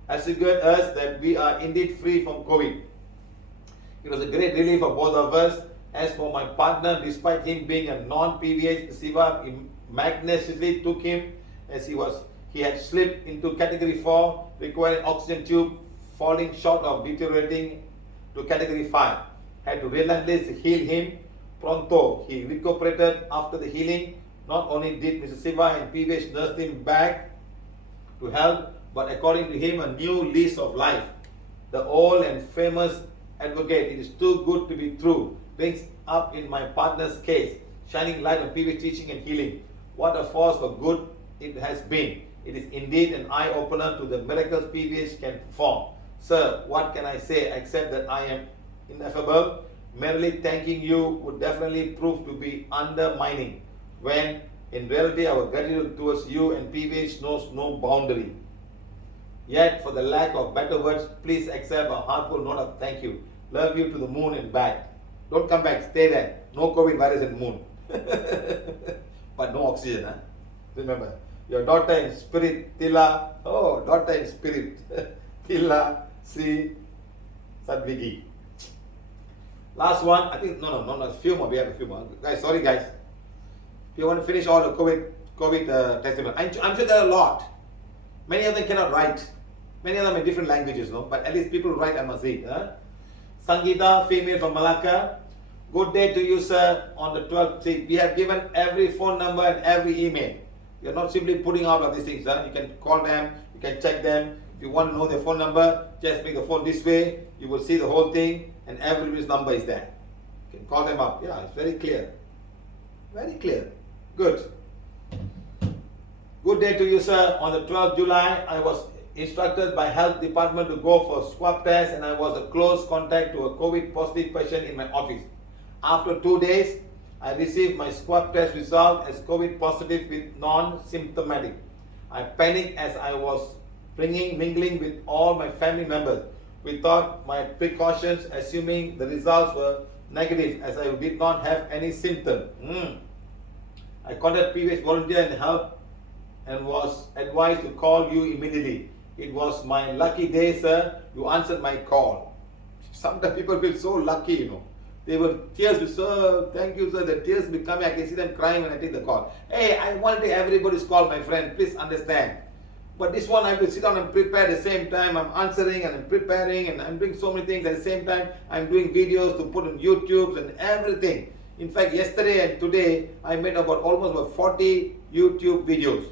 assured us that we are indeed free from COVID. It was a great relief for both of us. As for my partner, despite him being a non-PVH, Siva magnanimously took him as he had slipped into category 4, requiring oxygen tube, falling short of deteriorating to category 5. Had to relentlessly heal him. Pronto, he recuperated after the healing. Not only did Mr. Siva and PVH nurse him back to health, but according to him, a new lease of life. The old and famous advocate, it is too good to be true, brings up in my partner's case, shining light on PVH teaching and healing. What a force for good it has been. It is indeed an eye-opener to the miracles PVH can perform. Sir, what can I say except that I am ineffable? Merely thanking you would definitely prove to be undermining, when in reality our gratitude towards you and PVH knows no boundary. Yet, for the lack of better words, please accept a heartful note of thank you. Love you to the moon and back. Don't come back, stay there. No COVID virus in the moon. But no oxygen, huh? Remember, your daughter in spirit, Tila. Oh, daughter in spirit, Tila Sri Sadvigi. Last one, I think, no, few more, we have a few more. Guys, sorry guys. If you want to finish all the COVID testimony, I'm sure there are a lot. Many of them cannot write. Many of them in different languages, no? But at least people write, I must read. Huh? Sangeeta, female from Malacca. Good day to you, sir. On the 12th, we have given every phone number and every email. We are not simply putting out of these things. Huh? You can call them, you can check them. If you want to know their phone number, just make the phone this way. You will see the whole thing and everybody's number is there. You can call them up. Yeah, it's very clear. Very clear. Good. Good day to you, sir. On the 12th July, I was instructed by health department to go for swab test and I was a close contact to a COVID positive patient in my office. After 2 days, I received my swab test result as COVID positive with non-symptomatic. I panicked as I was mingling with all my family members. Without my precautions, assuming the results were negative as I did not have any symptom. I contacted PVH volunteer and help and was advised to call you immediately. It was my lucky day, sir. You answered my call. Sometimes people feel so lucky, you know. They were tears, sir, thank you, sir. The tears will come. I can see them crying when I take the call. Hey, I want to take everybody's call, my friend. Please understand. But this one I have to sit down and prepare at the same time. I'm answering and I'm preparing and I'm doing so many things at the same time. I'm doing videos to put on YouTube and everything. In fact, yesterday and today, I made almost about 40 YouTube videos.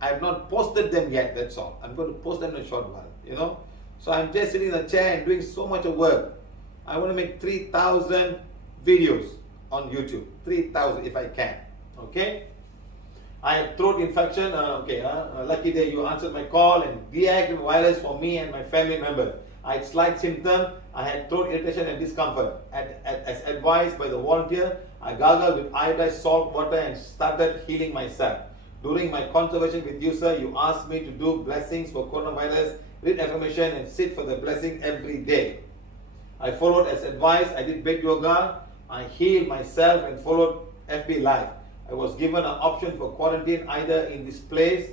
I have not posted them yet, that's all. I'm going to post them in a short while, you know. So I'm just sitting in a chair and doing so much of work. I want to make 3,000 videos on YouTube. 3,000 if I can, okay. I had throat infection, lucky day you answered my call and deactivated virus for me and my family members. I had slight symptom, I had throat irritation and discomfort. As advised by the volunteer, I gargled with iodized salt water and started healing myself. During my conversation with you, sir, you asked me to do blessings for coronavirus, read affirmation, and sit for the blessing every day. I followed as advised. I did bed yoga. I healed myself and followed FB Live. I was given an option for quarantine either in this place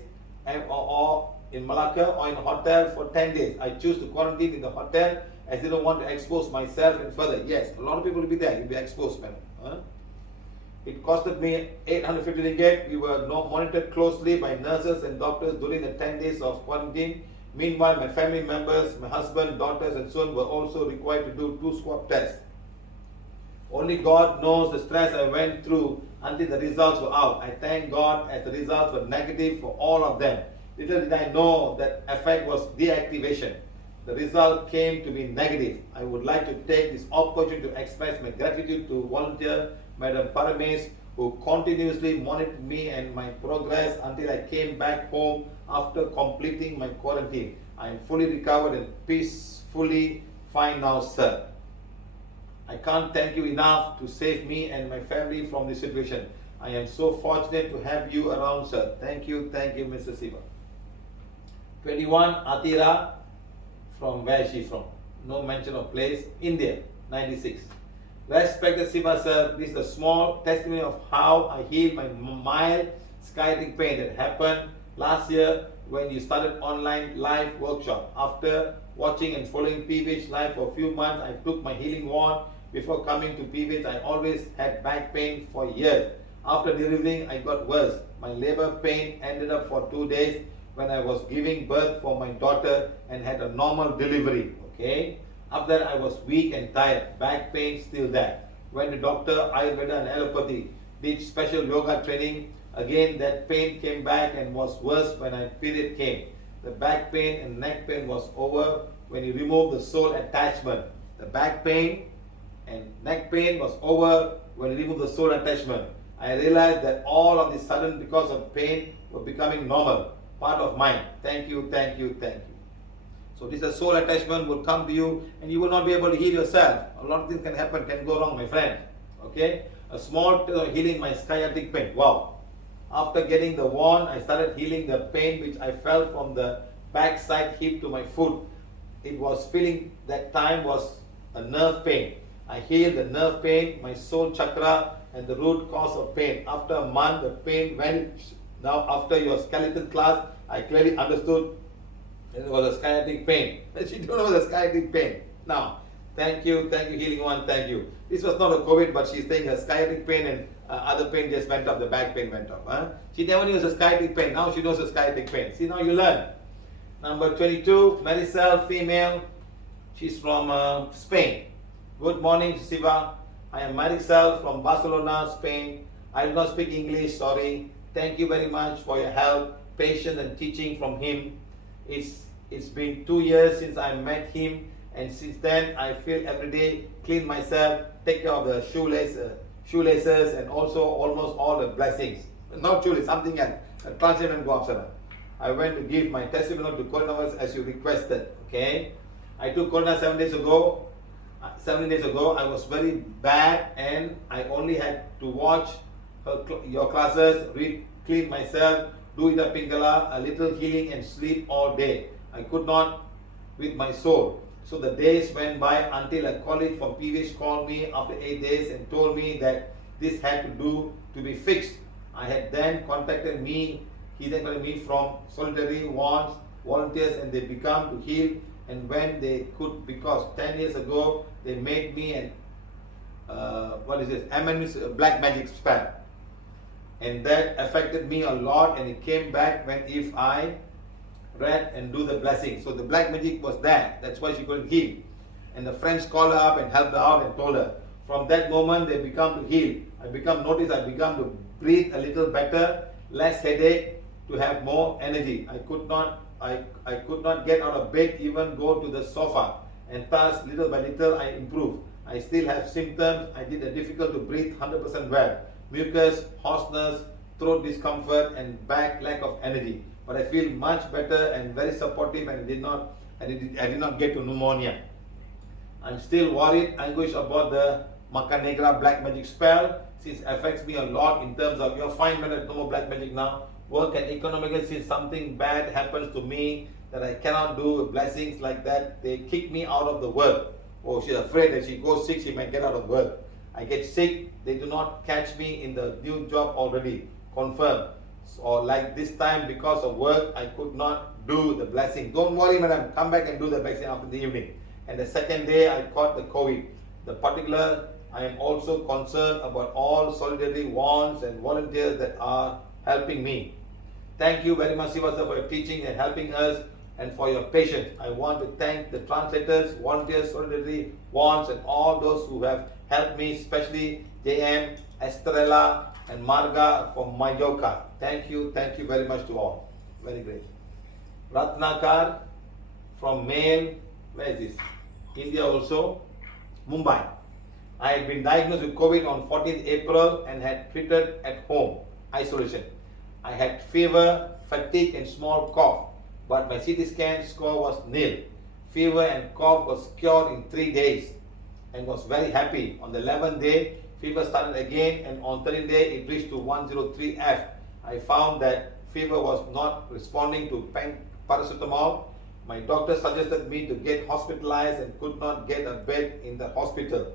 or in Malacca or in a hotel for 10 days. I choose to quarantine in the hotel as I didn't want to expose myself and further. Yes, a lot of people will be there. You'll be exposed, man. It costed me 850 ringgit. We were monitored closely by nurses and doctors during the 10 days of quarantine. Meanwhile, my family members, my husband, daughters, and son were also required to do 2 swab tests. Only God knows the stress I went through until the results were out. I thank God as the results were negative for all of them. Little did I know that effect was deactivation. The result came to be negative. I would like to take this opportunity to express my gratitude to volunteer Madam Parames, who continuously monitored me and my progress until I came back home after completing my quarantine. I am fully recovered and peacefully fine now, sir. I can't thank you enough to save me and my family from this situation. I am so fortunate to have you around, sir. Thank you, Mr. Siva. 21, Atira, from where is she from? No mention of place. India, 96. Respected Siva, sir, this is a small testimony of how I healed my mild sciatic pain that happened last year when you started online live workshop. After watching and following PVH live for a few months, I took my healing wand. Before coming to PVH, I always had back pain for years. After delivering, I got worse. My labor pain ended up for 2 days when I was giving birth for my daughter and had a normal delivery. Okay. After that, I was weak and tired. Back pain still there. Went to doctor, Ayurveda and allopathy. Did special yoga training. Again, that pain came back and was worse when my period came. The back pain and neck pain was over when you removed the soul attachment. The back pain and neck pain was over when you removed the soul attachment. I realized that all of this sudden because of pain were becoming normal. Part of mine. Thank you. So this soul attachment will come to you and you will not be able to heal yourself. A lot of things can happen, can go wrong, my friend. Okay? A small healing my sciatic pain. Wow. After getting the wand, I started healing the pain which I felt from the back side hip to my foot. It was feeling that time was a nerve pain. I healed the nerve pain, my soul chakra and the root cause of pain. After a month, the pain went. Now after your skeleton class, I clearly understood it was a sciatic pain. She don't know the sciatic pain. Now, thank you, healing one, thank you. This was not a COVID, but she's saying a sciatic pain and other pain just went up, the back pain went up. She never knew it was a sciatic pain, now she knows a sciatic pain. See, now you learn. Number 22, Maricel, female. She's from Spain. Good morning, Siva. I am Maricel from Barcelona, Spain. I do not speak English, sorry. Thank you very much for your help, patience and teaching from him. It's been 2 years since I met him, and since then I feel every day clean myself, take care of the shoelaces and also almost all the blessings. Not shoelaces, something else. Translate and go upside down. I went to give my testimony to coronavirus as you requested. Okay, I took corona 7 days ago. 7 days ago, I was very bad, and I only had to watch your classes, read, clean myself, do Ida Pingala, a little healing and sleep all day. I could not with my soul. So the days went by until a colleague from PVH called me after 8 days and told me that this had to be fixed. I had then contacted me, he then contacted me from solitary wands, volunteers, and they become to heal and when they could, because 10 years ago they made me an black magic spell. And that affected me a lot, and it came back when if I read and do the blessing. So the black magic was there. That's why she couldn't heal. And the friends called her up and helped her out and told her. From that moment, they become to heal. I become to breathe a little better, less headache, to have more energy. I could not get out of bed, even go to the sofa. And thus, little by little, I improved. I still have symptoms. I did a difficult to breathe 100% well. Mucus, hoarseness, throat discomfort, and back lack of energy. But I feel much better and very supportive, and I did not get to pneumonia. I'm still worried, anguish about the Maca Negra black magic spell. since it affects me a lot in terms of you're fine, man, no more black magic now. Work and economical, since something bad happens to me that I cannot do, blessings like that, they kick me out of the work. Oh, she's afraid that she goes sick, she might get out of work. I get sick, they do not catch me in the new job already, confirmed. Or like this time, because of work, I could not do the blessing. Don't worry, madam, come back and do the blessing after the evening. And the second day, I caught the COVID. The particular, I am also concerned about all solidarity wands and volunteers that are helping me. Thank you very much, Sivasa, for your teaching and helping us and for your patience. I want to thank the translators, volunteers, solidarity wands, and all those who have helped me, especially JM, Estrella, and Marga from Majorca. Thank you very much to all. Very great. Ratnakar from Mail, where is this? India also, Mumbai. I had been diagnosed with COVID on 14th April and had treated at home, isolation. I had fever, fatigue and small cough, but my CT scan score was nil. Fever and cough was cured in 3 days and was very happy. On the 11th day, fever started again, and on 13th day it reached to 103F. I found that fever was not responding to paracetamol. My doctor suggested me to get hospitalized and could not get a bed in the hospital.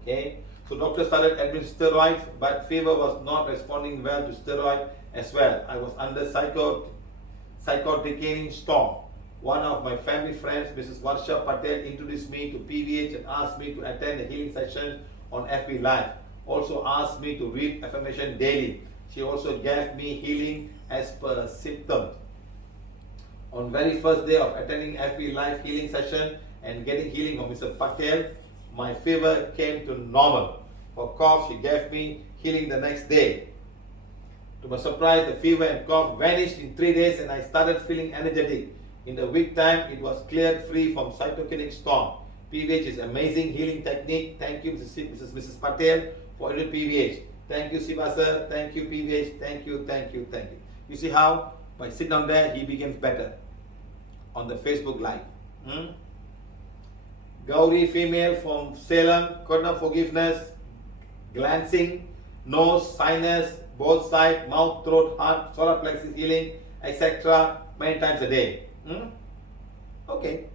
Okay, so doctor started administering steroids, but fever was not responding well to steroid as well. I was under psychotic storm. One of my family friends, Mrs. Varsha Patel, introduced me to PVH and asked me to attend a healing session on FB Live. Also asked me to read affirmation daily. She also gave me healing as per symptoms. On very first day of attending FB Live healing session and getting healing from Mr. Patel, my fever came to normal. For cough, she gave me healing the next day. To my surprise, the fever and cough vanished in 3 days and I started feeling energetic. In the week time, it was cleared free from cytokinic storm. PVH is amazing healing technique. Thank you, Mrs. Patel, for your PVH. Thank you, Sivasa. Thank you, PVH. Thank you. You see how by sitting down there, he becomes better on the Facebook Live. Gauri female from Salem, corner forgiveness, glancing, nose, sinus, both sides, mouth, throat, heart, solar plexus healing, etc. many times a day. Okay.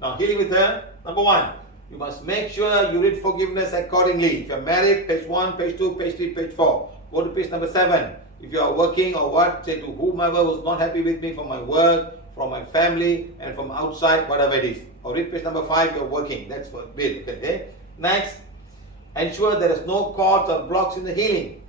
Now healing with her, number 1, you must make sure you read forgiveness accordingly. If you're married, page 1, page 2, page 3, page 4. Go to page number 7. If you are working or what, say to whomever was not happy with me from my work, from my family, and from outside, whatever it is. Or read page number 5, you're working. That's for bill. Okay. Next, ensure there is no cords or blocks in the healing.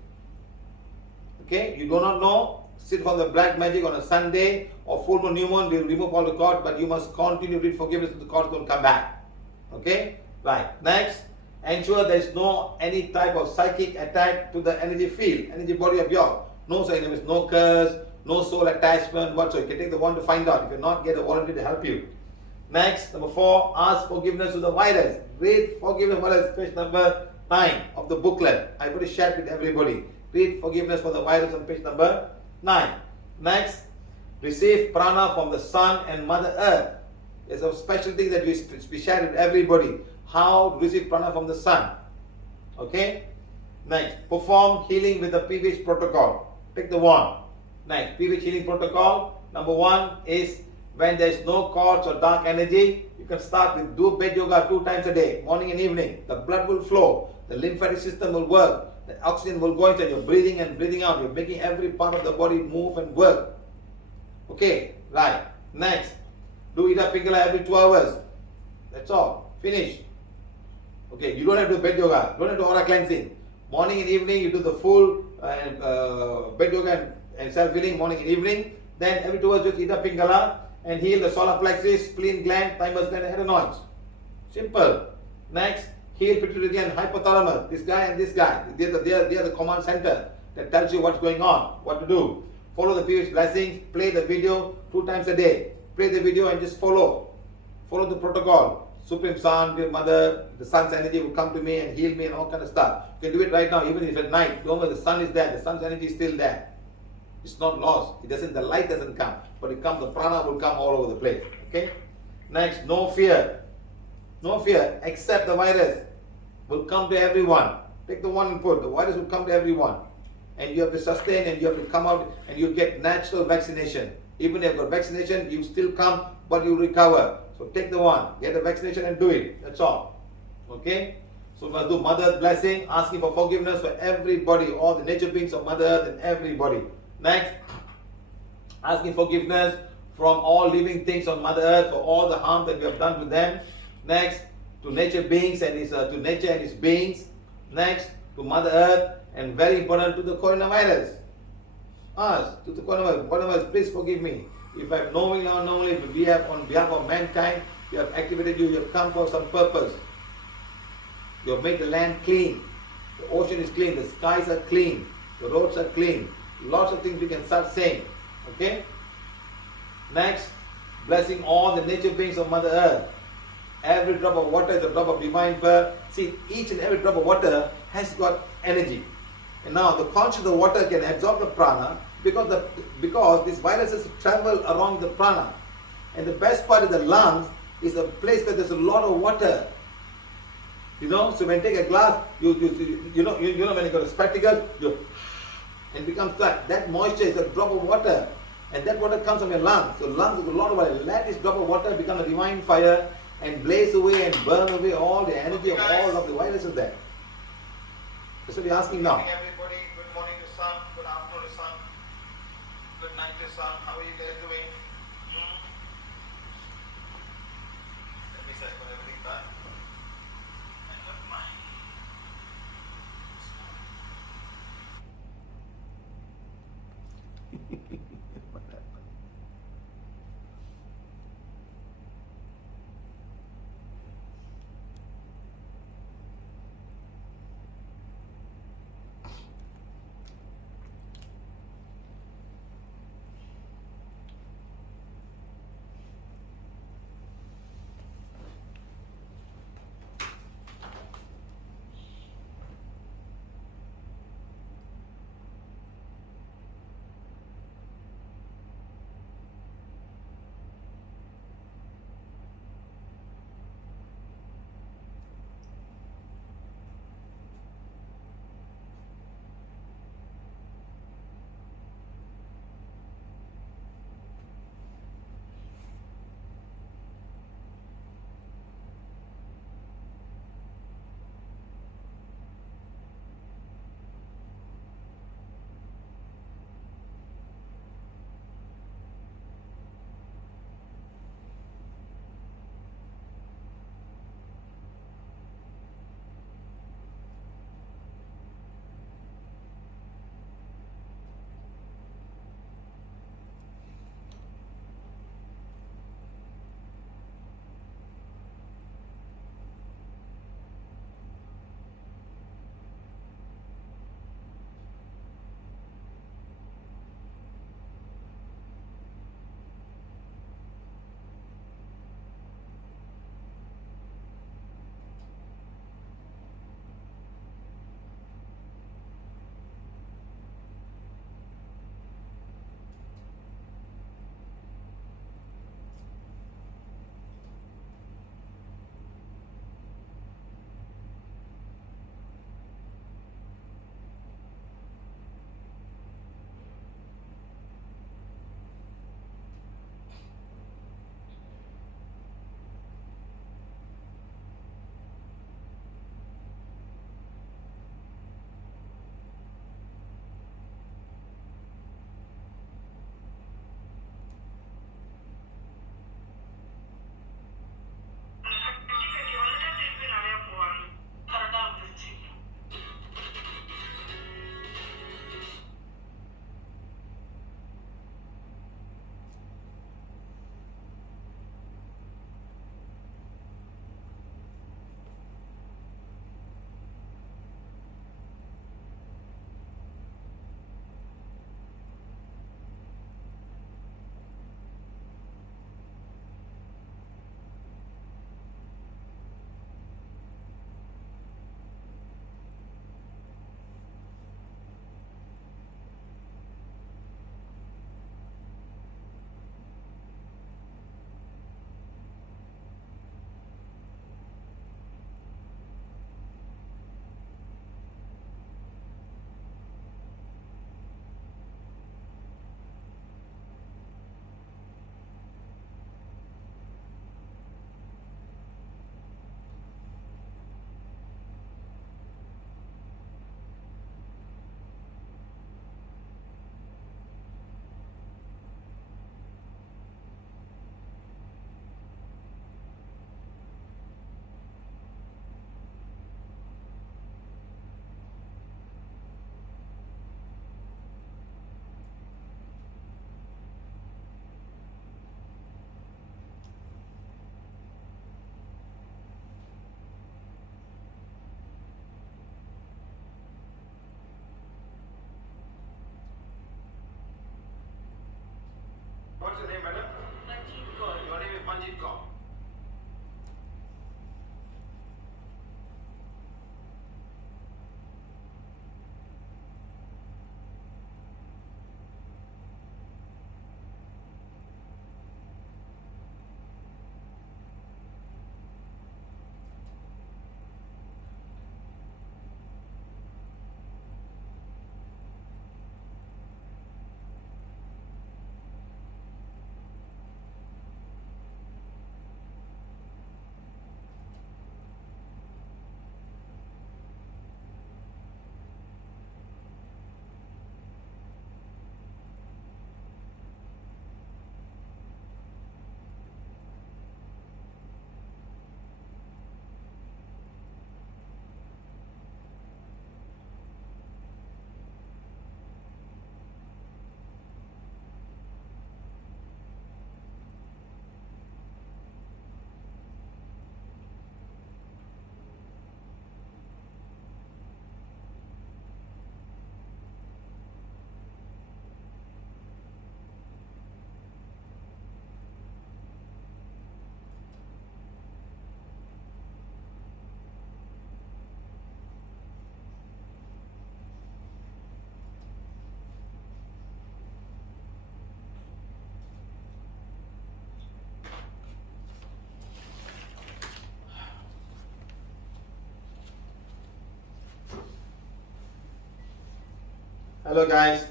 Okay, you do not know, sit from the black magic on a Sunday or full moon, new moon, we'll remove all the cords, but you must continue to read forgiveness so the cords don't come back. Okay, right. Next, ensure there is no any type of psychic attack to the energy field, energy body of yours. No sign, no curse, no soul attachment whatsoever. You can take the one to find out. If you're not, get a volunteer to help you. Next, number 4, ask forgiveness to the virus. Read forgiveness virus, page number 9 of the booklet. I put a share with everybody. Read forgiveness for the virus on page number 9. Next, receive prana from the sun and Mother Earth. There's a special thing that we share with everybody. How to receive prana from the sun. Okay? Next, perform healing with the PVH protocol. Take the one. Next, PVH healing protocol. Number 1 is when there is no cords or dark energy, you can start with do bed yoga 2 times a day, morning and evening. The blood will flow. The lymphatic system will work. The oxygen will go inside. You're breathing and breathing out. You're making every part of the body move and work. Okay, right. Next, do Ida Pingala every 2 hours. That's all. Finish. Okay, you don't have to do bed yoga. Don't have to aura cleansing. Morning and evening, you do the full bed yoga and self-healing morning and evening. Then every 2 hours, just Ida Pingala and heal the solar plexus, spleen gland, thymus gland, and adenoids. Simple. Next, heal pituitary gland, hypothalamus. This guy and this guy. They are the command center that tells you what's going on, what to do. Follow the PVH blessings. Play the video 2 times a day. Play the video and just follow. Follow the protocol. Supreme Sun, dear Mother, the sun's energy will come to me and heal me and all kind of stuff. You can do it right now, even if at night. Don't worry, the sun is there. The sun's energy is still there. It's not lost. It doesn't. The light doesn't come, but it comes. The prana will come all over the place. Okay. Next, no fear. No fear. Accept the virus will come to everyone. Take the one and put. The virus will come to everyone. And you have to sustain and you have to come out and you get natural vaccination. Even if you've got vaccination, you still come, but you recover. So take the one, get the vaccination and do it. That's all. Okay? So we must do Mother Earth blessing, asking for forgiveness for everybody, all the nature beings of Mother Earth and everybody. Next, asking forgiveness from all living things on Mother Earth for all the harm that we have done to them. Next, to nature beings and to nature and its beings. Next, to Mother Earth, and very important, to the coronavirus. Us, to the coronavirus, please forgive me. If I have knowingly or unknowingly, we have on behalf of mankind, we have activated you, you have come for some purpose. You have made the land clean. The ocean is clean, the skies are clean, the roads are clean. Lots of things we can start saying. Okay? Next, blessing all the nature beings of Mother Earth. Every drop of water is a drop of divine fire. See, each and every drop of water has got energy. And now the conscious of water can absorb the prana because these viruses travel around the prana. And the best part of the lungs is a place where there's a lot of water. You know, so when you take a glass, you know when you got a spectacle, and becomes flat. That moisture is a drop of water, and that water comes from your lungs. So lungs is a lot of water. Let this drop of water become a divine fire and blaze away and burn away all the energy of all of the viruses there. That's what we're asking now. Good morning, everybody. Good morning to sun. Good afternoon to sun. Good night to sun. How are you guys doing? Let me say I got everything done. And got my Hello, guys.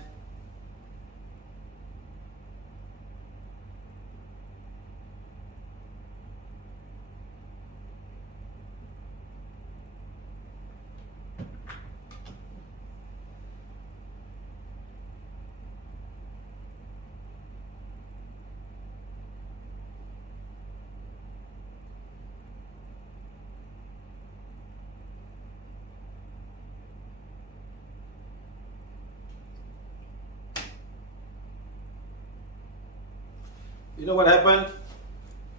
You know what happened?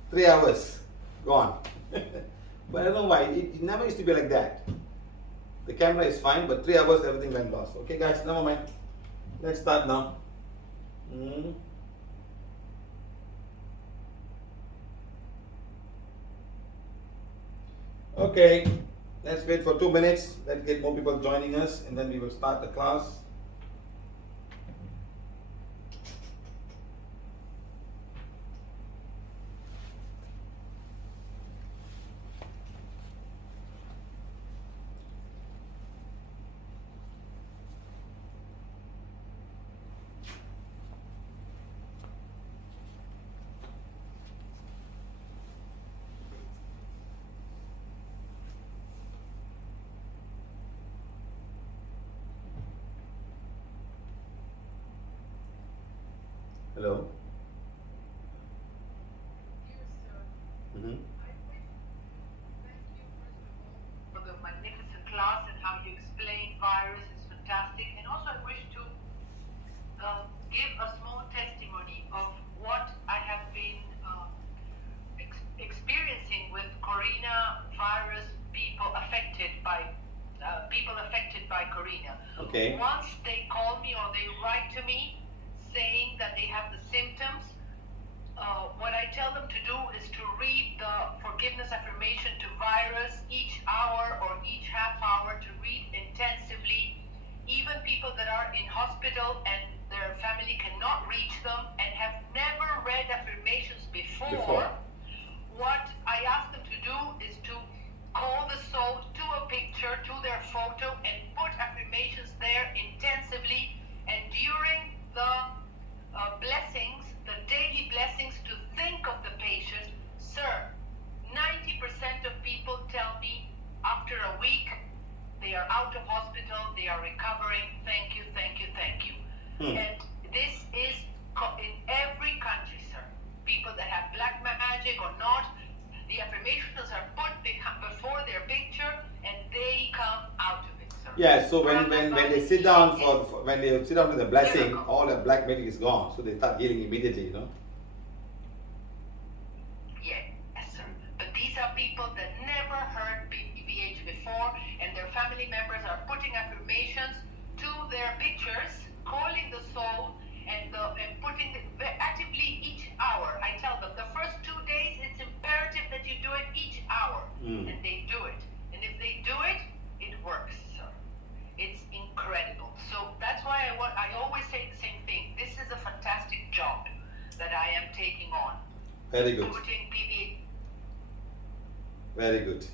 3 hours gone. But I don't know why. It never used to be like that. The camera is fine, but 3 hours everything went lost. Okay, guys, never mind. Let's start now. Okay, let's wait for 2 minutes. Let's get more people joining us, and then we will start the class. Hello. For the magnificent class and how you explain virus is fantastic. And also I wish to give a small testimony of what I have been experiencing with coronavirus people affected by corona. Okay. Once they call me or they write to me saying that they have the symptoms, what I tell them to do is to read the forgiveness affirmation to virus each hour or each half hour, to read intensively. Even people that are in hospital and their family cannot reach them and have never read affirmations before. What I ask them to do is to call the soul to a picture, to their photo, and put affirmations there intensively. And during the blessings, the daily blessings, to think of the patient. Sir, 90% of people tell me after a week they are out of hospital, they are recovering. Thank you, thank you, thank you. And this is in every country, sir. People that have black magic or not, the affirmations are put before their picture and they come out of it, sir. Yeah, so when they sit down when they sit down with the blessing, all the black magic is gone. So they start healing immediately, you know. Yes, sir. But these are people that never heard PVH before, and their family members are putting affirmations to their pictures, calling the soul, and putting actively each hour. I tell them the first 2 days it's imperative that you do it each hour, and they do it. And if they do it, it works, sir. It's incredible. So that's why I always say the same thing. This is a fantastic job that I am taking on. Very good. Putting PVH. Very good.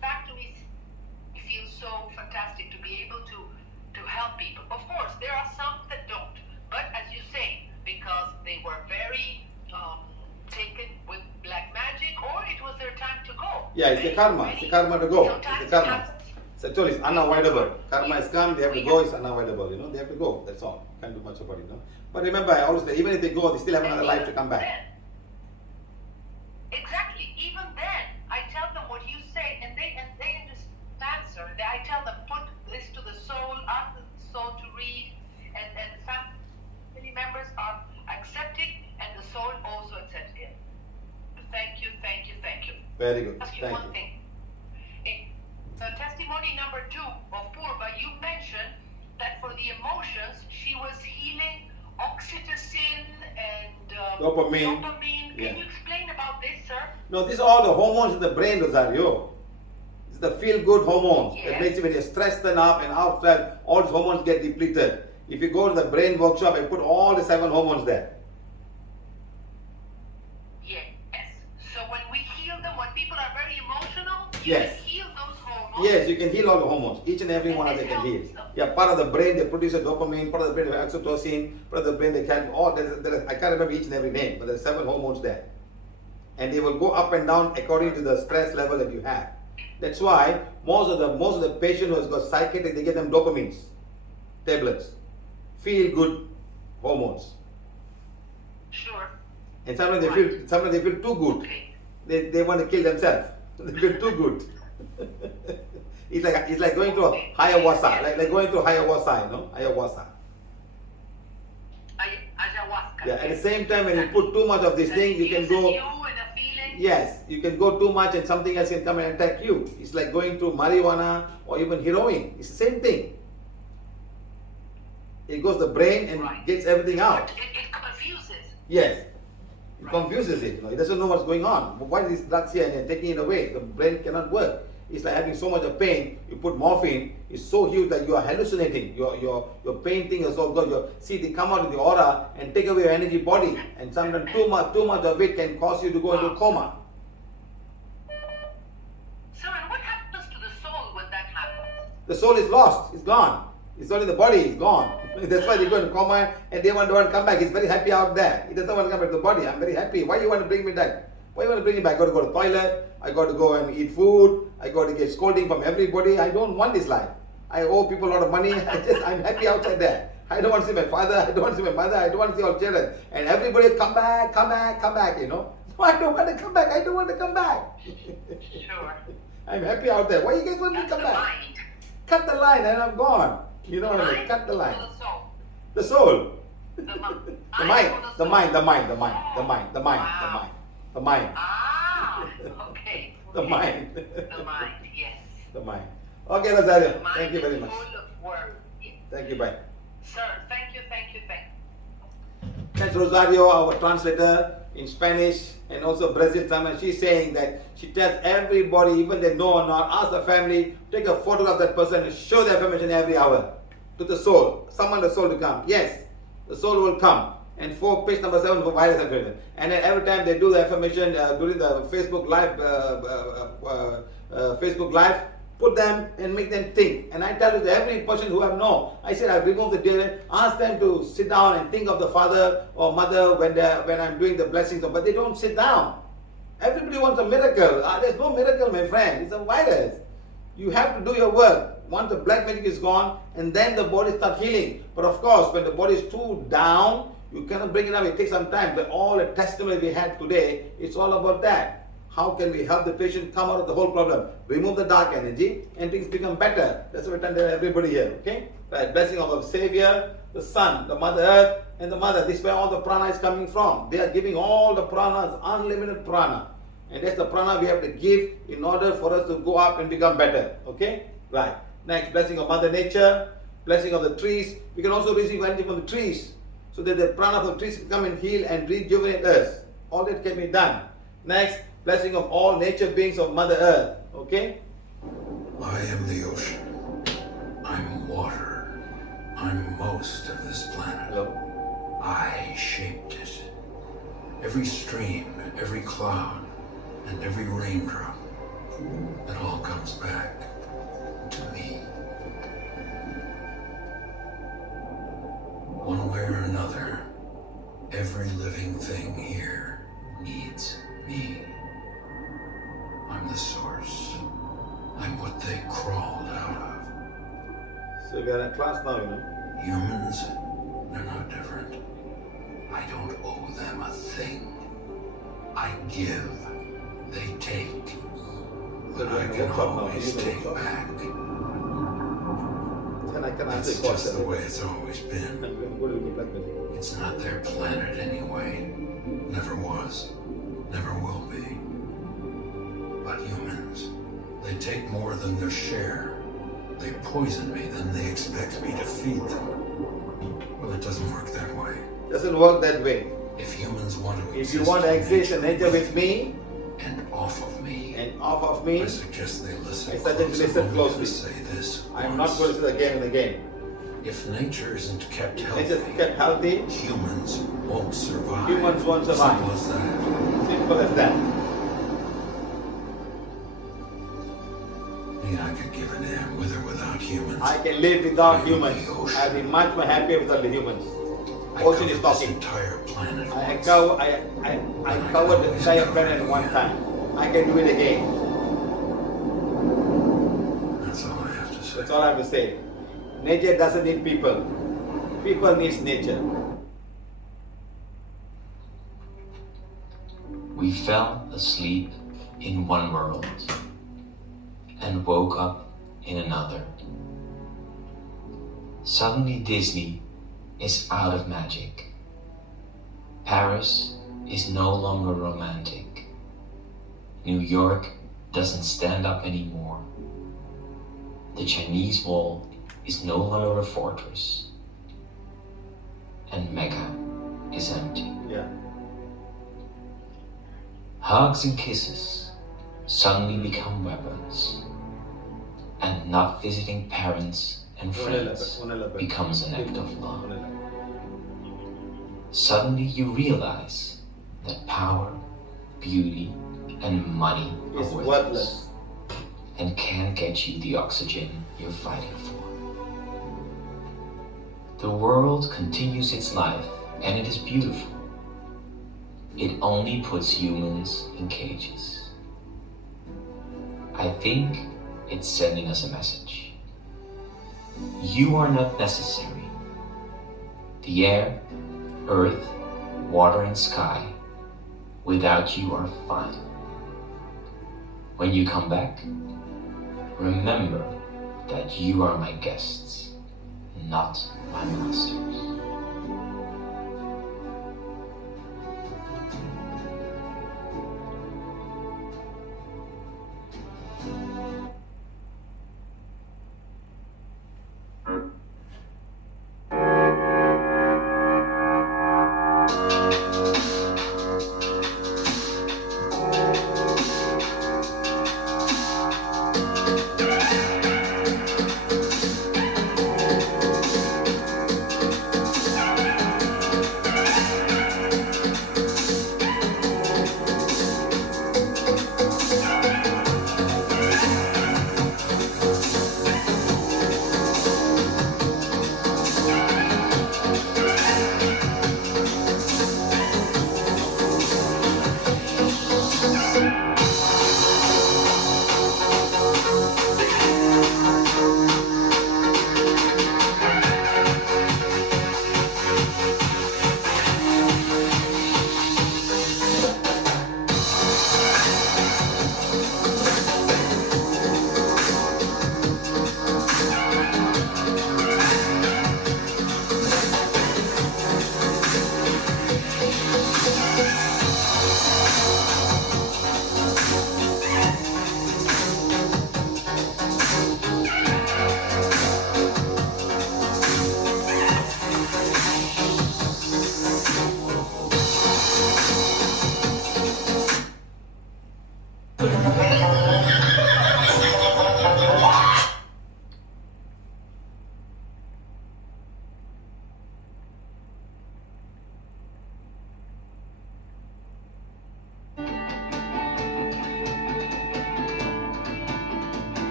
Back to me, it feels so fantastic to be able to help people. Of course, there are some that don't, but as you say, because they were very taken with black magic, or it was their time to go. Yeah, it's the karma. It's the karma to go. It's the karma. So I told you, it's unavoidable. Karma has come, they have to go, it's unavoidable, you know, they have to go. That's all. Can't do much about it, you know. But remember, I always say, even if they go, they still have another life to come back. Exactly. Even then, I tell them what you say, and they understand, sir. I tell them, put this to the soul, ask the soul to read, and family members are accepting, and the soul also accepts it. Thank you, thank you, thank you. Very good. Ask you Thank one you. thing. In testimony number 2 of Purva, you mentioned that for the emotions, she was healing oxytocin and Dopamine. Can Yeah. you explain about this, sir? No, these are all the hormones in the brain, Rosario. It's the feel-good hormones. That Yes. makes you, when you're stressed enough and outside, all these hormones get depleted. If you go to the brain workshop, I put all the 7 hormones there. Yes. So when we heal them, when people are very emotional, you Yes. heal those hormones. hormones? Yes, you can heal all the hormones. Each and every one of them can heal. Yeah, part of the brain they produce a dopamine, part of the brain they have oxytocin, part of the brain they can all. I can't remember each and every name, but there's 7 hormones there, and they will go up and down according to the stress level that you have. That's why most of the patient who has got psychiatric, they get them dopamines, tablets, feel good hormones, Sure. and sometimes they feel too good. Okay. They want to kill themselves. They feel too good. It's like going to a ayahuasca, like going to ayahuasca, you know, ayahuasca. Ayahuasca. Yeah. At the same time, when you put too much of this thing, you can go. You and a feeling. Yes, you can go too much, and something else can come and attack you. It's like going to marijuana or even heroin. It's the same thing. It goes to the brain and Right. gets everything out. It confuses. Yes. It confuses it. You know, it doesn't know what's going on. But why is drugs here and you're taking it away? The brain cannot work. It's like having so much of pain. You put morphine. It's so huge that you are hallucinating. Your pain thing is so good. They come out of the aura and take away your energy body. And sometimes too much of it can cause you to go into coma. So, and what happens to the soul when that happens? The soul is lost. It's gone. It's only the body is gone. That's why they go into coma and they don't want to come back. He's very happy out there. He doesn't want to come back to the body. I'm very happy. Why you want to bring me back? Why you want to bring me back? I got to go to the toilet. I got to go and eat food. I got to get scolding from everybody. I don't want this life. I owe people a lot of money. I'm happy outside there. I don't want to see my father. I don't want to see my mother. I don't want to see all children. And everybody come back, you know. No, I don't want to come back. I don't want to come back. Sure. I'm happy out there. Why you guys want me to That's come the back? mind. Cut the line and I'm gone. You know what I mean? Mind Cut the or line. the soul? The soul. The mind. The mind. Or The soul? mind. Wow. The mind. Ah, okay. The Okay. mind. The mind, yes. The mind. Okay, Rosario. The mind Thank you very is much. full of words. Yes. Thank you. Bye. Sir, thank you. That's Rosario, our translator in Spanish and also Brazil. She's saying that she tells everybody, even they know or not, ask the family, take a photo of that person and show the affirmation every hour to the soul. Summon the soul to come. Yes, the soul will come. And for page number 7 for virus affirmation. And then every time they do the affirmation during the Facebook Live, put them and make them think. And I tell you to every person who I know, I said I've removed the data, ask them to sit down and think of the father or mother when I'm doing the blessings, but they don't sit down. Everybody wants a miracle. There's no miracle, my friend. It's a virus. You have to do your work. Once the black magic is gone, and then the body starts healing. But of course, when the body is too down, you cannot bring it up. It takes some time. But all the testimony we had today, it's all about that. How can we help the patient come out of the whole problem? Remove the dark energy and things become better. That's what I tell everybody here. Okay? Right. Blessing of the Savior, the Son, the Mother Earth, and the Mother. This is where all the prana is coming from. They are giving all the pranas, unlimited prana. And that's the prana we have to give in order for us to go up and become better. Okay? Right. Next, blessing of Mother Nature, blessing of the trees. We can also receive energy from the trees, so that the prana of the trees can come and heal and rejuvenate us. All that can be done. Next, blessing of all nature beings of Mother Earth. Okay? I am the ocean. I'm water. I'm most of this planet. Hello? I shaped it. Every stream, every cloud, and every raindrop, it all comes back to me. One way or another, every living thing here needs me. I'm the source. I'm what they crawled out of. So we are in class now, you know. Humans, they're no different. I don't owe them a thing. I give, they take. So But we are I in a can workshop now. always You know, take workshop. back. Then I can That's answer your just the question. way it's always been. I'm going to go to the black magic. It's not their planet anyway. Never was. Never will be. But humans, they take more than their share. They poison me, then they expect me to feed them. Well, it doesn't work that way. Doesn't work that way. If humans want to If you want to exist in nature with me and off of me, and off of me, I suggest they listen. I suggest you listen I'm only gonna closely. Say this I'm not once. going to say it again and again. If nature isn't kept If healthy, nature is kept healthy, humans won't survive. Humans won't survive. Simple as that. simple as that. Yeah, I could humans. I can live without Even humans. the ocean. I'll be much more happier without the humans. I Ocean is covered this talking. entire planet I once. covered the entire planet at one time. I can do it again. That's all I have to say. That's all I have to say. Nature doesn't need people. People needs nature. We fell asleep in one world and woke up in another. Suddenly Disney is out of magic. Paris is no longer romantic. New York doesn't stand up anymore. The Chinese wall is no longer a fortress. And Mecca is empty. Yeah. Hugs and kisses suddenly become weapons, and not visiting parents and friends becomes an act of love. Suddenly you realize that power, beauty, and money are It's worthless worthless. and can't get you the oxygen you're fighting for. The world continues its life, and it is beautiful. It only puts humans in cages. I think it's sending us a message. You are not necessary. The air, earth, water, and sky, without you are fine. When you come back, remember that you are my guests, not my masters.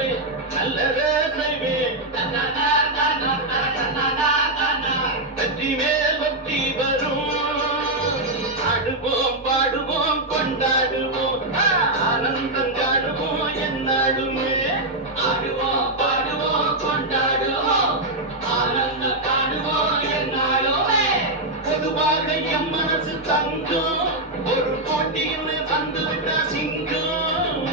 சொல்வேன் நல்லதே செய்வேன் வெற்றி மேல் வெற்றி வரும் ஆடுவோம் பாடுவோம் கொண்டாடுவோம் ஆனந்தம் காடுவோம் என்னாடுமே ஆடுவோம் பாடுவோம் கொண்டாடுவோம் ஆனந்தம் காடுவோம் என்னாலுமே பொதுவாக எம் மனசு தங்கும் ஒரு போட்டியில் வந்து விட்டா சிங்கம்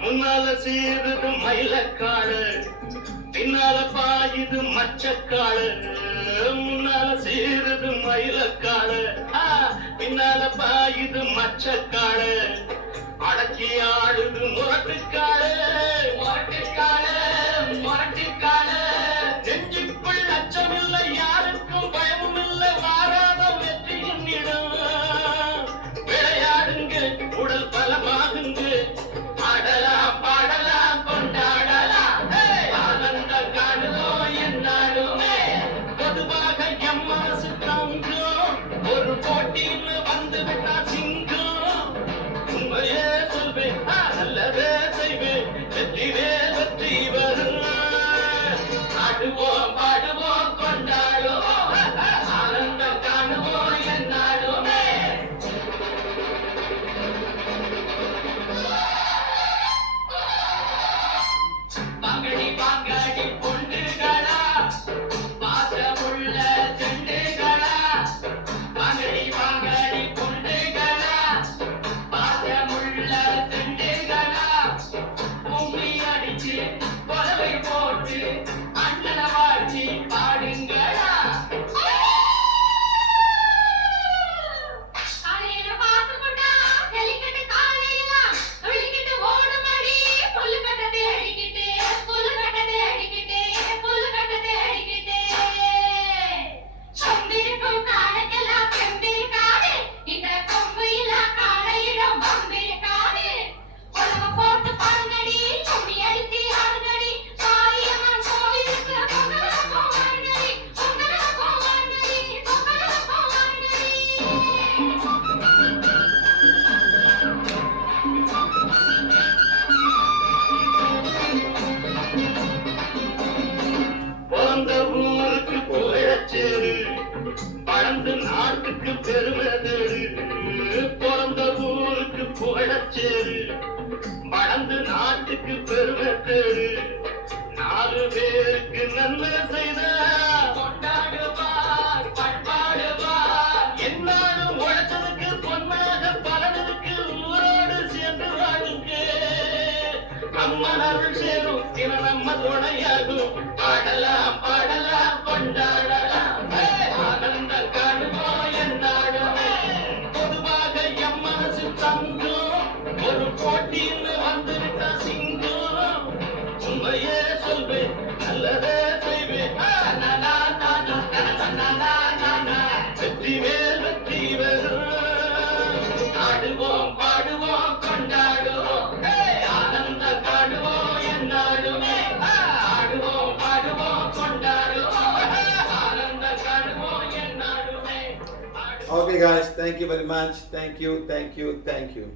முன்னால சீருது மயிலக்காடு பின்னால பாயுது மச்சக்காடு முன்னால சீருது மயிலக்காடு பின்னால பாயுது மச்சக்காடு அடக்கி ஆடுது முரட்டுக்காடு முரட்டுக்காடு முரட்டுக்காடு நெஞ்சுக்குள் அச்சமில்லை யாருக்கும் பயமும் இல்லை வாராத வெற்றியின் இடம் விளையாடுங்க உடல் பலமாகுங்க ஆடலாம் பாடலாம் கொண்டாடலாம் ஆனந்த காடுவோம் என்னாலுமே பொதுவாக எம் மனசு தங்கும் ஒரு போட்டியில் வந்து விட்டா சிங்கம் உண்மையே சொல்வேன் நல்லதே செய்வேன் வெற்றிவே வெற்றி வரும் ஆடுவோம் பாடுவோம் கொண்டாடுவோம் ஆனந்தம் காணுவோம் என்னாலுமே பாங்கடி பாங்கடி பொண்டுகளா பாசமுள்ள செண்டுகளா பாங்கடி பாங்கடி பொண்டுகளா பாசமுள்ள செண்டுகளா கும்மி அடிச்சு கொலவை போட்டு அண்ணன வாழ்ச்சி பாடுங்களா காலையில பாத்துக்கிட்டா ஜல்லிக்கட்டு காலையில துள்ளிக்கிட்டு ஓடுமடி புல்லு கட்டத்தை அடிக்கிட்டு புல்லு கட்டத்தை அடிக்கிட்டு புல்லு கட்டத்தை அடிக்கிட்டு சொம்பிருக்கும் காலைக்கெல்லாம் பெம்பிருக்காது இந்த கொம்பையில காலையிடம் பம்பிருக்காது உலக போட்டு பாருங்கடி சுண்ணி அடித்து ஆடுங்கடி சாரியம்மன் கோவிலுக்கு பொங்கலுக்கும் வாருங்கடி பொங்கலுக்கும் வாருங்கடி பொங்கலுக்கும் வாருங்கடி பிறந்த ஊருக்கு புகழச்சேரு வளர்ந்து நாட்டுக்கு பெருமை தேடு பிறந்த ஊருக்கு புகழச்சேரு வளர்ந்து நாட்டுக்கு பெருமை தேடு நாலு பேருக்கு நன்மை செய்த கொண்டாடுவார் பண்பாடுவார் என்னாலும் உழைச்சதுக்கு பொன்னாக பலனுக்கு ஊரோடு சேர்ந்து வாழுங்க அம்மன் அருள் சேரும் தின நம்ம துணையாகும் பாடலாம் பாடலாம் கொண்டாடலாம் ஆனந்தம் காணுவோம் என்னாடுமே பொதுவாக எம் மனசு தங்கும் ஒரு போட்டியில் வந்துவிட்ட சிங்கம் உண்மையே சொல்வேன் நல்லதே செய்வேன் வெற்றி மேல் வெற்றி வரும் ஆடுவோம் பாடுவோம் கொண்டாடுவோம் ஆனந்தம் காணுவோம் என்னாடுமே ஆடுவோம் பாடுவோம் கொண்டாடுவோம் ஆனந்தம் காணுவோம் என்னாடுமே Okay, guys, thank you very much. Thank you.